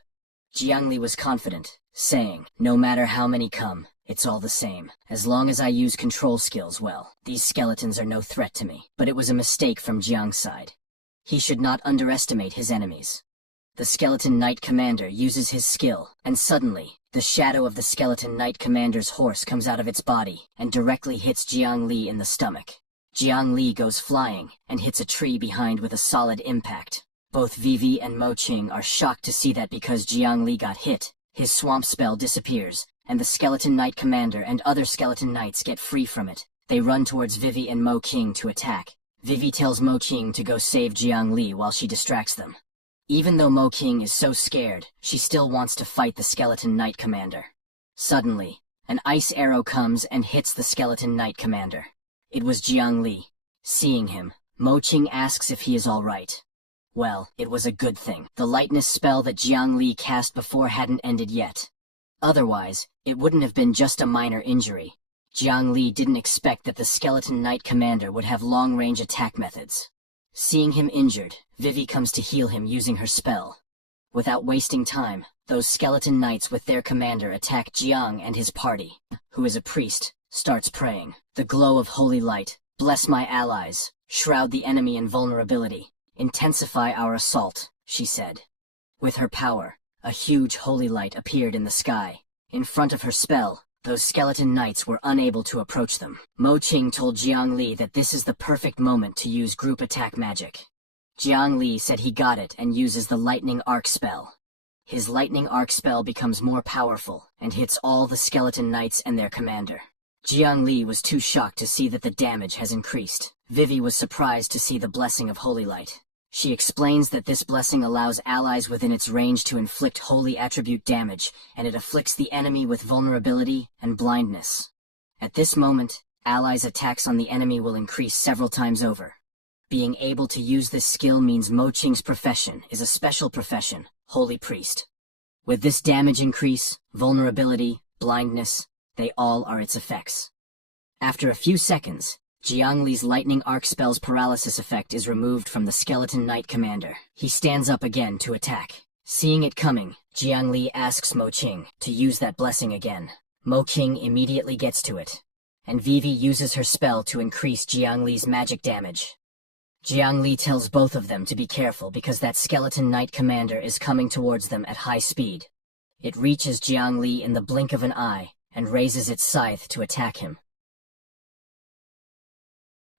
Jiang Li was confident, saying, "No matter how many come, it's all the same. As long as I use control skills well, these skeletons are no threat to me." But it was a mistake from Jiang's side. He should not underestimate his enemies. The skeleton knight commander uses his skill, and suddenly, the shadow of the skeleton knight commander's horse comes out of its body and directly hits Jiang Li in the stomach. Jiang Li goes flying and hits a tree behind with a solid impact. Both Vivi and Mo Qing are shocked to see that because Jiang Li got hit, his swamp spell disappears, and the skeleton knight commander and other skeleton knights get free from it. They run towards Vivi and Mo Qing to attack. Vivi tells Mo Qing to go save Jiang Li while she distracts them. Even though Mo Qing is so scared, she still wants to fight the skeleton knight commander. Suddenly, an ice arrow comes and hits the skeleton knight commander. It was Jiang Li. Seeing him, Mo Qing asks if he is all right. Well, it was a good thing. The lightness spell that Jiang Li cast before hadn't ended yet. Otherwise, it wouldn't have been just a minor injury. Jiang Li didn't expect that the skeleton knight commander would have long-range attack methods. Seeing him injured, Vivi comes to heal him using her spell. Without wasting time, those skeleton knights with their commander attack Jiang, and his party, who is a priest, starts praying. "The glow of holy light, bless my allies, shroud the enemy in vulnerability, intensify our assault," she said. With her power, a huge holy light appeared in the sky. In front of her spell, those skeleton knights were unable to approach them. Mo Qing told Jiang Li that this is the perfect moment to use group attack magic. Jiang Li said he got it and uses the lightning arc spell. His lightning arc spell becomes more powerful and hits all the skeleton knights and their commander. Jiang Li was too shocked to see that the damage has increased. Vivi was surprised to see the blessing of holy light. She explains that this blessing allows allies within its range to inflict holy attribute damage, and it afflicts the enemy with vulnerability and blindness. At this moment, allies' attacks on the enemy will increase several times over. Being able to use this skill means Mo Qing's profession is a special profession, Holy Priest. With this damage increase, vulnerability, blindness, they all are its effects. After a few seconds, Jiang Li's lightning arc spell's paralysis effect is removed from the skeleton knight commander. He stands up again to attack. Seeing it coming, Jiang Li asks Mo Qing to use that blessing again. Mo Qing immediately gets to it, and Vivi uses her spell to increase Jiang Li's magic damage. Jiang Li tells both of them to be careful because that skeleton knight commander is coming towards them at high speed. It reaches Jiang Li in the blink of an eye and raises its scythe to attack him.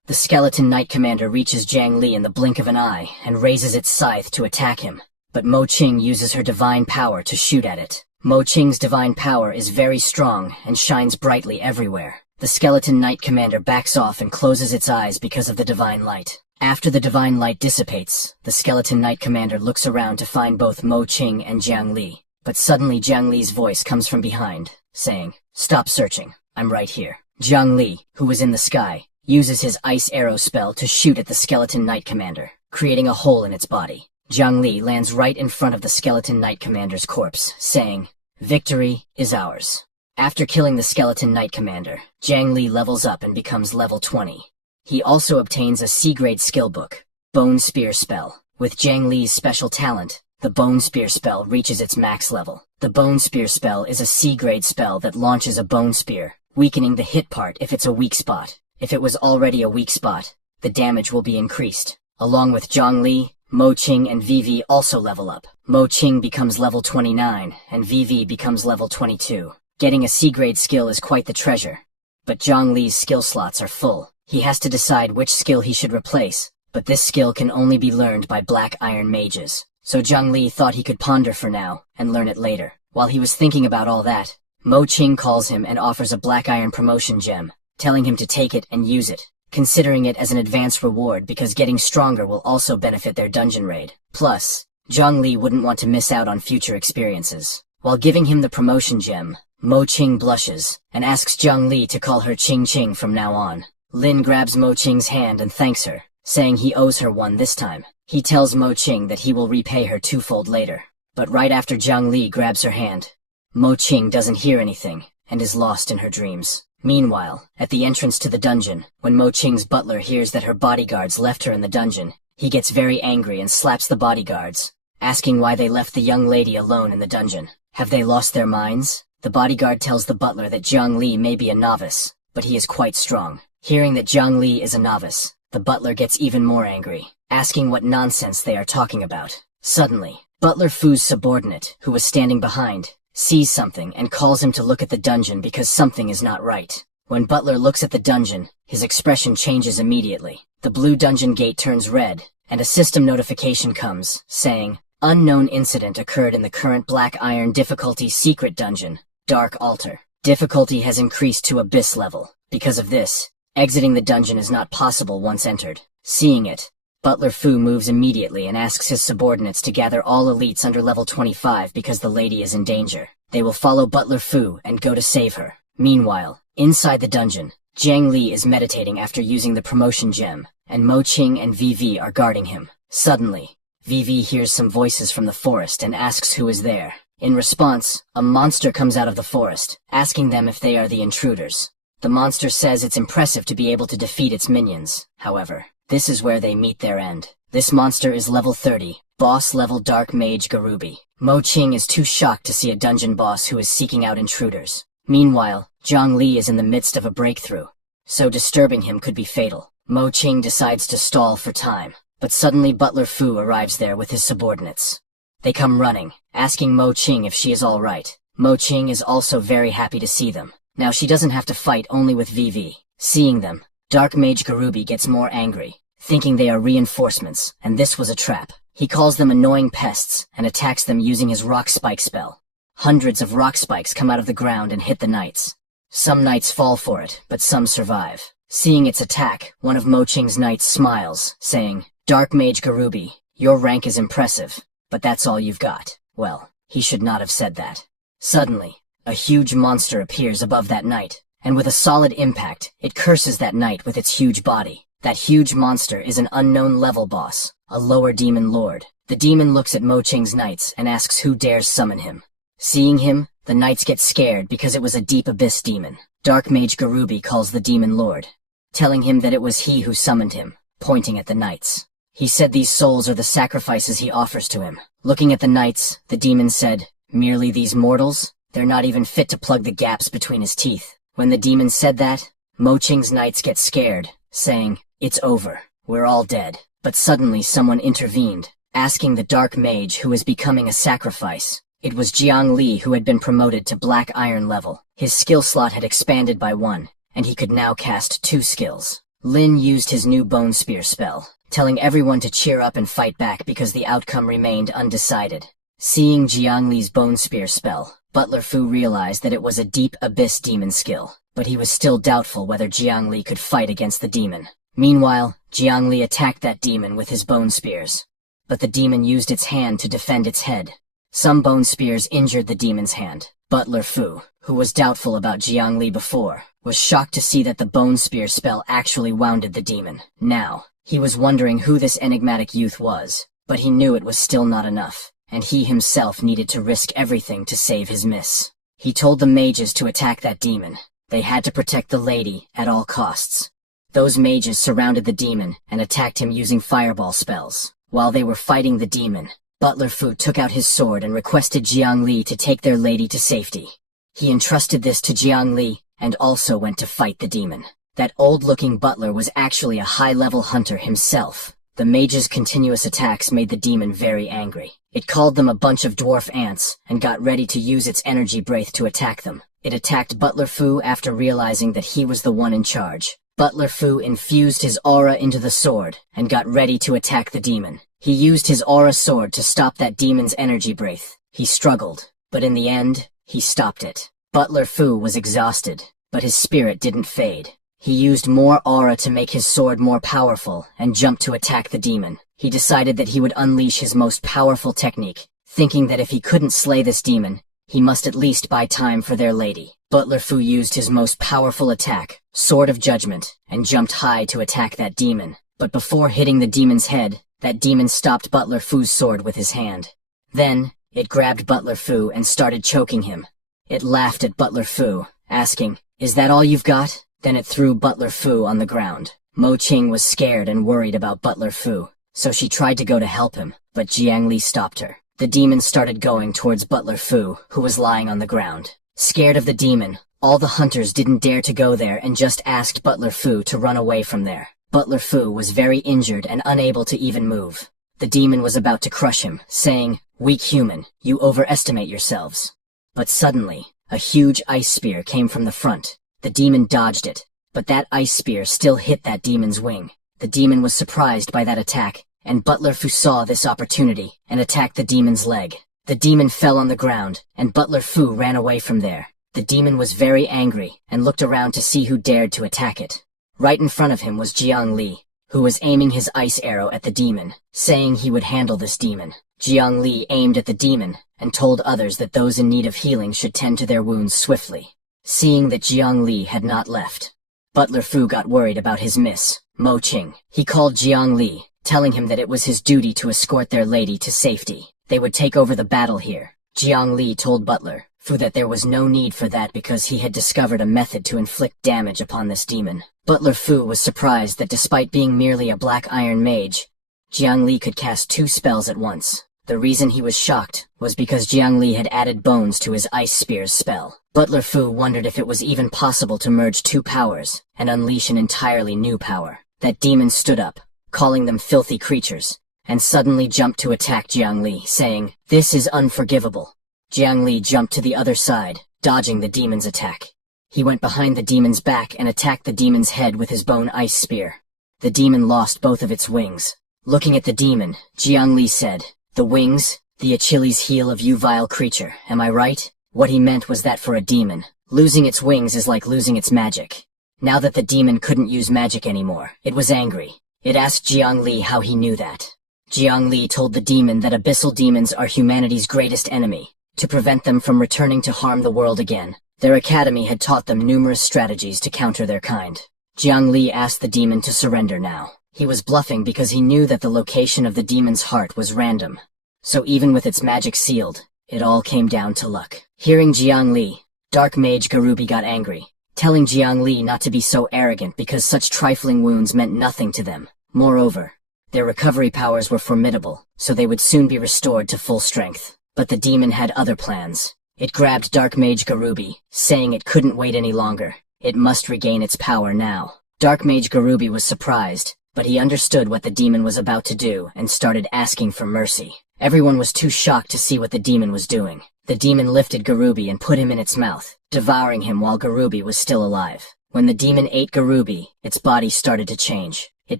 The skeleton knight commander reaches Jiang Li in the blink of an eye and raises its scythe to attack him, but Mo Qing uses her divine power to shoot at it. Mo Qing's divine power is very strong and shines brightly everywhere. The skeleton knight commander backs off and closes its eyes because of the divine light. After the divine light dissipates, the skeleton knight commander looks around to find both Mo Qing and Jiang Li, but suddenly Jiang Li's voice comes from behind, saying, "Stop searching, I'm right here." Jiang Li, who was in the sky, uses his ice arrow spell to shoot at the skeleton knight commander, creating a hole in its body. Jiang Li lands right in front of the skeleton knight commander's corpse, saying, "Victory is ours." After killing the skeleton knight commander, Jiang Li levels up and becomes level 20. He also obtains a C-grade skill book, Bone Spear Spell. With Jiang Li's special talent, the Bone Spear spell reaches its max level. The Bone Spear spell is a C-grade spell that launches a bone spear, weakening the hit part if it's a weak spot. If it was already a weak spot, the damage will be increased. Along with Jiang Li, Mo Qing and Vivi also level up. Mo Qing becomes level 29, and Vivi becomes level 22. Getting a C-grade skill is quite the treasure. But Jiang Li's skill slots are full. He has to decide which skill he should replace, but this skill can only be learned by Black Iron mages. So Jiang Li thought he could ponder for now, and learn it later. While he was thinking about all that, Mo Qing calls him and offers a Black Iron promotion gem, telling him to take it and use it, considering it as an advance reward because getting stronger will also benefit their dungeon raid. Plus, Jiang Li wouldn't want to miss out on future experiences. While giving him the promotion gem, Mo Qing blushes, and asks Jiang Li to call her Qing Qing from now on. Lin grabs Mo Qing's hand and thanks her, saying he owes her one this time. He tells Mo Qing that he will repay her twofold later. But right after Jiang Li grabs her hand, Mo Qing doesn't hear anything, and is lost in her dreams. Meanwhile, at the entrance to the dungeon, when Mo Qing's butler hears that her bodyguards left her in the dungeon, he gets very angry and slaps the bodyguards, asking why they left the young lady alone in the dungeon. Have they lost their minds? The bodyguard tells the butler that Jiang Li may be a novice, but he is quite strong. Hearing that Jiang Li is a novice, the butler gets even more angry, asking what nonsense they are talking about. Suddenly, Butler Fu's subordinate, who was standing behind, sees something and calls him to look at the dungeon because something is not right. When Butler looks at the dungeon, his expression changes immediately. The blue dungeon gate turns red, and a system notification comes, saying, "Unknown incident occurred in the current Black Iron difficulty secret dungeon, Dark Altar. Difficulty has increased to Abyss level. Because of this, exiting the dungeon is not possible once entered." Seeing it, Butler Fu moves immediately and asks his subordinates to gather all elites under level 25 because the lady is in danger. They will follow Butler Fu and go to save her. Meanwhile, inside the dungeon, Jiang Li is meditating after using the promotion gem, and Mo Qing and Vivi are guarding him. Suddenly, Vivi hears some voices from the forest and asks who is there. In response, a monster comes out of the forest, asking them if they are the intruders. The monster says it's impressive to be able to defeat its minions. However, this is where they meet their end. This monster is level 30, boss level Dark Mage Garubi. Mo Qing is too shocked to see a dungeon boss who is seeking out intruders. Meanwhile, Jiang Li is in the midst of a breakthrough, so disturbing him could be fatal. Mo Qing decides to stall for time, but suddenly Butler Fu arrives there with his subordinates. They come running, asking Mo Qing if she is all right. Mo Qing is also very happy to see them. Now she doesn't have to fight only with Vivi. Seeing them, Dark Mage Garubi gets more angry, thinking they are reinforcements, and this was a trap. He calls them annoying pests and attacks them using his rock spike spell. Hundreds of rock spikes come out of the ground and hit the knights. Some knights fall for it, but some survive. Seeing its attack, one of Mo Qing's knights smiles, saying, "Dark Mage Garubi, your rank is impressive, but that's all you've got." Well, he should not have said that. Suddenly, a huge monster appears above that knight, and with a solid impact, it curses that knight with its huge body. That huge monster is an unknown level boss, a lower demon lord. The demon looks at Mo Qing's knights and asks who dares summon him. Seeing him, the knights get scared because it was a deep abyss demon. Dark Mage Garubi calls the demon lord, telling him that it was he who summoned him, pointing at the knights. He said these souls are the sacrifices he offers to him. Looking at the knights, the demon said, "Merely these mortals? They're not even fit to plug the gaps between his teeth." When the demon said that, Mo Qing's knights get scared, saying, "It's over. We're all dead." But suddenly someone intervened, asking the Dark Mage who was becoming a sacrifice. It was Jiang Li, who had been promoted to Black Iron level. His skill slot had expanded by 1, and he could now cast 2 skills. Lin used his new Bone Spear spell, telling everyone to cheer up and fight back because the outcome remained undecided. Seeing Jiang Li's Bone Spear spell, Butler Fu realized that it was a Deep Abyss demon skill, but he was still doubtful whether Jiang Li could fight against the demon. Meanwhile, Jiang Li attacked that demon with his bone spears. But the demon used its hand to defend its head. Some bone spears injured the demon's hand. Butler Fu, who was doubtful about Jiang Li before, was shocked to see that the Bone Spear spell actually wounded the demon. Now, he was wondering who this enigmatic youth was, but he knew it was still not enough, and he himself needed to risk everything to save his miss. He told the mages to attack that demon. They had to protect the lady at all costs. Those mages surrounded the demon and attacked him using fireball spells. While they were fighting the demon, Butler Fu took out his sword and requested Jiang Li to take their lady to safety. He entrusted this to Jiang Li and also went to fight the demon. That old-looking butler was actually a high-level hunter himself. The mage's continuous attacks made the demon very angry. It called them a bunch of dwarf ants and got ready to use its energy breath to attack them. It attacked Butler Fu after realizing that he was the one in charge. Butler Fu infused his aura into the sword and got ready to attack the demon. He used his aura sword to stop that demon's energy breath. He struggled, but in the end, he stopped it. Butler Fu was exhausted, but his spirit didn't fade. He used more aura to make his sword more powerful and jumped to attack the demon. He decided that he would unleash his most powerful technique, thinking that if he couldn't slay this demon, he must at least buy time for their lady. Butler Fu used his most powerful attack, Sword of Judgment, and jumped high to attack that demon. But before hitting the demon's head, that demon stopped Butler Fu's sword with his hand. Then, it grabbed Butler Fu and started choking him. It laughed at Butler Fu, asking, "Is that all you've got?" Then it threw Butler Fu on the ground. Mo Qing was scared and worried about Butler Fu, so she tried to go to help him, but Jiang Li stopped her. The demon started going towards Butler Fu, who was lying on the ground. Scared of the demon, all the hunters didn't dare to go there and just asked Butler Fu to run away from there. Butler Fu was very injured and unable to even move. The demon was about to crush him, saying, "Weak human, you overestimate yourselves." But suddenly, a huge ice spear came from the front. The demon dodged it, but that ice spear still hit that demon's wing. The demon was surprised by that attack, and Butler Fu saw this opportunity and attacked the demon's leg. The demon fell on the ground, and Butler Fu ran away from there. The demon was very angry and looked around to see who dared to attack it. Right in front of him was Jiang Li, who was aiming his ice arrow at the demon, saying he would handle this demon. Jiang Li aimed at the demon and told others that those in need of healing should tend to their wounds swiftly. Seeing that Jiang Li had not left, Butler Fu got worried about his miss, Mo Qing. He called Jiang Li, telling him that it was his duty to escort their lady to safety. They would take over the battle here. Jiang Li told Butler Fu that there was no need for that because he had discovered a method to inflict damage upon this demon. Butler Fu was surprised that despite being merely a Black Iron Mage, Jiang Li could cast 2 spells at once. The reason he was shocked was because Jiang Li had added bones to his Ice Spear's spell. Butler Fu wondered if it was even possible to merge 2 powers and unleash an entirely new power. That demon stood up, calling them filthy creatures, and suddenly jumped to attack Jiang Li, saying, "This is unforgivable." Jiang Li jumped to the other side, dodging the demon's attack. He went behind the demon's back and attacked the demon's head with his bone ice spear. The demon lost both of its wings. Looking at the demon, Jiang Li said, "The wings, the Achilles heel of you vile creature, am I right?" What he meant was that for a demon, losing its wings is like losing its magic. Now that the demon couldn't use magic anymore, it was angry. It asked Jiang Li how he knew that. Jiang Li told the demon that abyssal demons are humanity's greatest enemy. To prevent them from returning to harm the world again, their academy had taught them numerous strategies to counter their kind. Jiang Li asked the demon to surrender now. He was bluffing because he knew that the location of the demon's heart was random. So even with its magic sealed, it all came down to luck. Hearing Jiang Li, Dark Mage Garubi got angry, telling Jiang Li not to be so arrogant because such trifling wounds meant nothing to them. Moreover, their recovery powers were formidable, so they would soon be restored to full strength. But the demon had other plans. It grabbed Dark Mage Garubi, saying it couldn't wait any longer. It must regain its power now. Dark Mage Garubi was surprised, but he understood what the demon was about to do and started asking for mercy. Everyone was too shocked to see what the demon was doing. The demon lifted Garubi and put him in its mouth, devouring him while Garubi was still alive. When the demon ate Garubi, its body started to change. It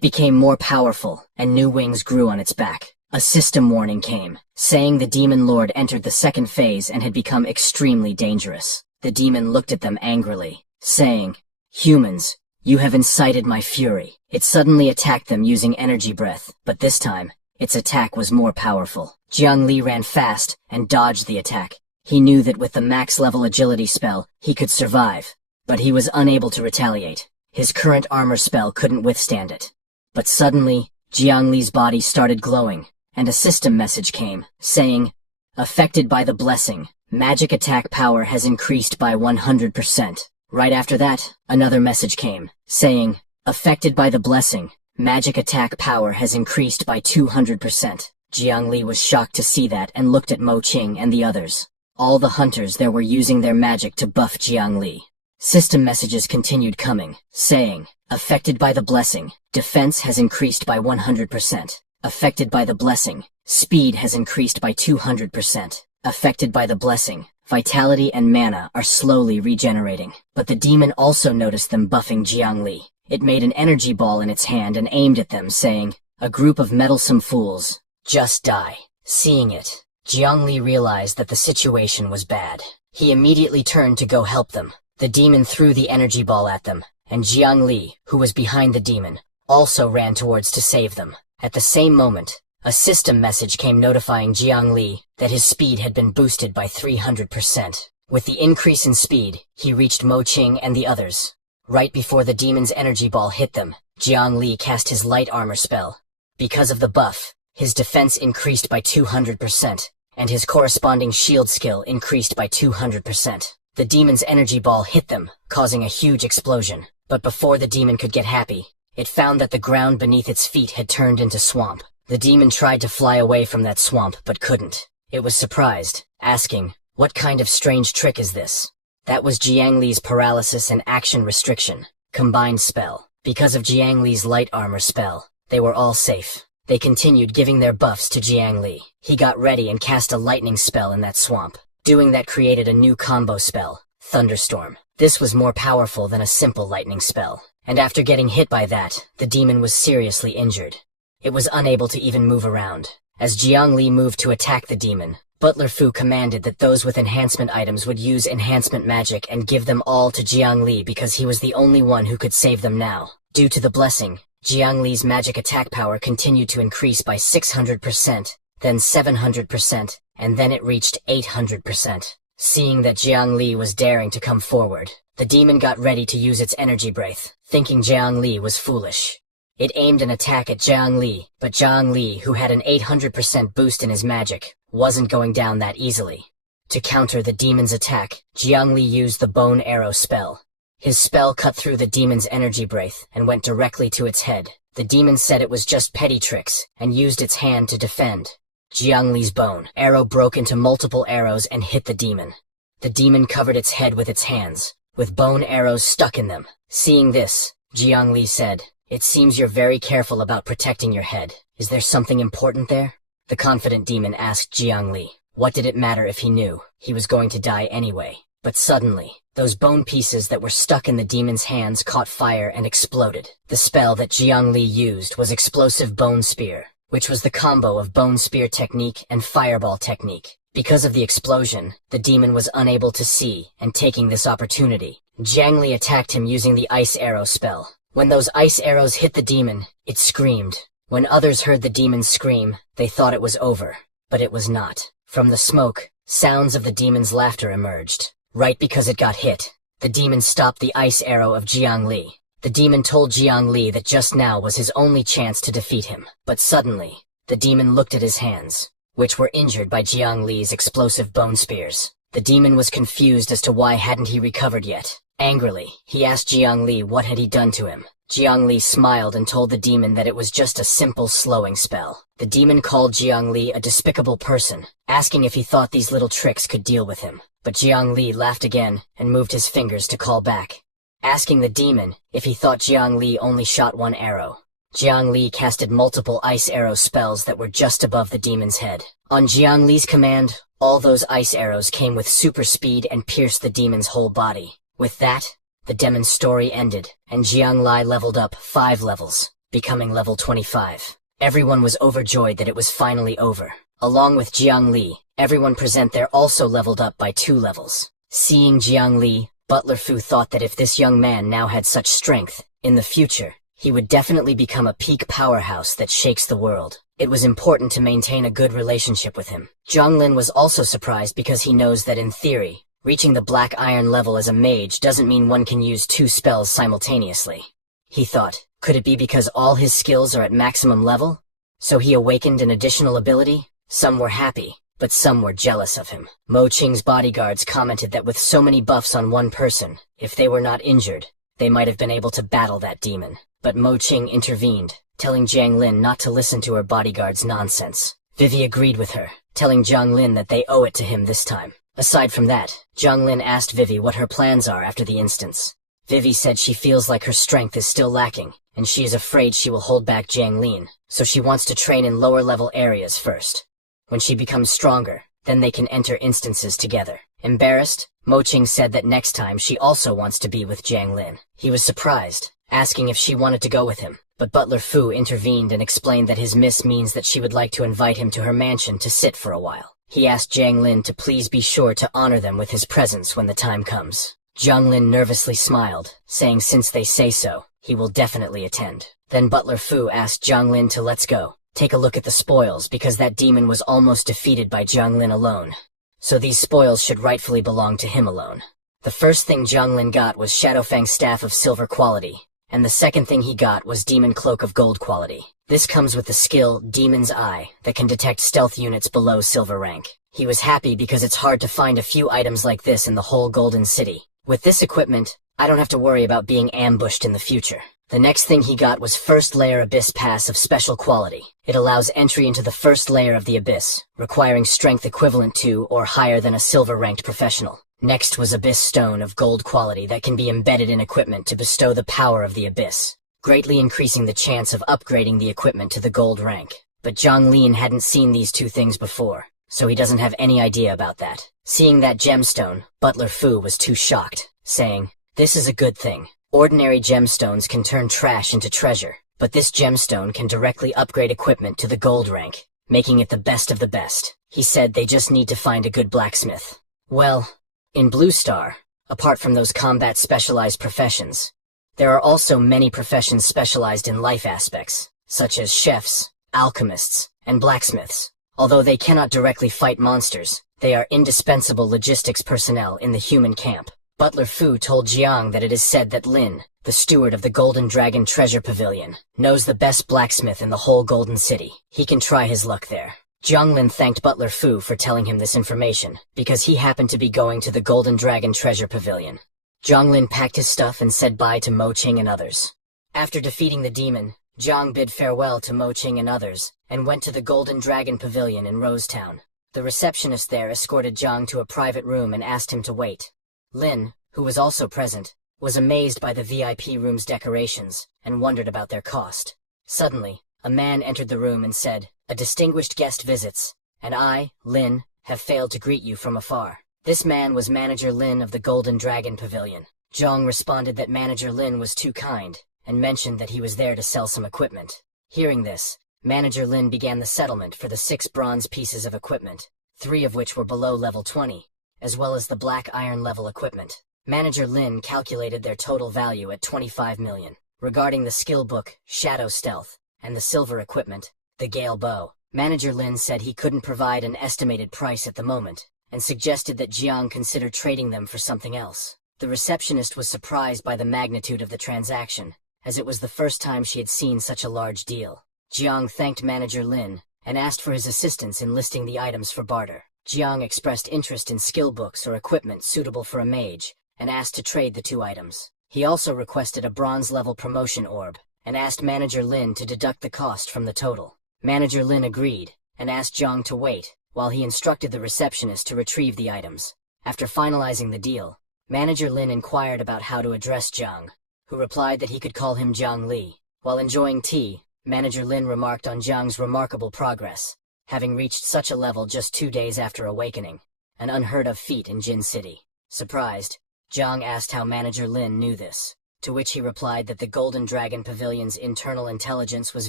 became more powerful, and new wings grew on its back. A system warning came, saying the demon lord entered the second phase and had become extremely dangerous. The demon looked at them angrily, saying, "Humans, you have incited my fury." It suddenly attacked them using energy breath, but this time, its attack was more powerful. Jiangli ran fast and dodged the attack. He knew that with the max-level agility spell, he could survive, but he was unable to retaliate. His current armor spell couldn't withstand it. But suddenly, Jiangli's body started glowing, and a system message came, saying, "Affected by the blessing, magic attack power has increased by 100%. Right after that, another message came, saying, "Affected by the blessing, magic attack power has increased by 200%. Jiangli was shocked to see that and looked at Mo Qing and the others. All the hunters there were using their magic to buff Jiangli. System messages continued coming, saying, "Affected by the blessing, defense has increased by 100%. Affected by the blessing, speed has increased by 200%. Affected by the blessing, vitality and mana are slowly regenerating." But the demon also noticed them buffing Jiangli. It made an energy ball in its hand and aimed at them, saying, "A group of meddlesome fools, just die." Seeing it, Jiangli realized that the situation was bad. He immediately turned to go help them. The demon threw the energy ball at them, and Jiangli, who was behind the demon, also ran towards to save them. At the same moment, a system message came notifying Jiangli that his speed had been boosted by 300%. With the increase in speed, he reached Mo Qing and the others. Right before the demon's energy ball hit them, Jiangli cast his light armor spell. Because of the buff, his defense increased by 200%, and his corresponding shield skill increased by 200%. The demon's energy ball hit them, causing a huge explosion. But before the demon could get happy, it found that the ground beneath its feet had turned into swamp. The demon tried to fly away from that swamp but couldn't. It was surprised, asking, "What kind of strange trick is this?" That was Jiangli's paralysis and action restriction, combined spell. Because of Jiangli's light armor spell, they were all safe. They continued giving their buffs to Jiangli. He got ready and cast a lightning spell in that swamp. Doing that created a new combo spell, Thunderstorm. This was more powerful than a simple lightning spell. And after getting hit by that, the demon was seriously injured. It was unable to even move around. As Jiangli moved to attack the demon, Butler Fu commanded that those with enhancement items would use enhancement magic and give them all to Jiangli because he was the only one who could save them now. Due to the blessing, Jiangli's magic attack power continued to increase by 600%, then 700%, and then it reached 800%. Seeing that Jiangli was daring to come forward, the demon got ready to use its energy breath, thinking Jiangli was foolish. It aimed an attack at Jiangli, but Jiangli, who had an 800% boost in his magic, wasn't going down that easily. To counter the demon's attack, Jiangli used the bone arrow spell. His spell cut through the demon's energy breath and went directly to its head. The demon said it was just petty tricks and used its hand to defend. Jiangli's bone arrow broke into multiple arrows and hit the demon. The demon covered its head with its hands, with bone arrows stuck in them. Seeing this, Jiangli said, "It seems you're very careful about protecting your head. Is there something important there?" The confident demon asked Jiangli. What did it matter if he knew? He was going to die anyway. But suddenly, those bone pieces that were stuck in the demon's hands caught fire and exploded. The spell that Jiangli used was Explosive Bone Spear, which was the combo of Bone Spear technique and Fireball technique. Because of the explosion, the demon was unable to see, and taking this opportunity, Jiangli attacked him using the Ice Arrow spell. When those ice arrows hit the demon, it screamed. When others heard the demon's scream, they thought it was over. But it was not. From the smoke, sounds of the demon's laughter emerged. Right because it got hit, the demon stopped the ice arrow of Jiangli. The demon told Jiangli that just now was his only chance to defeat him. But suddenly, the demon looked at his hands, which were injured by Jiangli's explosive bone spears. The demon was confused as to why hadn't he recovered yet. Angrily, he asked Jiangli what had he done to him. Jiangli smiled and told the demon that it was just a simple slowing spell. The demon called Jiangli a despicable person, asking if he thought these little tricks could deal with him. But Jiangli laughed again and moved his fingers to call back, asking the demon if he thought Jiangli only shot one arrow. Jiang Li casted multiple ice arrow spells that were just above the demon's head. On Jiang Li's command, all those ice arrows came with super speed and pierced the demon's whole body. With that, the demon's story ended, and Jiang Li leveled up 5 levels, becoming level 25. Everyone was overjoyed that it was finally over. Along with Jiang Li, everyone present there also leveled up by 2 levels. Seeing Jiang Li, Butler Fu thought that if this young man now had such strength, in the future, he would definitely become a peak powerhouse that shakes the world. It was important to maintain a good relationship with him. Zhang Lin was also surprised because he knows that in theory, reaching the Black Iron level as a mage doesn't mean one can use 2 spells simultaneously. He thought, could it be because all his skills are at maximum level? So he awakened an additional ability? Some were happy, but some were jealous of him. Mo Qing's bodyguards commented that with so many buffs on one person, if they were not injured, they might have been able to battle that demon. But Mo Qing intervened, telling Jiang Lin not to listen to her bodyguard's nonsense. Vivi agreed with her, telling Jiang Lin that they owe it to him this time. Aside from that, Jiang Lin asked Vivi what her plans are after the instance. Vivi said she feels like her strength is still lacking, and she is afraid she will hold back Jiang Lin, so she wants to train in lower-level areas first. When she becomes stronger, then they can enter instances together. Embarrassed, Mo Qing said that next time she also wants to be with Jiang Lin. He was surprised, asking if she wanted to go with him, but Butler Fu intervened and explained that his miss means that she would like to invite him to her mansion to sit for a while. He asked Jiang Lin to please be sure to honor them with his presence when the time comes. Jiang Lin nervously smiled, saying since they say so, he will definitely attend. Then Butler Fu asked Jiang Lin to let's go, take a look at the spoils because that demon was almost defeated by Jiang Lin alone. So these spoils should rightfully belong to him alone. The first thing Jiang Lin got was Shadowfang's Staff of Silver quality, and the second thing he got was Demon Cloak of Gold quality. This comes with the skill Demon's Eye that can detect stealth units below silver rank. He was happy because it's hard to find a few items like this in the whole Golden City. With this equipment, I don't have to worry about being ambushed in the future. The next thing he got was First Layer Abyss Pass of special quality. It allows entry into the first layer of the Abyss, requiring strength equivalent to or higher than a silver-ranked professional. Next was Abyss Stone of gold quality that can be embedded in equipment to bestow the power of the Abyss, greatly increasing the chance of upgrading the equipment to the gold rank. But Zhang Lin hadn't seen these 2 things before, so he doesn't have any idea about that. Seeing that gemstone, Butler Fu was too shocked, saying, "This is a good thing. Ordinary gemstones can turn trash into treasure, but this gemstone can directly upgrade equipment to the gold rank, making it the best of the best." He said they just need to find a good blacksmith. Well, in Blue Star, apart from those combat specialized professions, there are also many professions specialized in life aspects, such as chefs, alchemists, and blacksmiths. Although they cannot directly fight monsters, they are indispensable logistics personnel in the human camp. Butler Fu told Jiang that it is said that Lin, the steward of the Golden Dragon Treasure Pavilion, knows the best blacksmith in the whole Golden City. He can try his luck there. Jiang Lin thanked Butler Fu for telling him this information, because he happened to be going to the Golden Dragon Treasure Pavilion. Jiang Lin packed his stuff and said bye to Mo Qing and others. After defeating the demon, Jiang bid farewell to Mo Qing and others, and went to the Golden Dragon Pavilion in Rosetown. The receptionist there escorted Jiang to a private room and asked him to wait. Lin, who was also present, was amazed by the VIP room's decorations, and wondered about their cost. Suddenly, a man entered the room and said, "A distinguished guest visits, and I, Lin, have failed to greet you from afar." This man was Manager Lin of the Golden Dragon Pavilion. Zhang responded that Manager Lin was too kind, and mentioned that he was there to sell some equipment. Hearing this, Manager Lin began the settlement for the 6 bronze pieces of equipment, 3 of which were below level 20, as well as the black iron level equipment. Manager Lin calculated their total value at 25 million. Regarding the skill book, Shadow Stealth, and the silver equipment, the Gale Bow, Manager Lin said he couldn't provide an estimated price at the moment, and suggested that Jiang consider trading them for something else. The receptionist was surprised by the magnitude of the transaction, as it was the first time she had seen such a large deal. Jiang thanked Manager Lin, and asked for his assistance in listing the items for barter. Jiang expressed interest in skill books or equipment suitable for a mage, and asked to trade the 2 items. He also requested a bronze-level promotion orb, and asked Manager Lin to deduct the cost from the total. Manager Lin agreed, and asked Jiang to wait, while he instructed the receptionist to retrieve the items. After finalizing the deal, Manager Lin inquired about how to address Jiang, who replied that he could call him Jiang Li. While enjoying tea, Manager Lin remarked on Jiang's remarkable progress, having reached such a level just 2 days after awakening, an unheard-of feat in Jin City. Surprised, Jiang asked how Manager Lin knew this, to which he replied that the Golden Dragon Pavilion's internal intelligence was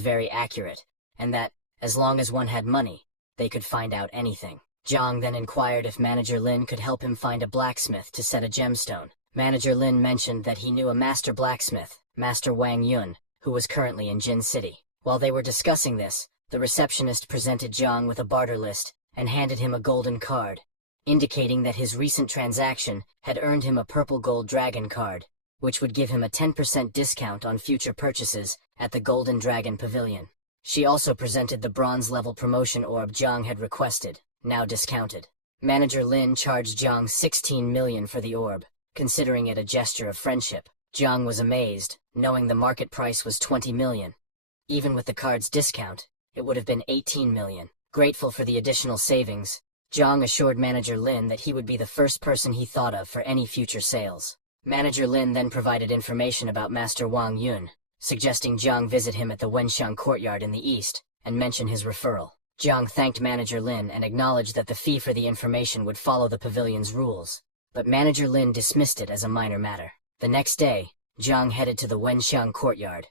very accurate, and that, as long as one had money, they could find out anything. Jiang then inquired if Manager Lin could help him find a blacksmith to set a gemstone. Manager Lin mentioned that he knew a master blacksmith, Master Wang Yun, who was currently in Jin City. While they were discussing this, the receptionist presented Jiang with a barter list and handed him a golden card, indicating that his recent transaction had earned him a purple gold dragon card, which would give him a 10% discount on future purchases at the Golden Dragon Pavilion. She also presented the bronze-level promotion orb Jiang had requested, now discounted. Manager Lin charged Jiang 16 million for the orb, considering it a gesture of friendship. Jiang was amazed, knowing the market price was 20 million. Even with the card's discount, it would have been 18 million. Grateful for the additional savings, Jiang assured Manager Lin that he would be the first person he thought of for any future sales. Manager Lin then provided information about Master Wang Yun, suggesting Jiang visit him at the Wenxiang courtyard in the east, and mention his referral. Jiang thanked Manager Lin and acknowledged that the fee for the information would follow the pavilion's rules, but Manager Lin dismissed it as a minor matter. The next day, Jiang headed to the Wenxiang courtyard,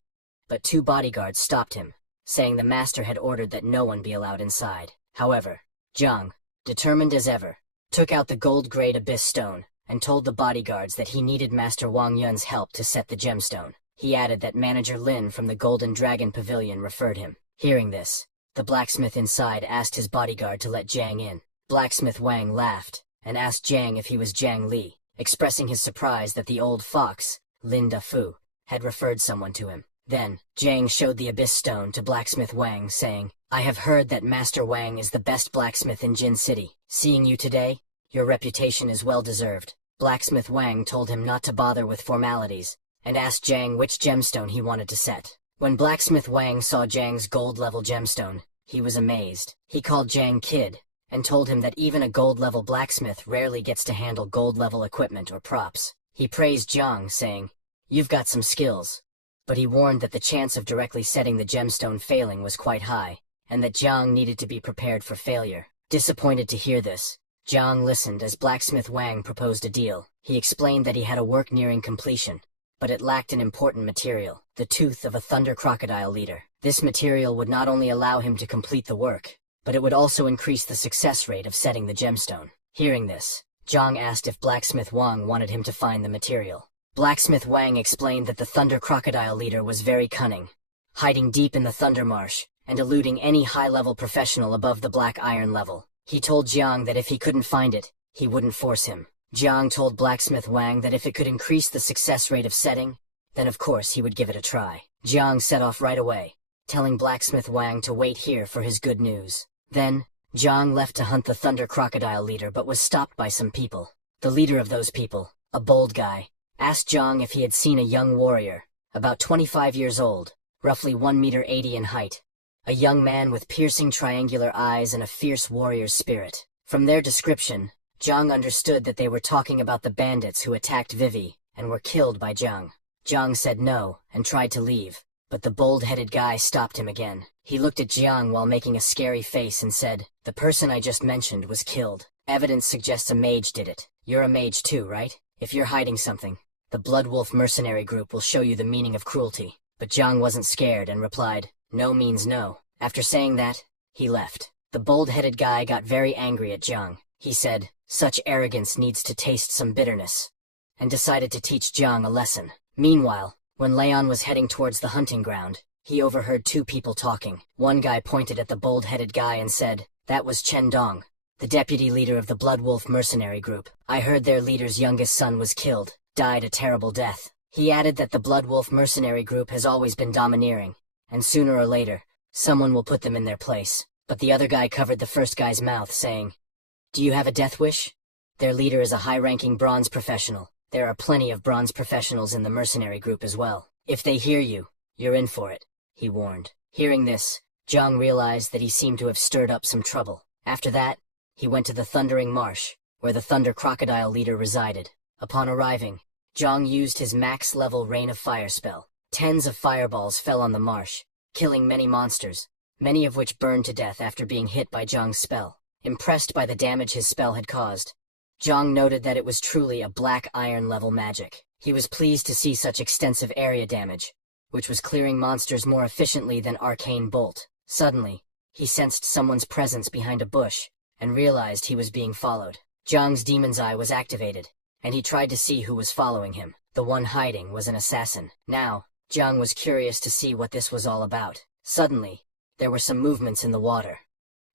but 2 bodyguards stopped him, saying the master had ordered that no one be allowed inside. However, Jiang, determined as ever, took out the gold-grade abyss stone, and told the bodyguards that he needed Master Wang Yun's help to set the gemstone. He added that Manager Lin from the Golden Dragon Pavilion referred him. Hearing this, the blacksmith inside asked his bodyguard to let Jiang in. Blacksmith Wang laughed, and asked Jiang if he was Jiang Li, expressing his surprise that the old fox, Lin Dafu, had referred someone to him. Then, Jiang showed the abyss stone to Blacksmith Wang, saying, "I have heard that Master Wang is the best blacksmith in Jin City. Seeing you today, your reputation is well deserved." Blacksmith Wang told him not to bother with formalities, and asked Jiang which gemstone he wanted to set. When Blacksmith Wang saw Jiang's gold-level gemstone, he was amazed. He called Jiang Kid, and told him that even a gold-level blacksmith rarely gets to handle gold-level equipment or props. He praised Jiang, saying, "You've got some skills," but he warned that the chance of directly setting the gemstone failing was quite high, and that Jiang needed to be prepared for failure. Disappointed to hear this, Jiang listened as Blacksmith Wang proposed a deal. He explained that he had a work nearing completion, but it lacked an important material, the tooth of a thunder crocodile leader. This material would not only allow him to complete the work, but it would also increase the success rate of setting the gemstone. Hearing this, Jiang asked if Blacksmith Wang wanted him to find the material. Blacksmith Wang explained that the thunder crocodile leader was very cunning, hiding deep in the thunder marsh, and eluding any high-level professional above the black iron level. He told Jiang that if he couldn't find it, he wouldn't force him. Jiang told Blacksmith Wang that if it could increase the success rate of setting, then of course he would give it a try. Jiang set off right away, telling Blacksmith Wang to wait here for his good news. Then, Jiang left to hunt the thunder crocodile leader but was stopped by some people. The leader of those people, a bold guy, asked Jiang if he had seen a young warrior, about 25 years old, roughly 1.80 meters in height. A young man with piercing triangular eyes and a fierce warrior's spirit. From their description, Jiang understood that they were talking about the bandits who attacked Vivi and were killed by Jiang. Jiang said no and tried to leave, but the bold-headed guy stopped him again. He looked at Jiang while making a scary face and said, "The person I just mentioned was killed. Evidence suggests a mage did it. You're a mage too, right? If you're hiding something, the Blood Wolf mercenary group will show you the meaning of cruelty." But Jiang wasn't scared and replied, "No means no." After saying that, he left. The bold-headed guy got very angry at Jiang. He said, "Such arrogance needs to taste some bitterness," and decided to teach Jiang a lesson. Meanwhile, when Leon was heading towards the hunting ground, he overheard 2 people talking. One guy pointed at the bold-headed guy and said, "That was Chen Dong, the deputy leader of the Blood Wolf mercenary group. I heard their leader's youngest son was killed, died a terrible death." He added that the Blood Wolf mercenary group has always been domineering, and sooner or later, someone will put them in their place. But the other guy covered the first guy's mouth, saying, "Do you have a death wish? Their leader is a high-ranking bronze professional. There are plenty of bronze professionals in the mercenary group as well. If they hear you, you're in for it," he warned. Hearing this, Jiang realized that he seemed to have stirred up some trouble. After that, he went to the Thundering Marsh, where the Thunder Crocodile leader resided. Upon arriving, Jiang used his max-level Rain of Fire spell. Tens of fireballs fell on the marsh, killing many monsters, many of which burned to death after being hit by Jiang's spell. Impressed by the damage his spell had caused, Jiang noted that it was truly a black iron-level magic. He was pleased to see such extensive area damage, which was clearing monsters more efficiently than Arcane Bolt. Suddenly, he sensed someone's presence behind a bush, and realized he was being followed. Jiang's demon's eye was activated, and he tried to see who was following him. The one hiding was an assassin. Now, Jiang was curious to see what this was all about. Suddenly, there were some movements in the water.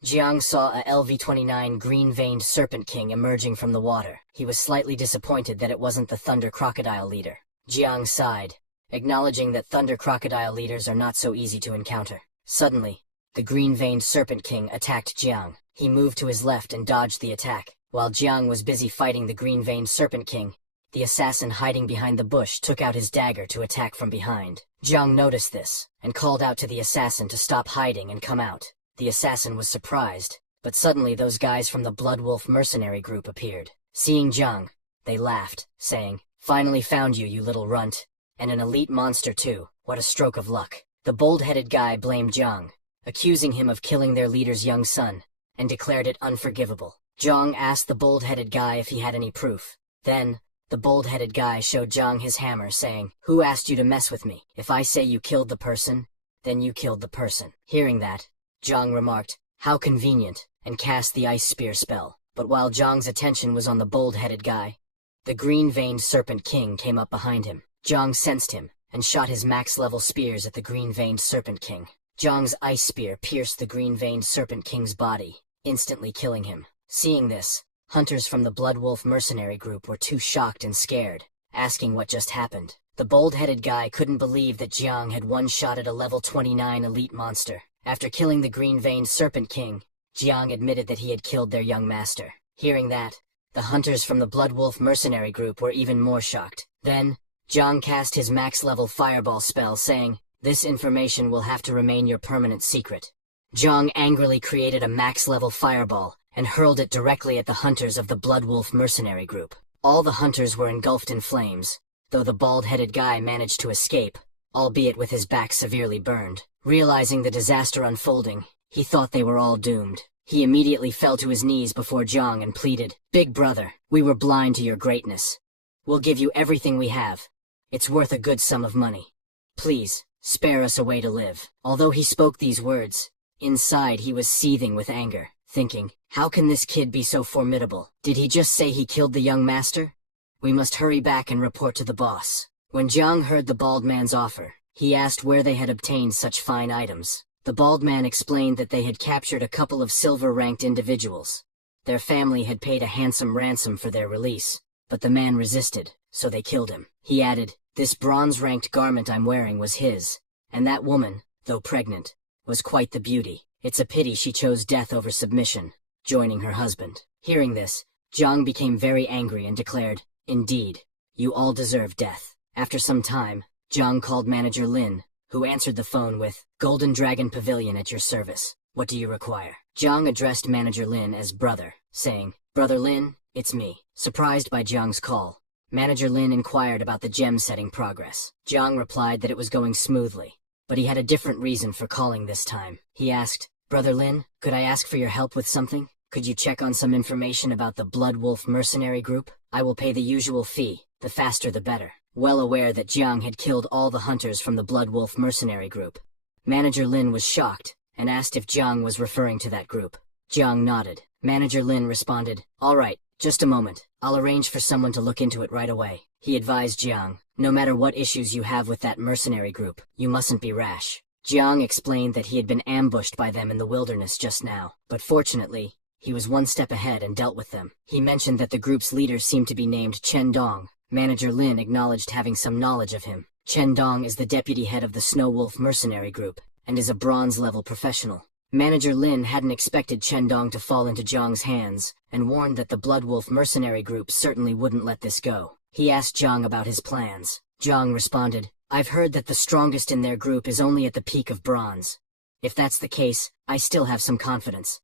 Jiang saw a LV-29 green-veined Serpent King emerging from the water. He was slightly disappointed that it wasn't the Thunder Crocodile leader. Jiang sighed, acknowledging that Thunder Crocodile leaders are not so easy to encounter. Suddenly, the green-veined Serpent King attacked Jiang. He moved to his left and dodged the attack. While Jiang was busy fighting the green-veined Serpent King, the assassin hiding behind the bush took out his dagger to attack from behind. Jiang noticed this, and called out to the assassin to stop hiding and come out. The assassin was surprised, but suddenly those guys from the Blood Wolf mercenary group appeared. Seeing Jiang, they laughed, saying, "Finally found you, you little runt. And an elite monster too, what a stroke of luck." The bold-headed guy blamed Jiang, accusing him of killing their leader's young son, and declared it unforgivable. Jiang asked the bold-headed guy if he had any proof. Then, the bold-headed guy showed Jiang his hammer, saying, "Who asked you to mess with me? If I say you killed the person, then you killed the person." Hearing that, Jiang remarked, "How convenient," and cast the Ice Spear spell. But while Jiang's attention was on the bold-headed guy, the green-veined Serpent King came up behind him. Jiang sensed him, and shot his max-level spears at the green-veined Serpent King. Jiang's Ice Spear pierced the green-veined Serpent King's body, instantly killing him. Seeing this, hunters from the Blood Wolf mercenary group were too shocked and scared, asking what just happened. The bold-headed guy couldn't believe that Jiang had one-shotted a level 29 elite monster. After killing the green-veined Serpent King, Jiang admitted that he had killed their young master. Hearing that, the hunters from the Blood Wolf mercenary group were even more shocked. Then, Jiang cast his max-level fireball spell, saying, "This information will have to remain your permanent secret." Jiang angrily created a max-level fireball, and hurled it directly at the hunters of the Blood Wolf mercenary group. All the hunters were engulfed in flames, though the bald-headed guy managed to escape, albeit with his back severely burned. Realizing the disaster unfolding, he thought they were all doomed. He immediately fell to his knees before Jiang and pleaded, "Big brother, we were blind to your greatness. We'll give you everything we have. It's worth a good sum of money. Please, spare us a way to live." Although he spoke these words, inside he was seething with anger, thinking, how can this kid be so formidable? Did he just say he killed the young master? We must hurry back and report to the boss. When Jiang heard the bald man's offer, he asked where they had obtained such fine items. The bald man explained that they had captured a couple of silver-ranked individuals. Their family had paid a handsome ransom for their release, but the man resisted, so they killed him. He added, "This bronze-ranked garment I'm wearing was his, and that woman, though pregnant, was quite the beauty. It's a pity she chose death over submission, joining her husband." Hearing this, Jiang became very angry and declared, "Indeed, you all deserve death." After some time, Jiang called Manager Lin, who answered the phone with, "Golden Dragon Pavilion at your service. What do you require?" Jiang addressed Manager Lin as brother, saying, "Brother Lin, it's me." Surprised by Jiang's call, Manager Lin inquired about the gem-setting progress. Jiang replied that it was going smoothly, but he had a different reason for calling this time. He asked, "Brother Lin, could I ask for your help with something? Could you check on some information about the Blood Wolf mercenary group? I will pay the usual fee, the faster the better." Well aware that Jiang had killed all the hunters from the Blood Wolf mercenary group, Manager Lin was shocked, and asked if Jiang was referring to that group. Jiang nodded. Manager Lin responded, "All right, just a moment. I'll arrange for someone to look into it right away." He advised Jiang, "No matter what issues you have with that mercenary group, you mustn't be rash." Jiang explained that he had been ambushed by them in the wilderness just now, but fortunately, he was one step ahead and dealt with them. He mentioned that the group's leader seemed to be named Chen Dong. Manager Lin acknowledged having some knowledge of him. Chen Dong is the deputy head of the Snow Wolf mercenary group, and is a bronze-level professional. Manager Lin hadn't expected Chen Dong to fall into Jiang's hands, and warned that the Blood Wolf mercenary group certainly wouldn't let this go. He asked Jiang about his plans. Jiang responded, "I've heard that the strongest in their group is only at the peak of bronze. If that's the case, I still have some confidence.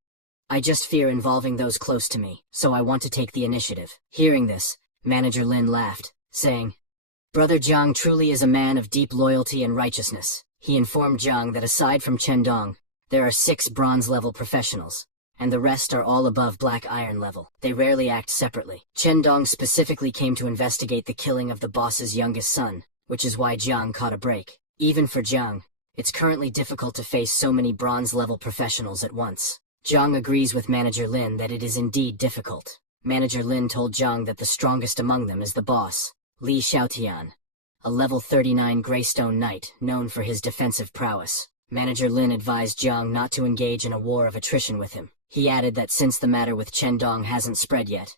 I just fear involving those close to me, so I want to take the initiative." Hearing this, Manager Lin laughed, saying, "Brother Jiang truly is a man of deep loyalty and righteousness. He informed Jiang that aside from Chendong, there are 6 bronze-level professionals, and the rest are all above black iron level. They rarely act separately. Chendong specifically came to investigate the killing of the boss's youngest son, which is why Jiang caught a break. Even for Jiang, it's currently difficult to face so many bronze-level professionals at once. Jiang agrees with Manager Lin that it is indeed difficult. Manager Lin told Jiang that the strongest among them is the boss, Li Xiaotian, a level 39 Greystone Knight known for his defensive prowess. Manager Lin advised Jiang not to engage in a war of attrition with him. He added that since the matter with Chendong hasn't spread yet,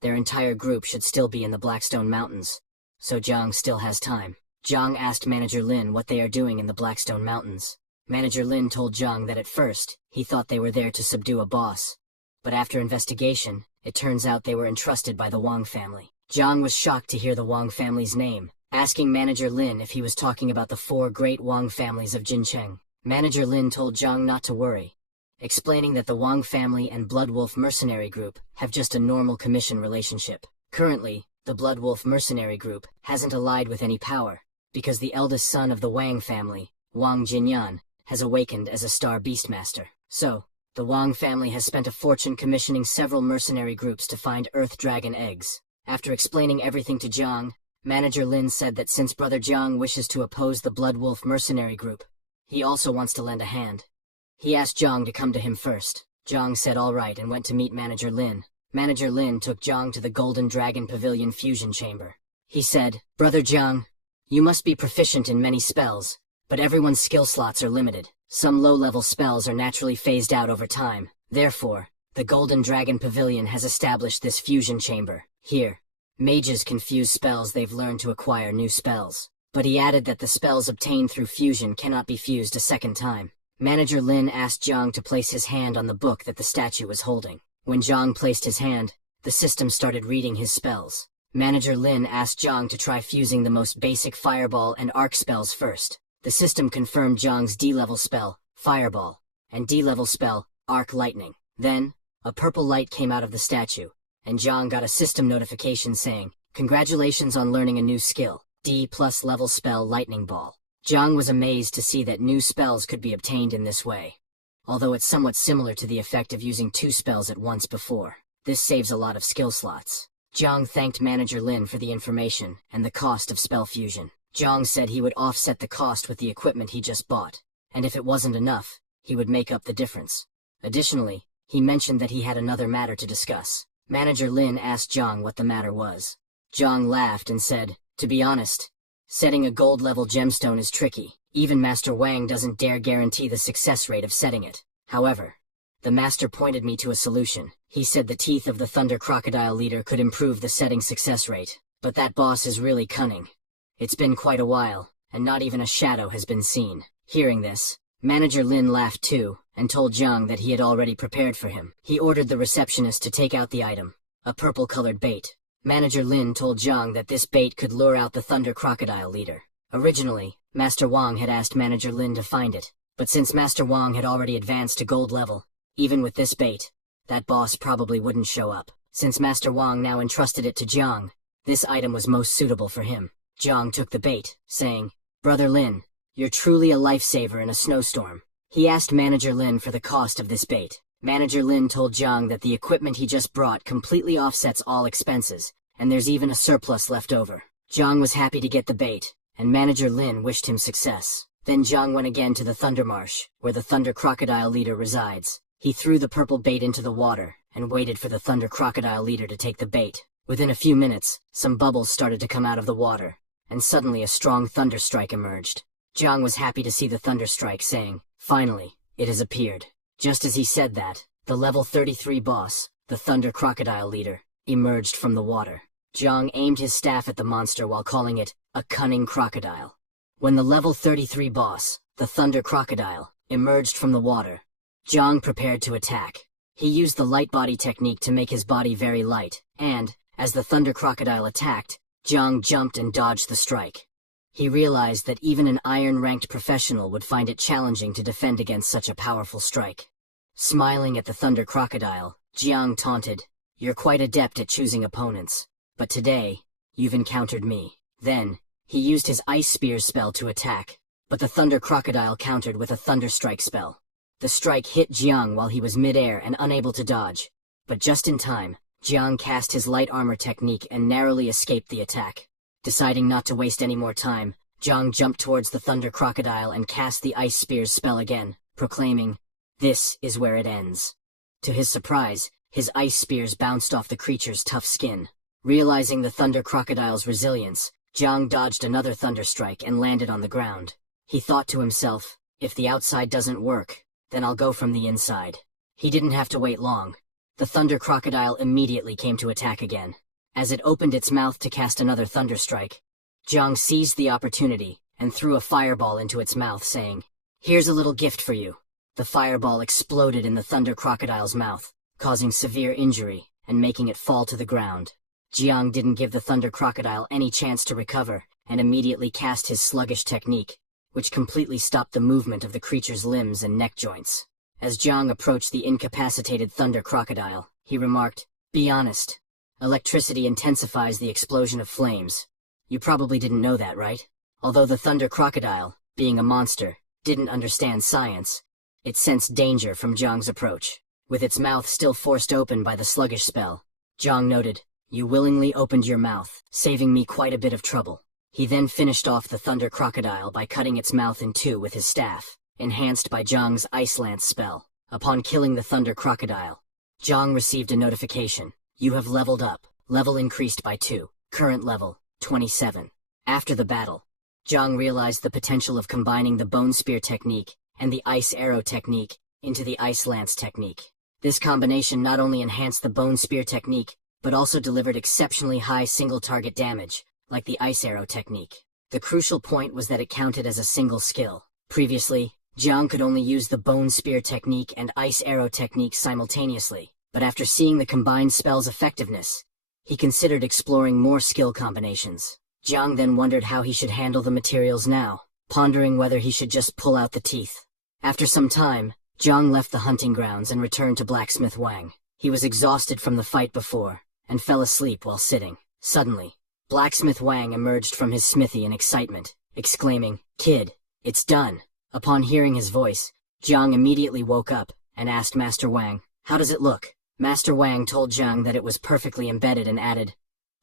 their entire group should still be in the Blackstone Mountains, so Jiang still has time. Jiang asked Manager Lin what they are doing in the Blackstone Mountains. Manager Lin told Jiang that at first, he thought they were there to subdue a boss, but after investigation, it turns out they were entrusted by the Wang family. Jiang was shocked to hear the Wang family's name, asking Manager Lin if he was talking about the 4 great Wang families of Jincheng. Manager Lin told Jiang not to worry, explaining that the Wang family and Bloodwolf mercenary group have just a normal commission relationship. Currently, the Bloodwolf mercenary group hasn't allied with any power, because the eldest son of the Wang family, Wang Jinyan, has awakened as a star beastmaster. So, the Wang family has spent a fortune commissioning several mercenary groups to find Earth Dragon eggs. After explaining everything to Jiang, Manager Lin said that since Brother Jiang wishes to oppose the Bloodwolf mercenary group, he also wants to lend a hand. He asked Jiang to come to him first. Jiang said all right and went to meet Manager Lin. Manager Lin took Jiang to the Golden Dragon Pavilion fusion chamber. He said, "Brother Jiang, you must be proficient in many spells, but everyone's skill slots are limited. Some low-level spells are naturally phased out over time. Therefore, the Golden Dragon Pavilion has established this fusion chamber. Here, mages can fuse spells they've learned to acquire new spells." But he added that the spells obtained through fusion cannot be fused a second time. Manager Lin asked Jiang to place his hand on the book that the statue was holding. When Jiang placed his hand, the system started reading his spells. Manager Lin asked Jiang to try fusing the most basic Fireball and Arc spells first. The system confirmed Jiang's D-level spell, Fireball, and D-level spell, Arc Lightning. Then, a purple light came out of the statue, and Jiang got a system notification saying, "Congratulations on learning a new skill, D+ level spell Lightning Ball." Jiang was amazed to see that new spells could be obtained in this way, although it's somewhat similar to the effect of using 2 spells at once before. This saves a lot of skill slots. Jiang thanked Manager Lin for the information and the cost of spell fusion. Jiang said he would offset the cost with the equipment he just bought, and if it wasn't enough, he would make up the difference. Additionally, he mentioned that he had another matter to discuss. Manager Lin asked Jiang what the matter was. Jiang laughed and said, "To be honest, setting a gold-level gemstone is tricky. Even Master Wang doesn't dare guarantee the success rate of setting it. However, the master pointed me to a solution. He said the teeth of the Thunder Crocodile leader could improve the setting success rate. But that boss is really cunning. It's been quite a while, and not even a shadow has been seen." Hearing this, Manager Lin laughed too, and told Jiang that he had already prepared for him. He ordered the receptionist to take out the item, a purple-colored bait. Manager Lin told Jiang that this bait could lure out the Thunder Crocodile leader. Originally, Master Wang had asked Manager Lin to find it, but since Master Wang had already advanced to gold level, even with this bait, that boss probably wouldn't show up. Since Master Wang now entrusted it to Jiang, this item was most suitable for him. Jiang took the bait, saying, "Brother Lin, you're truly a lifesaver in a snowstorm." He asked Manager Lin for the cost of this bait. Manager Lin told Jiang that the equipment he just brought completely offsets all expenses, and there's even a surplus left over. Jiang was happy to get the bait, and Manager Lin wished him success. Then Jiang went again to the Thunder Marsh, where the Thunder Crocodile leader resides. He threw the purple bait into the water, and waited for the Thunder Crocodile leader to take the bait. Within a few minutes, some bubbles started to come out of the water, and suddenly a strong thunder strike emerged. Jiang was happy to see the thunder strike, saying, "Finally, it has appeared." Just as he said that, the level 33 boss, the Thunder Crocodile leader, emerged from the water. Jiang aimed his staff at the monster while calling it a cunning crocodile. When the level 33 boss, the Thunder Crocodile, emerged from the water, Jiang prepared to attack. He used the light body technique to make his body very light, and, as the Thunder Crocodile attacked, Jiang jumped and dodged the strike. He realized that even an iron-ranked professional would find it challenging to defend against such a powerful strike. Smiling at the Thunder Crocodile, Jiang taunted, "You're quite adept at choosing opponents, but today, you've encountered me." Then, he used his Ice Spear spell to attack, but the Thunder Crocodile countered with a Thunder Strike spell. The strike hit Jiang while he was mid-air and unable to dodge, but just in time, Jiang cast his light armor technique and narrowly escaped the attack. Deciding not to waste any more time, Jiang jumped towards the Thunder Crocodile and cast the Ice Spear's spell again, proclaiming, "This is where it ends." To his surprise, his ice spears bounced off the creature's tough skin. Realizing the Thunder Crocodile's resilience, Jiang dodged another Thunder Strike and landed on the ground. He thought to himself, if the outside doesn't work, then I'll go from the inside. He didn't have to wait long. The Thunder Crocodile immediately came to attack again. As it opened its mouth to cast another Thunder Strike, Jiang seized the opportunity and threw a fireball into its mouth, saying, "Here's a little gift for you." The fireball exploded in the Thunder Crocodile's mouth, causing severe injury and making it fall to the ground. Jiang didn't give the Thunder Crocodile any chance to recover and immediately cast his sluggish technique, which completely stopped the movement of the creature's limbs and neck joints. As Jiang approached the incapacitated Thunder Crocodile, he remarked, "Be honest. Electricity intensifies the explosion of flames. You probably didn't know that, right?" Although the Thunder Crocodile, being a monster, didn't understand science, it sensed danger from Jiang's approach. With its mouth still forced open by the sluggish spell, Jiang noted, "You willingly opened your mouth, saving me quite a bit of trouble." He then finished off the Thunder Crocodile by cutting its mouth in two with his staff, enhanced by Jiang's Ice Lance spell. Upon killing the Thunder Crocodile, Jiang received a notification. "You have leveled up. Level increased by 2. Current level, 27. After the battle, Jiang realized the potential of combining the Bone Spear technique and the Ice Arrow technique into the Ice Lance technique. This combination not only enhanced the Bone Spear technique, but also delivered exceptionally high single-target damage, like the Ice Arrow technique. The crucial point was that it counted as a single skill. Previously, Jiang could only use the Bone Spear technique and Ice Arrow technique simultaneously, but after seeing the combined spell's effectiveness, he considered exploring more skill combinations. Jiang then wondered how he should handle the materials now, pondering whether he should just pull out the teeth. After some time, Jiang left the hunting grounds and returned to Blacksmith Wang. He was exhausted from the fight before, and fell asleep while sitting. Suddenly, Blacksmith Wang emerged from his smithy in excitement, exclaiming, "Kid, it's done." Upon hearing his voice, Jiang immediately woke up and asked Master Wang, "How does it look?" Master Wang told Jiang that it was perfectly embedded and added,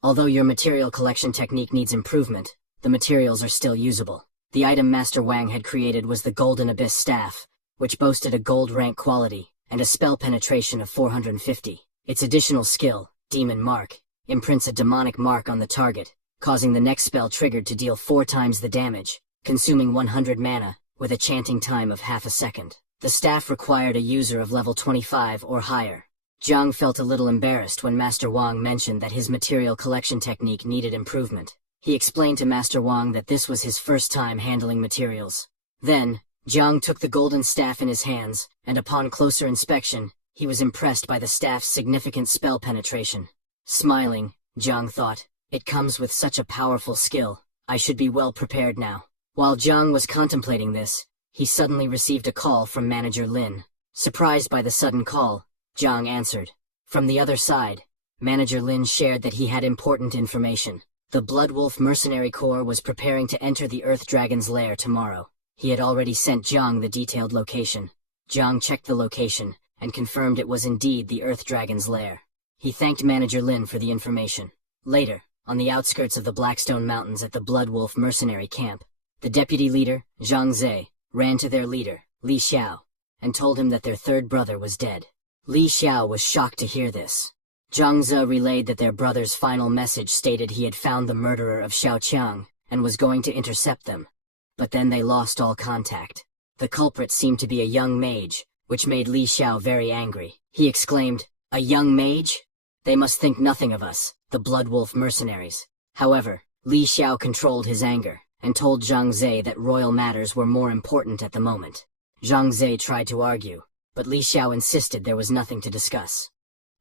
"Although your material collection technique needs improvement, the materials are still usable." The item Master Wang had created was the Golden Abyss Staff, which boasted a gold rank quality and a spell penetration of 450. Its additional skill, Demon Mark, imprints a demonic mark on the target, causing the next spell triggered to deal 4 times the damage, consuming 100 mana, with a chanting time of half a second. The staff required a user of level 25 or higher. Jiang felt a little embarrassed when Master Wang mentioned that his material collection technique needed improvement. He explained to Master Wang that this was his first time handling materials. Then, Jiang took the golden staff in his hands, and upon closer inspection, he was impressed by the staff's significant spell penetration. Smiling, Jiang thought, "It comes with such a powerful skill, I should be well prepared now." While Jiang was contemplating this, he suddenly received a call from Manager Lin. Surprised by the sudden call, Jiang answered. From the other side, Manager Lin shared that he had important information. The Bloodwolf Mercenary Corps was preparing to enter the Earth Dragon's lair tomorrow. He had already sent Jiang the detailed location. Jiang checked the location, and confirmed it was indeed the Earth Dragon's lair. He thanked Manager Lin for the information. Later, on the outskirts of the Blackstone Mountains at the Bloodwolf Mercenary Camp, the deputy leader, Zhang Zhe, ran to their leader, Li Xiao, and told him that their third brother was dead. Li Xiao was shocked to hear this. Zhang Zhe relayed that their brother's final message stated he had found the murderer of Xiao Qiang, and was going to intercept them. But then they lost all contact. The culprit seemed to be a young mage, which made Li Xiao very angry. He exclaimed, "A young mage? They must think nothing of us, the Bloodwolf mercenaries." However, Li Xiao controlled his anger, and told Zhang Zhe that royal matters were more important at the moment. Zhang Zhe tried to argue, but Li Xiao insisted there was nothing to discuss.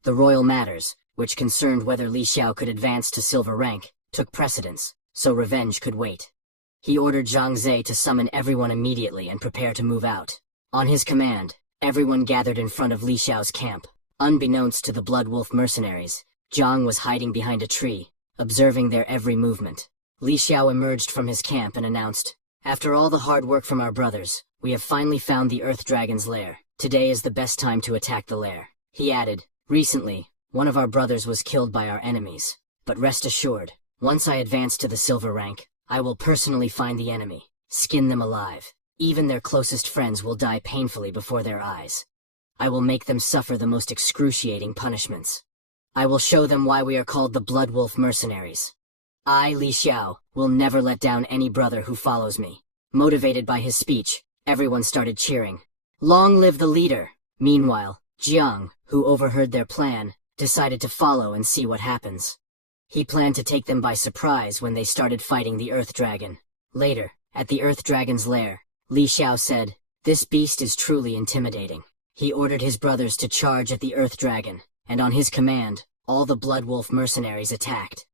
The royal matters, which concerned whether Li Xiao could advance to silver rank, took precedence, so revenge could wait. He ordered Zhang Zhe to summon everyone immediately and prepare to move out. On his command, everyone gathered in front of Li Xiao's camp. Unbeknownst to the Bloodwolf mercenaries, Zhang was hiding behind a tree, observing their every movement. Li Xiao emerged from his camp and announced, After all the hard work from our brothers, we have finally found the Earth Dragon's lair. Today is the best time to attack the lair. He added, recently, one of our brothers was killed by our enemies. But rest assured, once I advance to the silver rank, I will personally find the enemy, skin them alive. Even their closest friends will die painfully before their eyes. I will make them suffer the most excruciating punishments. I will show them why we are called the Blood Wolf Mercenaries. I, Li Xiao, will never let down any brother who follows me. Motivated by his speech, everyone started cheering. Long live the leader! Meanwhile, Jiang, who overheard their plan, decided to follow and see what happens. He planned to take them by surprise when they started fighting the Earth Dragon. Later, at the Earth Dragon's lair, Li Xiao said, "This beast is truly intimidating." He ordered his brothers to charge at the Earth Dragon, and on his command, all the Blood Wolf mercenaries attacked.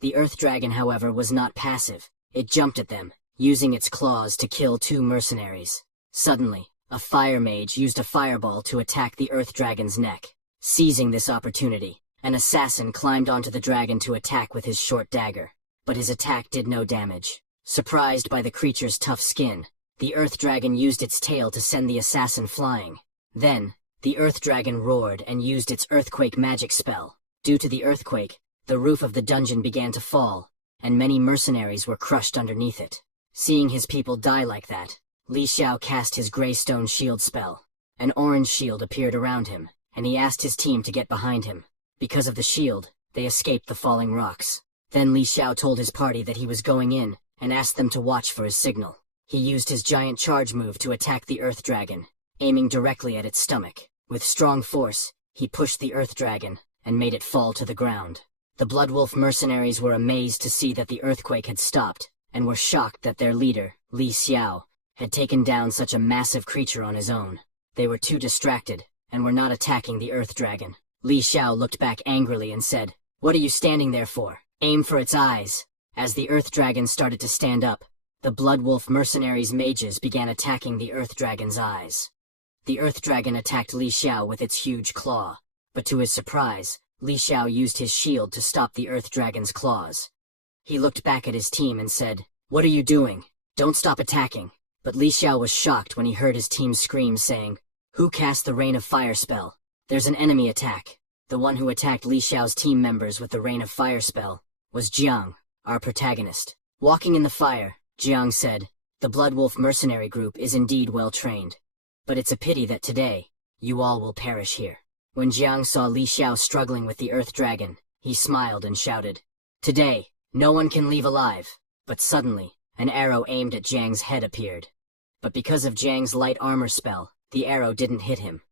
The Earth Dragon, however, was not passive. It jumped at them, using its claws to kill 2 mercenaries. Suddenly, a fire mage used a fireball to attack the Earth Dragon's neck. Seizing this opportunity, an assassin climbed onto the dragon to attack with his short dagger, but his attack did no damage. Surprised by the creature's tough skin, the Earth Dragon used its tail to send the assassin flying. Then, the Earth Dragon roared and used its earthquake magic spell. Due to the earthquake, the roof of the dungeon began to fall, and many mercenaries were crushed underneath it. Seeing his people die like that, Li Xiao cast his Greystone Shield spell. An orange shield appeared around him, and he asked his team to get behind him. Because of the shield, they escaped the falling rocks. Then Li Xiao told his party that he was going in, and asked them to watch for his signal. He used his giant charge move to attack the Earth Dragon, aiming directly at its stomach. With strong force, he pushed the Earth Dragon, and made it fall to the ground. The Blood Wolf mercenaries were amazed to see that the earthquake had stopped, and were shocked that their leader, Li Xiao, had taken down such a massive creature on his own. They were too distracted, and were not attacking the Earth Dragon. Li Xiao looked back angrily and said, "What are you standing there for? Aim for its eyes." As the Earth Dragon started to stand up, the Blood Wolf mercenaries' mages began attacking the Earth Dragon's eyes. The Earth Dragon attacked Li Xiao with its huge claw, but to his surprise, Li Xiao used his shield to stop the Earth Dragon's claws. He looked back at his team and said, "What are you doing? Don't stop attacking." But Li Xiao was shocked when he heard his team scream, saying, "Who cast the Rain of Fire spell? There's an enemy attack." The one who attacked Li Xiao's team members with the Rain of Fire spell was Jiang, our protagonist. Walking in the fire, Jiang said, "The Blood Wolf mercenary group is indeed well trained. But it's a pity that today, you all will perish here." When Jiang saw Li Xiao struggling with the Earth Dragon, he smiled and shouted, "Today, no one can leave alive." But suddenly, an arrow aimed at Jiang's head appeared. But because of Jiang's light armor spell, the arrow didn't hit him.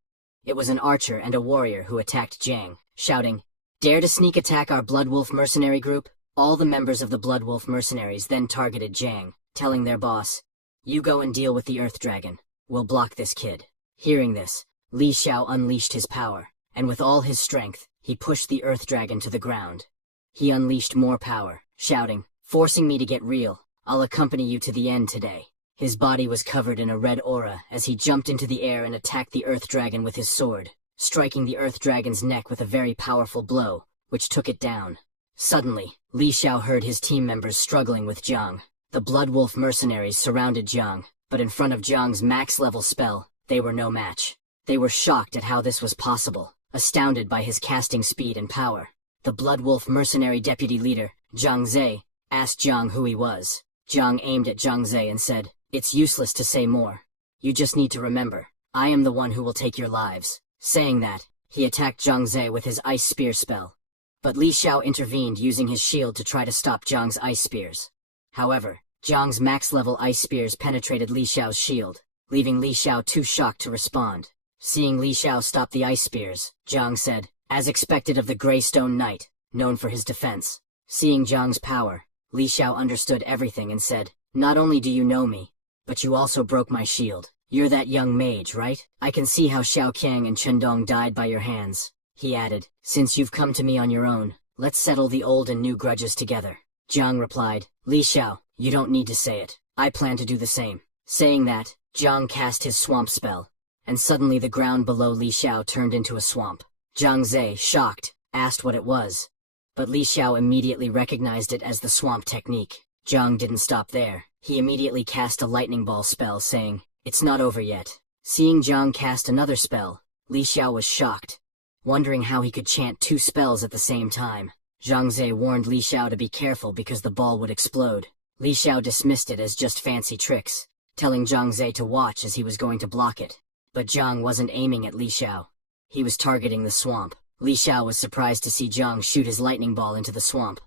It was an archer and a warrior who attacked Jiang, shouting, "Dare to sneak attack our Blood Wolf mercenary group?" All the members of the Blood Wolf mercenaries then targeted Jiang, telling their boss, "You go and deal with the Earth Dragon. We'll block this kid." Hearing this, Li Xiao unleashed his power, and with all his strength, he pushed the Earth Dragon to the ground. He unleashed more power, shouting, "Forcing me to get real, I'll accompany you to the end today." His body was covered in a red aura as he jumped into the air and attacked the Earth Dragon with his sword, striking the Earth Dragon's neck with a very powerful blow, which took it down. Suddenly, Li Xiao heard his team members struggling with Jiang. The Blood Wolf mercenaries surrounded Jiang, but in front of Jiang's max-level spell, they were no match. They were shocked at how this was possible, astounded by his casting speed and power. The Blood Wolf mercenary deputy leader, Zhang Zhe, asked Jiang who he was. Jiang aimed at Zhang Zhe and said, "It's useless to say more. You just need to remember, I am the one who will take your lives." Saying that, he attacked Zhang Zhe with his Ice Spear spell. But Li Xiao intervened using his shield to try to stop Zhang's ice spears. However, Zhang's max-level ice spears penetrated Li Xiao's shield, leaving Li Xiao too shocked to respond. Seeing Li Xiao stop the ice spears, Zhang said, "As expected of the Greystone Knight, known for his defense." Seeing Zhang's power, Li Xiao understood everything and said, "Not only do you know me, but you also broke my shield. You're that young mage, right? I can see how Xiao Qiang and Chen Dong died by your hands." He added, "Since you've come to me on your own, let's settle the old and new grudges together." Zhang replied, "Li Xiao, you don't need to say it. I plan to do the same." Saying that, Zhang cast his swamp spell, and suddenly the ground below Li Xiao turned into a swamp. Zhang Zhe, shocked, asked what it was. But Li Xiao immediately recognized it as the swamp technique. Zhang didn't stop there. He immediately cast a lightning ball spell, saying, "It's not over yet." Seeing Jiang cast another spell, Li Xiao was shocked, wondering how he could chant 2 spells at the same time. Zhang Ze warned Li Xiao to be careful because the ball would explode. Li Xiao dismissed it as just fancy tricks, telling Zhang Ze to watch as he was going to block it. But Jiang wasn't aiming at Li Xiao. He was targeting the swamp. Li Xiao was surprised to see Jiang shoot his lightning ball into the swamp.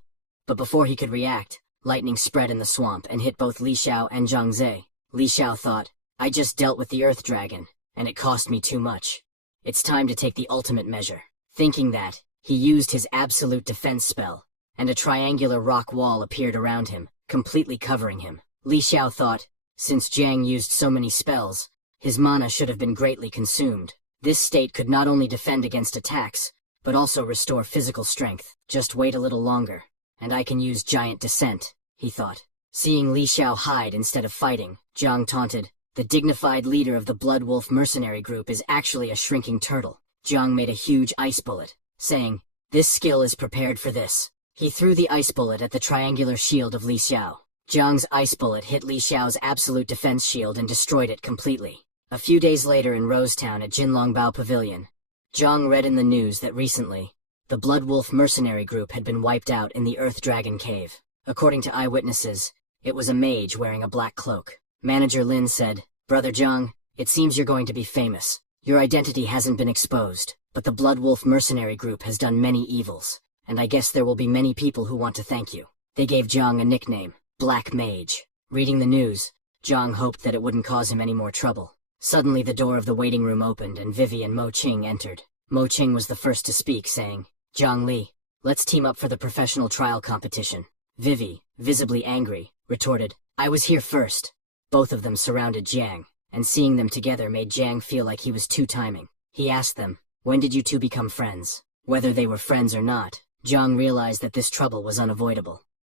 But before he could react, lightning spread in the swamp and hit both Li Xiao and Zhang Ze. Li Xiao thought, "I just dealt with the Earth Dragon, and it cost me too much. It's time to take the ultimate measure." Thinking that, he used his absolute defense spell, and a triangular rock wall appeared around him, completely covering him. Li Xiao thought, since Jiang used so many spells, his mana should have been greatly consumed. This state could not only defend against attacks, but also restore physical strength. Just wait a little longer, and I can use Giant Descent, he thought. Seeing Li Xiao hide instead of fighting, Jiang taunted, "The dignified leader of the Blood Wolf mercenary group is actually a shrinking turtle." Jiang made a huge ice bullet, saying, "This skill is prepared for this." He threw the ice bullet at the triangular shield of Li Xiao. Jiang's ice bullet hit Li Xiao's absolute defense shield and destroyed it completely. A few days later in Rosetown at Jinlongbao Pavilion, Jiang read in the news that recently, the Blood Wolf mercenary group had been wiped out in the Earth Dragon Cave. According to eyewitnesses, it was a mage wearing a black cloak. Manager Lin said, "Brother Jiang, it seems you're going to be famous. Your identity hasn't been exposed, but the Blood Wolf mercenary group has done many evils, and I guess there will be many people who want to thank you." They gave Jiang a nickname, Black Mage. Reading the news, Jiang hoped that it wouldn't cause him any more trouble. Suddenly the door of the waiting room opened and Vivi and Mo Qing entered. Mo Qing was the first to speak, saying, "Jiang Li, let's team up for the professional trial competition." Vivi, visibly angry, retorted, "I was here first." Both of them surrounded Jiang, and seeing them together made Jiang feel like he was two-timing. He asked them, "When did you two become friends?" Whether they were friends or not, Jiang realized that this trouble was unavoidable.